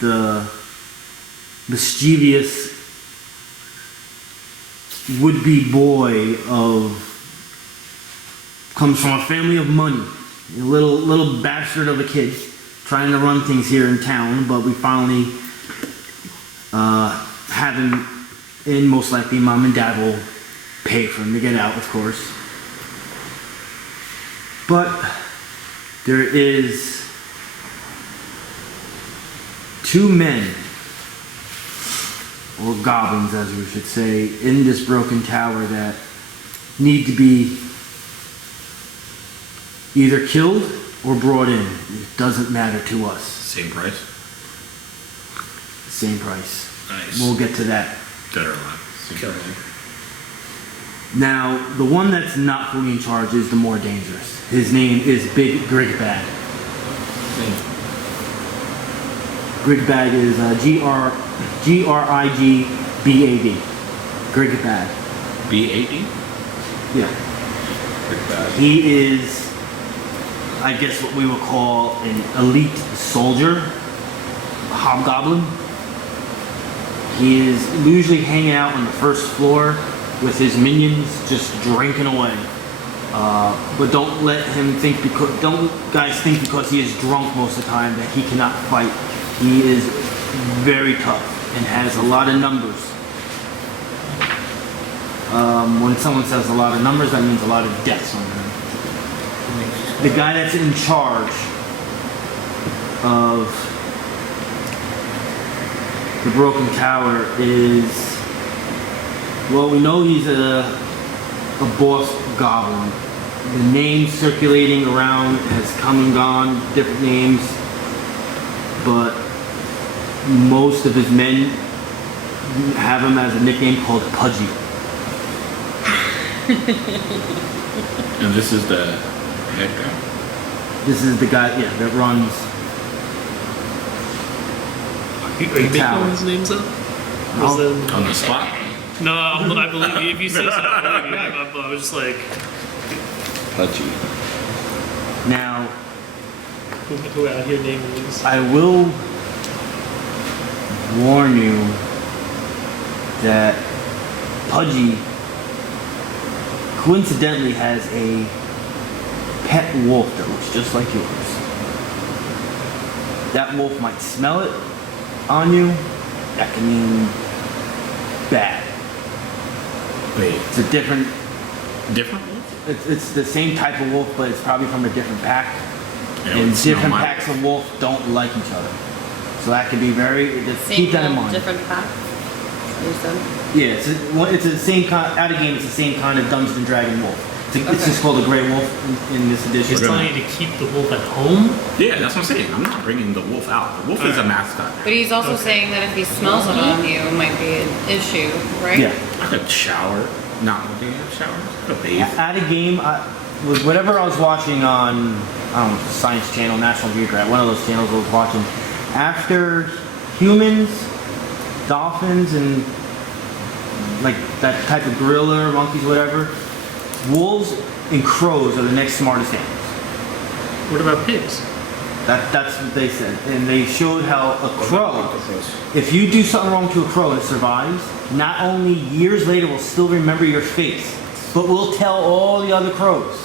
the mischievous would-be boy comes from a family of money, a little bastard of a kid trying to run things here in town, but we finally have him in. Most likely mom and dad will pay for him to get out, of course. But there is 2 men, or goblins as we should say, in this broken tower that need to be either killed or brought in. It doesn't matter to us. Same price? Same price. Nice. We'll get to that. Dead or alive? Kill him. Now, the one that's not fully in charge is the more dangerous. His name is Big Grigbag. Grigbag is Grigbad. Grigbag. B-A-D? Yeah. He is, I guess, what we would call an elite soldier, a hobgoblin. He is usually hanging out on the first floor with his minions, just drinking away. But don't let him think don't guys think because he is drunk most of the time that he cannot fight. He is very tough and has a lot of numbers. When someone says a lot of numbers, that means a lot of deaths on him. The guy that's in charge of the Broken Tower is, well, we know he's a boss goblin. The name circulating around has come and gone, different names, but most of his men have him as a nickname called Pudgy. And this is the head guy? This is the guy, yeah, that runs. Are you making tower. all these names up? No. Was that- On the spot? No, I believe you. If you say so, I believe you. I was just like, Pudgy. Now, who out here naming these? I will warn you that Pudgy coincidentally has a pet wolf that looks just like yours. That wolf might smell it on you. That can mean bad. Wait, It's a different, different wolf? it's the same type of wolf, but it's probably from a different pack. Yeah, it And would smell different my packs of wolf don't like each other. So that could be just Same keep that in wolf, mind. different pack. You said? Yeah, it's the same kind, out of game, it's the same kind of Dungeons and Dragon wolf. It's Okay. just called a Grey Wolf in this edition. He's telling you to keep the wolf at home? Yeah, that's what I'm saying. I'm not bringing the wolf out. The wolf is a mascot. But he's also Okay. saying that if he smells it on you, it might be an issue, right? Yeah. I could shower. Not looking at showers. I could bathe. Out of game, with whatever I was watching on, I don't know, Science Channel, National Geographic, one of those channels I was watching, after humans, dolphins, and like that type of gorilla, monkeys, whatever, wolves and crows are the next smartest animals. What about pigs? That's what they said. And they showed how a crow, if you do something wrong to a crow and it survives, not only years later will still remember your face, but will tell all the other crows.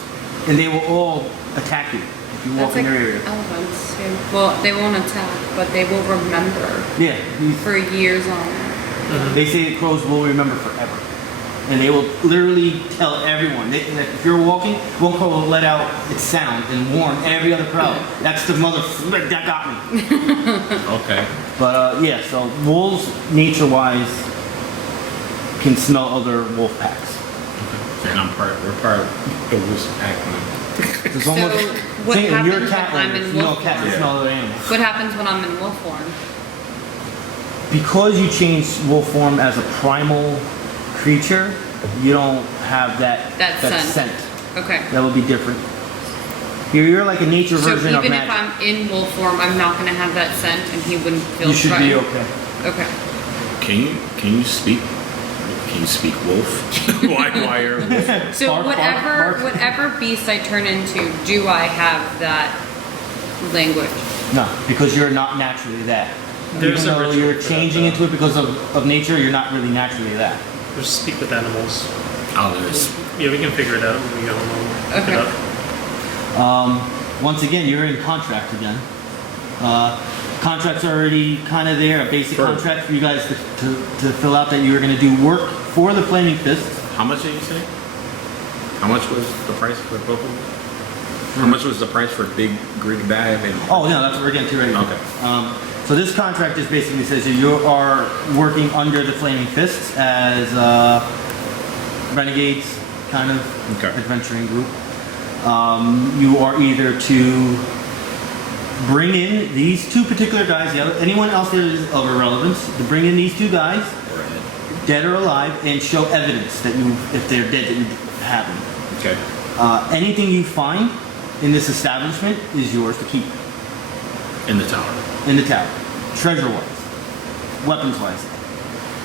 And they will all attack you if you walk That's in like their area. elephants too. Well, they won't attack, but they will remember Yeah, for years on end. they say that crows will remember forever. and they will literally tell everyone. Like, if you're walking, one crow will let out its sound and warn every other crow. That's the mother that got me. Okay. But yeah, so wolves, nature-wise, can smell other wolf packs. And we're part of the wolf pack now. It's So almost what think when you're a happens cat when I'm owner, in you know wolf a cat can form? smell other animals. What happens when I'm in wolf form? Because you change wolf form as a primal creature, you don't have that That scent. Okay. That will be different. You're like a nature So version of even if magic. I'm in wolf form, I'm not gonna have that scent, and he wouldn't feel You should threatened. be okay. Okay. Can you speak? Can you speak wolf? why are wolf? So Bark, bark, bark. whatever beast I turn into, do I have that language? No, because you're not naturally that. There's Even a though ritual you're for that, changing though. into it because of nature, you're not really naturally that. Just speak with animals. Oh, there's Yeah, we can figure it out when we go home. Look it Okay. up. Once again, you're in contract again. Contract's already kind of there, a basic Sure. contract for you guys to fill out that you were going to do work for the Flaming Fist. how much did you say? How much was the price for both of them? How much was the price for Big Green Bag and? Oh, no, that's what we're getting to right now. Okay. So this contract just basically says that you are working under the Flaming Fists as renegades, kind of Okay. adventuring group. You are either to bring in these two particular guys, anyone else that is of irrelevance, to bring in these two guys, dead or alive, and show evidence that you, if they're dead, that you have them. Okay. Anything you find in this establishment is yours to keep In the tower. in the tower, treasure-wise, weapons-wise.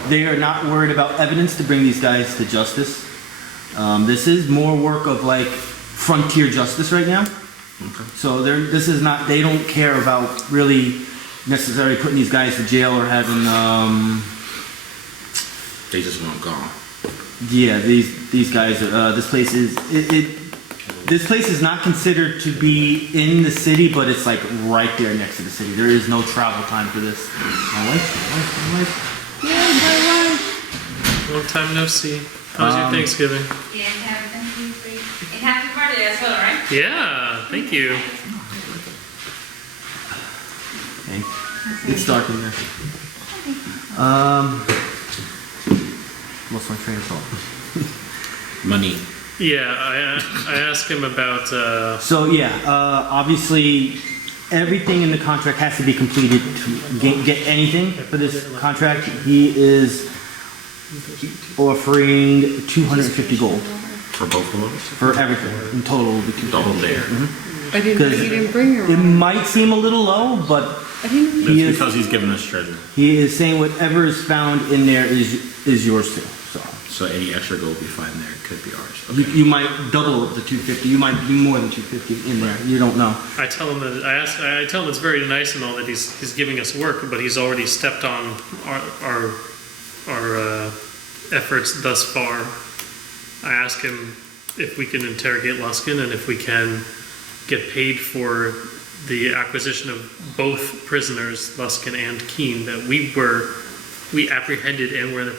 They are not worried about evidence to bring these guys to justice. This is more work of like frontier justice right now. Okay. So this is not. They don't care about really necessarily putting these guys to jail or having. They just want gone. Yeah, these guys. This place is This place is not considered to be in the city, but it's like right there next to the city. There is no travel time for this. My wife. Yeah, my wife. Long time no see. How was your Thanksgiving? Yeah, happy Thanksgiving. And happy birthday as well, right? Yeah, thank you. Hey, it's dark in there. Lost my train of thought. Money. Yeah, I asked him about. So yeah, obviously everything in the contract has to be completed to get anything for this contract. He is offering 250 gold For both of us? for everything. In total, will be The whole 250. day. I didn't know Because you didn't bring your It own. might seem a little low, but I didn't. It's he is because he's giving us treasure. he is saying whatever is found in there is yours too. So So any extra gold we find there could be ours. you might double the 250. You might be more than 250 in there. You don't know. I tell him that I tell him it's very nice and all that he's giving us work, but he's already stepped on our efforts thus far. I ask him if we can interrogate Luskin and if we can get paid for the acquisition of both prisoners, Luskin and Keene, that we apprehended and we're in the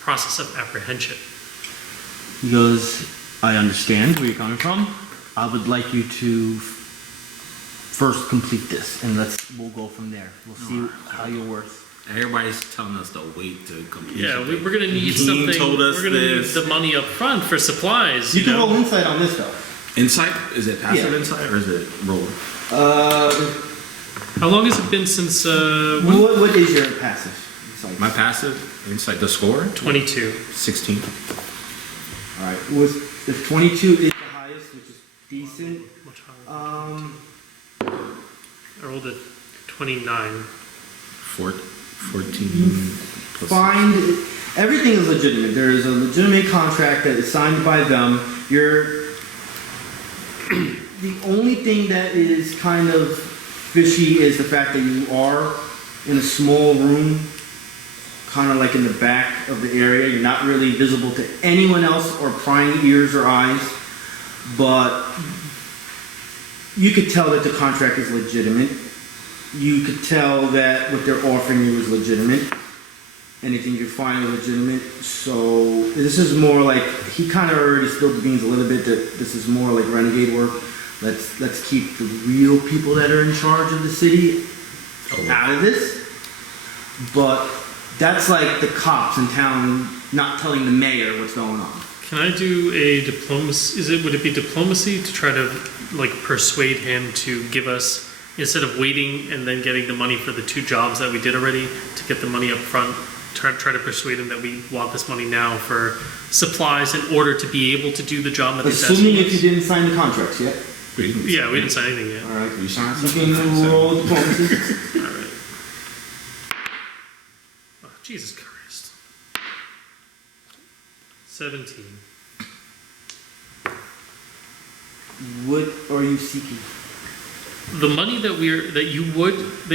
process of apprehension. He goes, I understand where you're coming from. I would like you to first complete this, and we'll go from there. We'll see how you're worth. Everybody's telling us to wait to complete. Yeah, we're gonna need He something. told us we're gonna this. need the money up front for supplies. You You can know. roll insight on this though. Insight? Is it passive Yeah. insight or is it roll? How long has it been since? What is your passive? Insight? My passive insight, the score? 22. 16. All right. If 22 is the highest, which is decent. Much higher. I rolled a 29. 14 plus Find everything is legitimate. There is a legitimate contract that is signed by them. The only thing that is kind of fishy is the fact that you are in a small room, kind of like in the back of the area. You're not really visible to anyone else or prying ears or eyes, but you could tell that the contract is legitimate. You could tell that what they're offering you is legitimate. anything you find legitimate. So this is more like, he kind of already spilled the beans a little bit that this is more like renegade work. Let's keep the real people that are in charge of the city out of this. But that's like the cops in town not telling the mayor what's going on. Can I do a diplomacy? Would it be diplomacy to try to like persuade him to give us, instead of waiting and then getting the money for the 2 jobs that we did already, to get the money up front? Try to persuade him that we want this money now for supplies in order to be able to do the job that he's asking Assuming if us. you didn't sign the contracts yet. Yeah, we didn't sign anything yet. Alright. You signed You something? can roll diplomacy. All right. Oh, Jesus Christ. 17. What are you seeking? The money that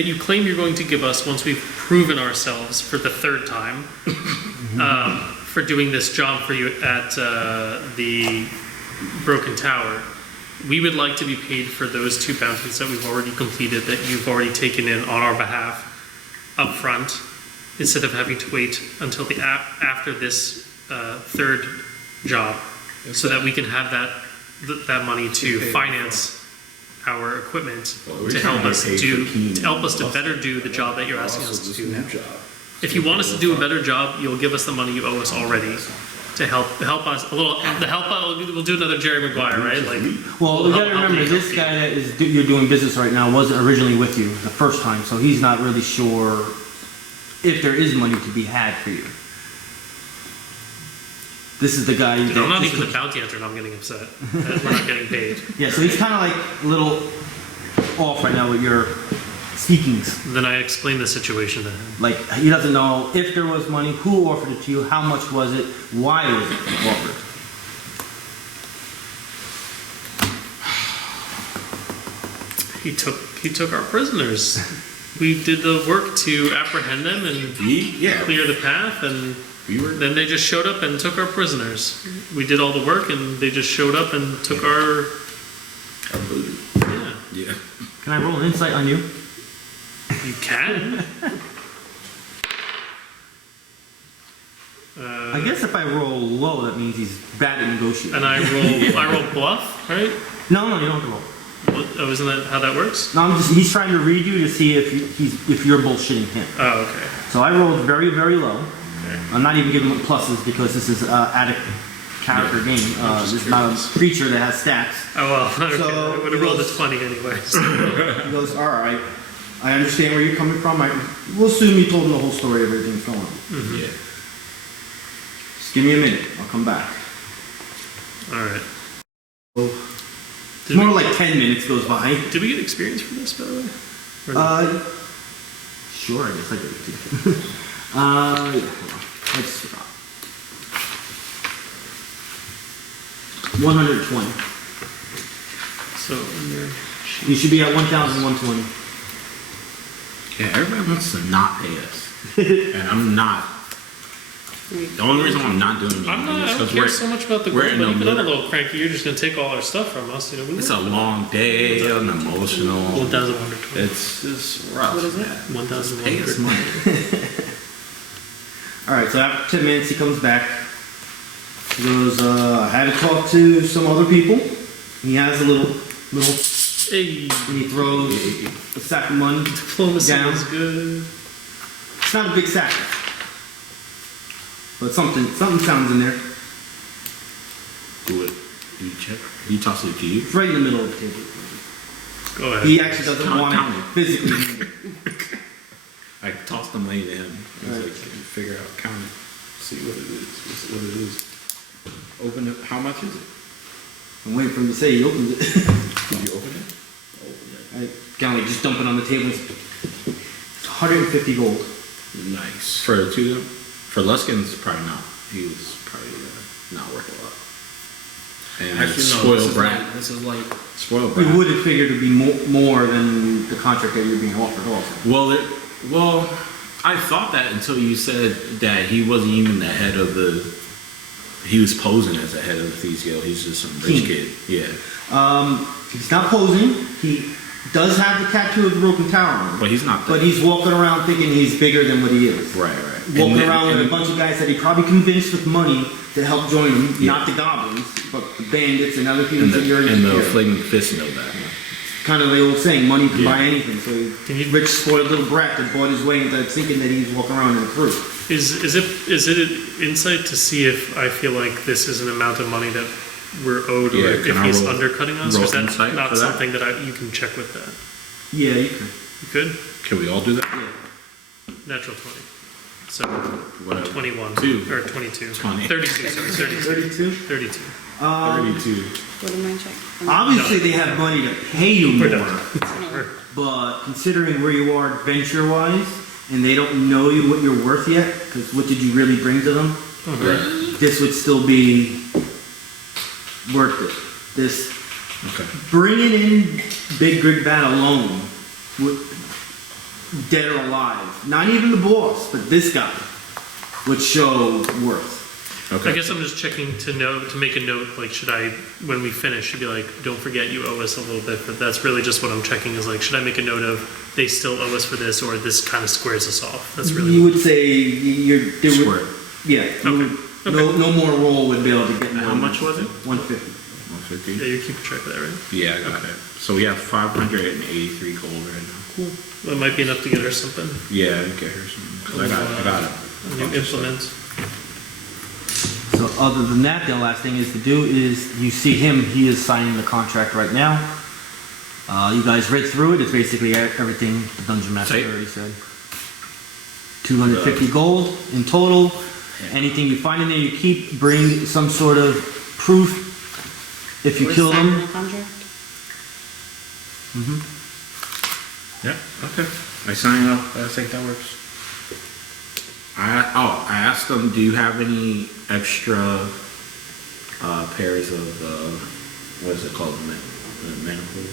you claim you're going to give us once we've proven ourselves for the 3rd time, for doing this job for you at the Broken Tower, we would like to be paid for those 2 bounties that we've already completed, that you've already taken in on our behalf up front, instead of having to wait until the after this 3rd job, so that we can have that money to finance our equipment, to help us to better do the job that you're asking us to do now. If you want us to do a better job, you'll give us the money you owe us already to help us a little. We'll do another Jerry Maguire, right? Like, Well, you gotta remember, this guy that you're doing business right now wasn't originally with you the first time, so he's not really sure if there is money to be had for you. This is the guy. Dude, I'm not even the bounty hunter, and I'm getting upset that we're not getting paid. Yeah, so he's kind of like a little off right now with your speakings. Then I explained the situation to him. Like, he doesn't know if there was money, who offered it to you, how much was it, why was it offered. He took our prisoners. We did the work to apprehend them and clear the path, and then they just showed up and took our prisoners. We did all the work, and they just showed up and took our booty. Yeah. Can I roll an insight on you? You can. I guess if I roll low, that means he's bad at negotiating. And I roll bluff, right? No, you don't have to roll. Oh, isn't that how that works? No, he's trying to read you to see if you're bullshitting him. Oh, okay. So I rolled very, very low. Okay. I'm not even giving him pluses because this is at a character game. This is not a creature that has stats. Oh well, okay. So I would have rolled a 20 anyway. He goes, all right. I understand where you're coming from. We'll assume you told him the whole story of everything's going on. Mm-hmm. Yeah. Just give me a minute. I'll come back. All right. It's more like 10 minutes goes by. Did we get experience from this, by the way? Or no? Sure, I guess I could. Yeah, hold on. Let's see. 120. So under. You should be at 1,120. Yeah, everybody wants to not pay us. And I'm not. The only reason why I'm not doing it I is don't because care so much about the we're gold, in but the even I'm a middle. little cranky. You're just gonna take all our stuff from us. You know, It's a long day, and emotional. 1,120. It's rough. What is it? Man. Pay us 1,120. money. Alright, so after 10 minutes he comes back. He goes, I had to talk to some other people. He has a little, Hey, and he throws a sack of money diplomacy down. is good. It's not a big sack. But something sounds in there. Do it. You check. You toss it to you. It's right in the middle of the table. Go ahead. He actually doesn't Count- want count it it. physically. I tossed the money to him. I was Right. like, figure out, count it, see what it is. What it is. Open it. How much is it? I'm waiting for him to say he opens it. Did you open it? I kind of like just dump it on the table. It's 150 gold. Nice. For the two of them? For Luskin's, probably not. He was probably not worth a lot. And Actually, no. spoiled brat. This is like Spoiled We brat. would have figured it'd be more than the contract that you're being offered also. Well, I thought that until you said that he wasn't even the head of the. He was posing as the head of the Thieves Guild. He's just some rich Keene. kid. Yeah. He's not posing. does have the tattoo of the broken tower on him. But he's not. But he's walking around thinking he's bigger than what he is. Right. Walking around with a bunch of guys that he probably convinced with money to help join him, Yeah. not the goblins, but the bandits and other people And that you're in. the flaming fist know that. Kind of the old saying, money can Yeah. buy anything. So Can you- rich spoiled little brat that bought his way into thinking that he's walking around in a crew. Is it an insight to see if I feel like this is an amount of money that we're owed, or Yeah, if can I he's roll- undercutting us, or roll is that insight not for that? something that you can check with that? Yeah, you could. You could? Can we all do that? Natural 20. So Whatever. 21. Two. Or 22. 20. 32, sorry, 32. 32? 32. 32. What am I checking? Obviously, they have money to pay you We're more. done. But considering where you are adventure-wise, and they don't know you what you're worth yet, because what did you really bring to them? Right. This would still be worth it. This Okay. bringing in Big Grid Bat alone, would, dead or alive, not even the boss, but this guy, would show worth. Okay. I guess I'm just checking to make a note, like, should I, when we finish, should be like, don't forget you owe us a little bit, but that's really just what I'm checking is like, should I make a note of, they still owe us for this, or this kind of squares us off? That's really. You would say you're there would- Square. Yeah. You would, no more roll would be able to get more. How than much was it? 150. 150. Yeah, you're keeping track of that, right? Yeah, I got it. So we have 583 gold right now. Cool. That might be enough to get her something. Yeah, I'd get her some. 'Cause I got it. New implements. So other than that, the last thing is to do is you see him. He is signing the contract right now. You guys read through it. It's basically everything the dungeon master Tight. already said. 250 gold in total. Anything you find in there, you keep. Bring some sort of proof. If you We're kill signing them, the contract? Yeah, okay. I sign up. I think that works. I asked them, do you have any extra pairs of what is it called? Manacles?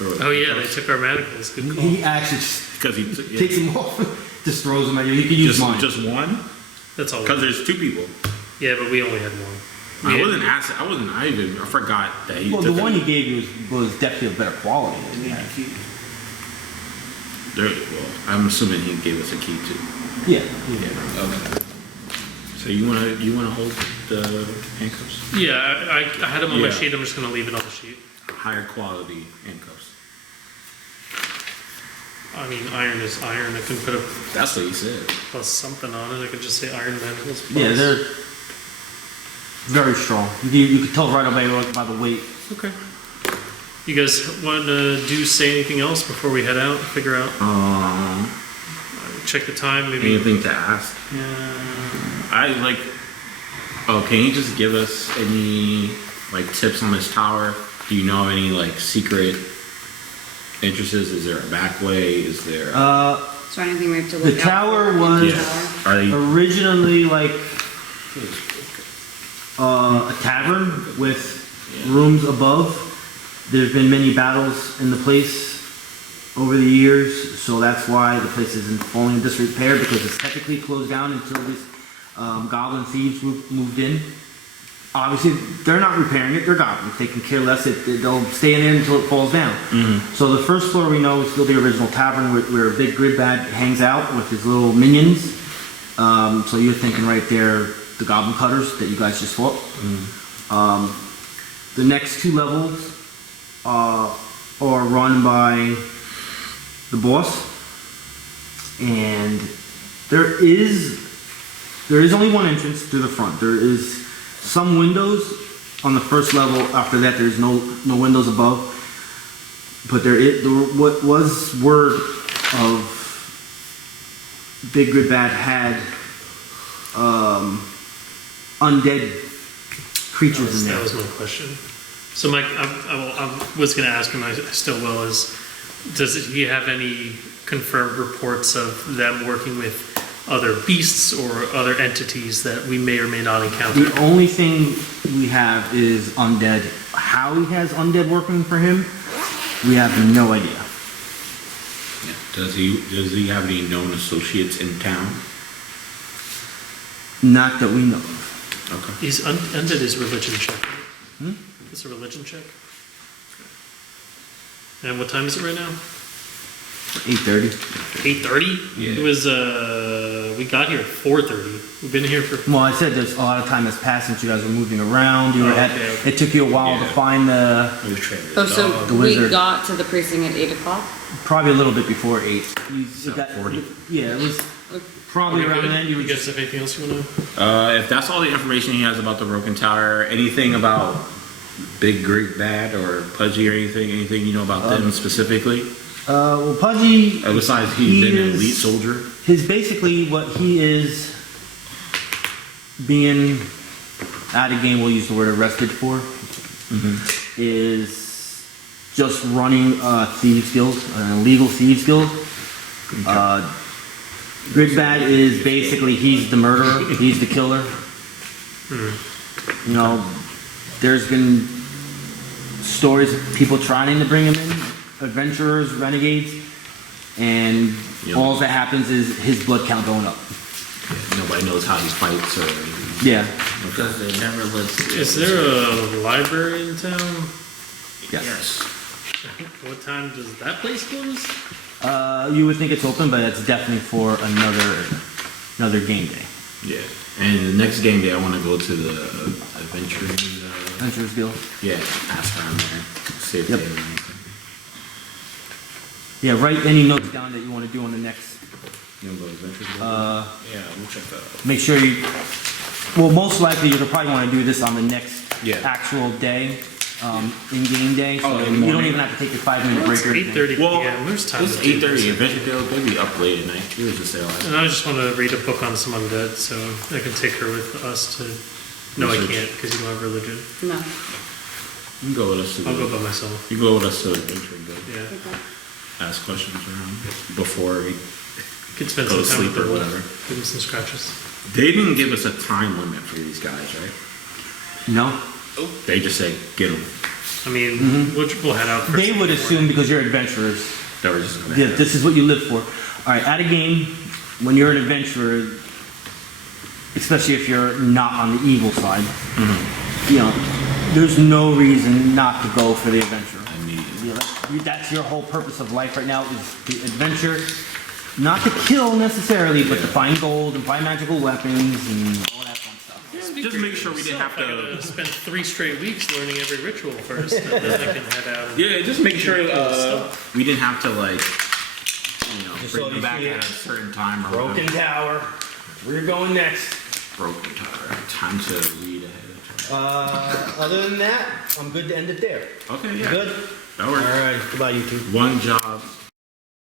Whatever. Oh yeah, they took our manacles. Good call. he actually just Because he takes them off, just throws them at you. You can use mine. just one? That's all. Because there's two people. Yeah, but we only had one. I We wasn't had- asking. I forgot that he well, took the one it. he gave you was definitely of better quality. Than that. Well, I'm assuming he gave us a key too. Yeah. Yeah. Okay. So you wanna hold the handcuffs? Yeah, I had them on my Yeah. sheet. I'm just gonna leave it on the sheet. Higher quality handcuffs. I mean, iron is iron. I can put a That's what he said. plus something on it. I could just say iron manacles. Plus. Yeah, they're very strong. You could tell right away by the weight. Okay. You guys want to say anything else before we head out? Figure out. Check the time. Maybe. Anything to ask? I like. Oh, can you just give us any like tips on this tower? Do you know any like secret entrances? Is there a back way? Is there? Is there anything we have to look The out tower for in was- the yeah. tower? Are they? Originally, like a tavern with rooms above. There's been many battles in the place over the years, so that's why the place is in falling disrepair, because it's technically closed down until these goblin thieves moved in. Obviously, they're not repairing it, they're goblins. They can care less, they'll stay in there until it falls down. So the first floor we know is still the original tavern where Big Gridbad hangs out with his little minions. So you're thinking right there, the goblin cutters that you guys just fought. The next two levels are run by the boss, and there is only one entrance through the front. There is some windows on the first level. After that, there's no windows above. But what was word of Big Good Bad had undead creatures in That there. was my question. So Mike, I was going to ask him, I still will, is does he have any confirmed reports of them working with other beasts or other entities that we may or may not encounter? The only thing we have is undead. How he has undead working for him, we have no idea. Does he have any known associates in town? Not that we know of. Okay. He's undead is religion check, right? It's a religion check? And what time is it right now? 8:30. 8:30? Yeah. It was, we got here at 4:30. We've been here for... Well, I said there's a lot of time has passed since you guys were moving around. You Oh, had, okay, okay. It took you a while to Yeah. find the, We was training Oh, the so dog. The we wizard. got to the precinct at 8 o'clock? probably a little bit before 8. You got, 40. yeah, it was probably Okay, around good. then. You were You guys just, have anything else you want to... If that's all the information he has about the broken tower, anything about Big Great Bad or Pudgy or anything you know about them specifically? well, Pudgy, Besides he's been an is- elite soldier. his basically what he is being out of game, we'll use the word arrested for, is just running thieves guild, an illegal thieves guild. Grigbad is basically, he's the murderer, he's the killer. You know, there's been stories of people trying to bring him in, adventurers, renegades, and Yeah. all that happens is his blood count going up. Yeah, nobody knows how he fights or anything. Yeah. Because they never list. Is there a library in town? Yes. What time does that place close? You would think it's open, but it's definitely for another game day. Yeah. And the next game day, I want to go to the adventuring. Adventurers Guild. Yeah, ask around there, see if Yep. they have anything. Yeah, write any notes down that you want to do on the next. You want to go to adventure? Yeah, we'll check that out. Make sure you. Well, most likely you'll probably want to do this on the next Yeah. actual day, in-game day. So Oh, in the you don't morning. even have to take a 5-minute break or anything. 8:30 Well, p.m. There's time It's to do 8:30. this. Adventure Guild, they'll be up late at night. It was just there last. And I just want to read a book on some undead, so I can take her with us to... No, I Research. can't, because you don't have religion. No. You can go with us to I'll the, go by myself. You can go with us to the adventure guild. Yeah. Ask questions around before we Could spend go some to time sleep with or the wolf. whatever. Give him some scratches. They didn't give us a time limit for these guys, right? No. They just say get them. I mean, we'll head out first. They would assume because you're adventurers. They were just gonna. Yeah, this is what you live for. All right, at a game, when you're an adventurer, especially if you're not on the evil side, you know, there's no reason not to go for the adventure. I mean, You know, that's your whole purpose of life right now is the adventure. Not to kill necessarily, but to find gold and find magical weapons and all that fun stuff. just make sure we didn't have I gotta to. spend 3 straight weeks learning every ritual first, and then I can head out. And Yeah, just make sure stuff. we didn't have to like, Just bring so them you back see at it. a certain time or Broken whatever. Tower. Where you're going next? Broken tower. Time to read ahead of time. Other than that, I'm good to end it there. Okay, yeah. Good? That All works. right. Goodbye, you two. One job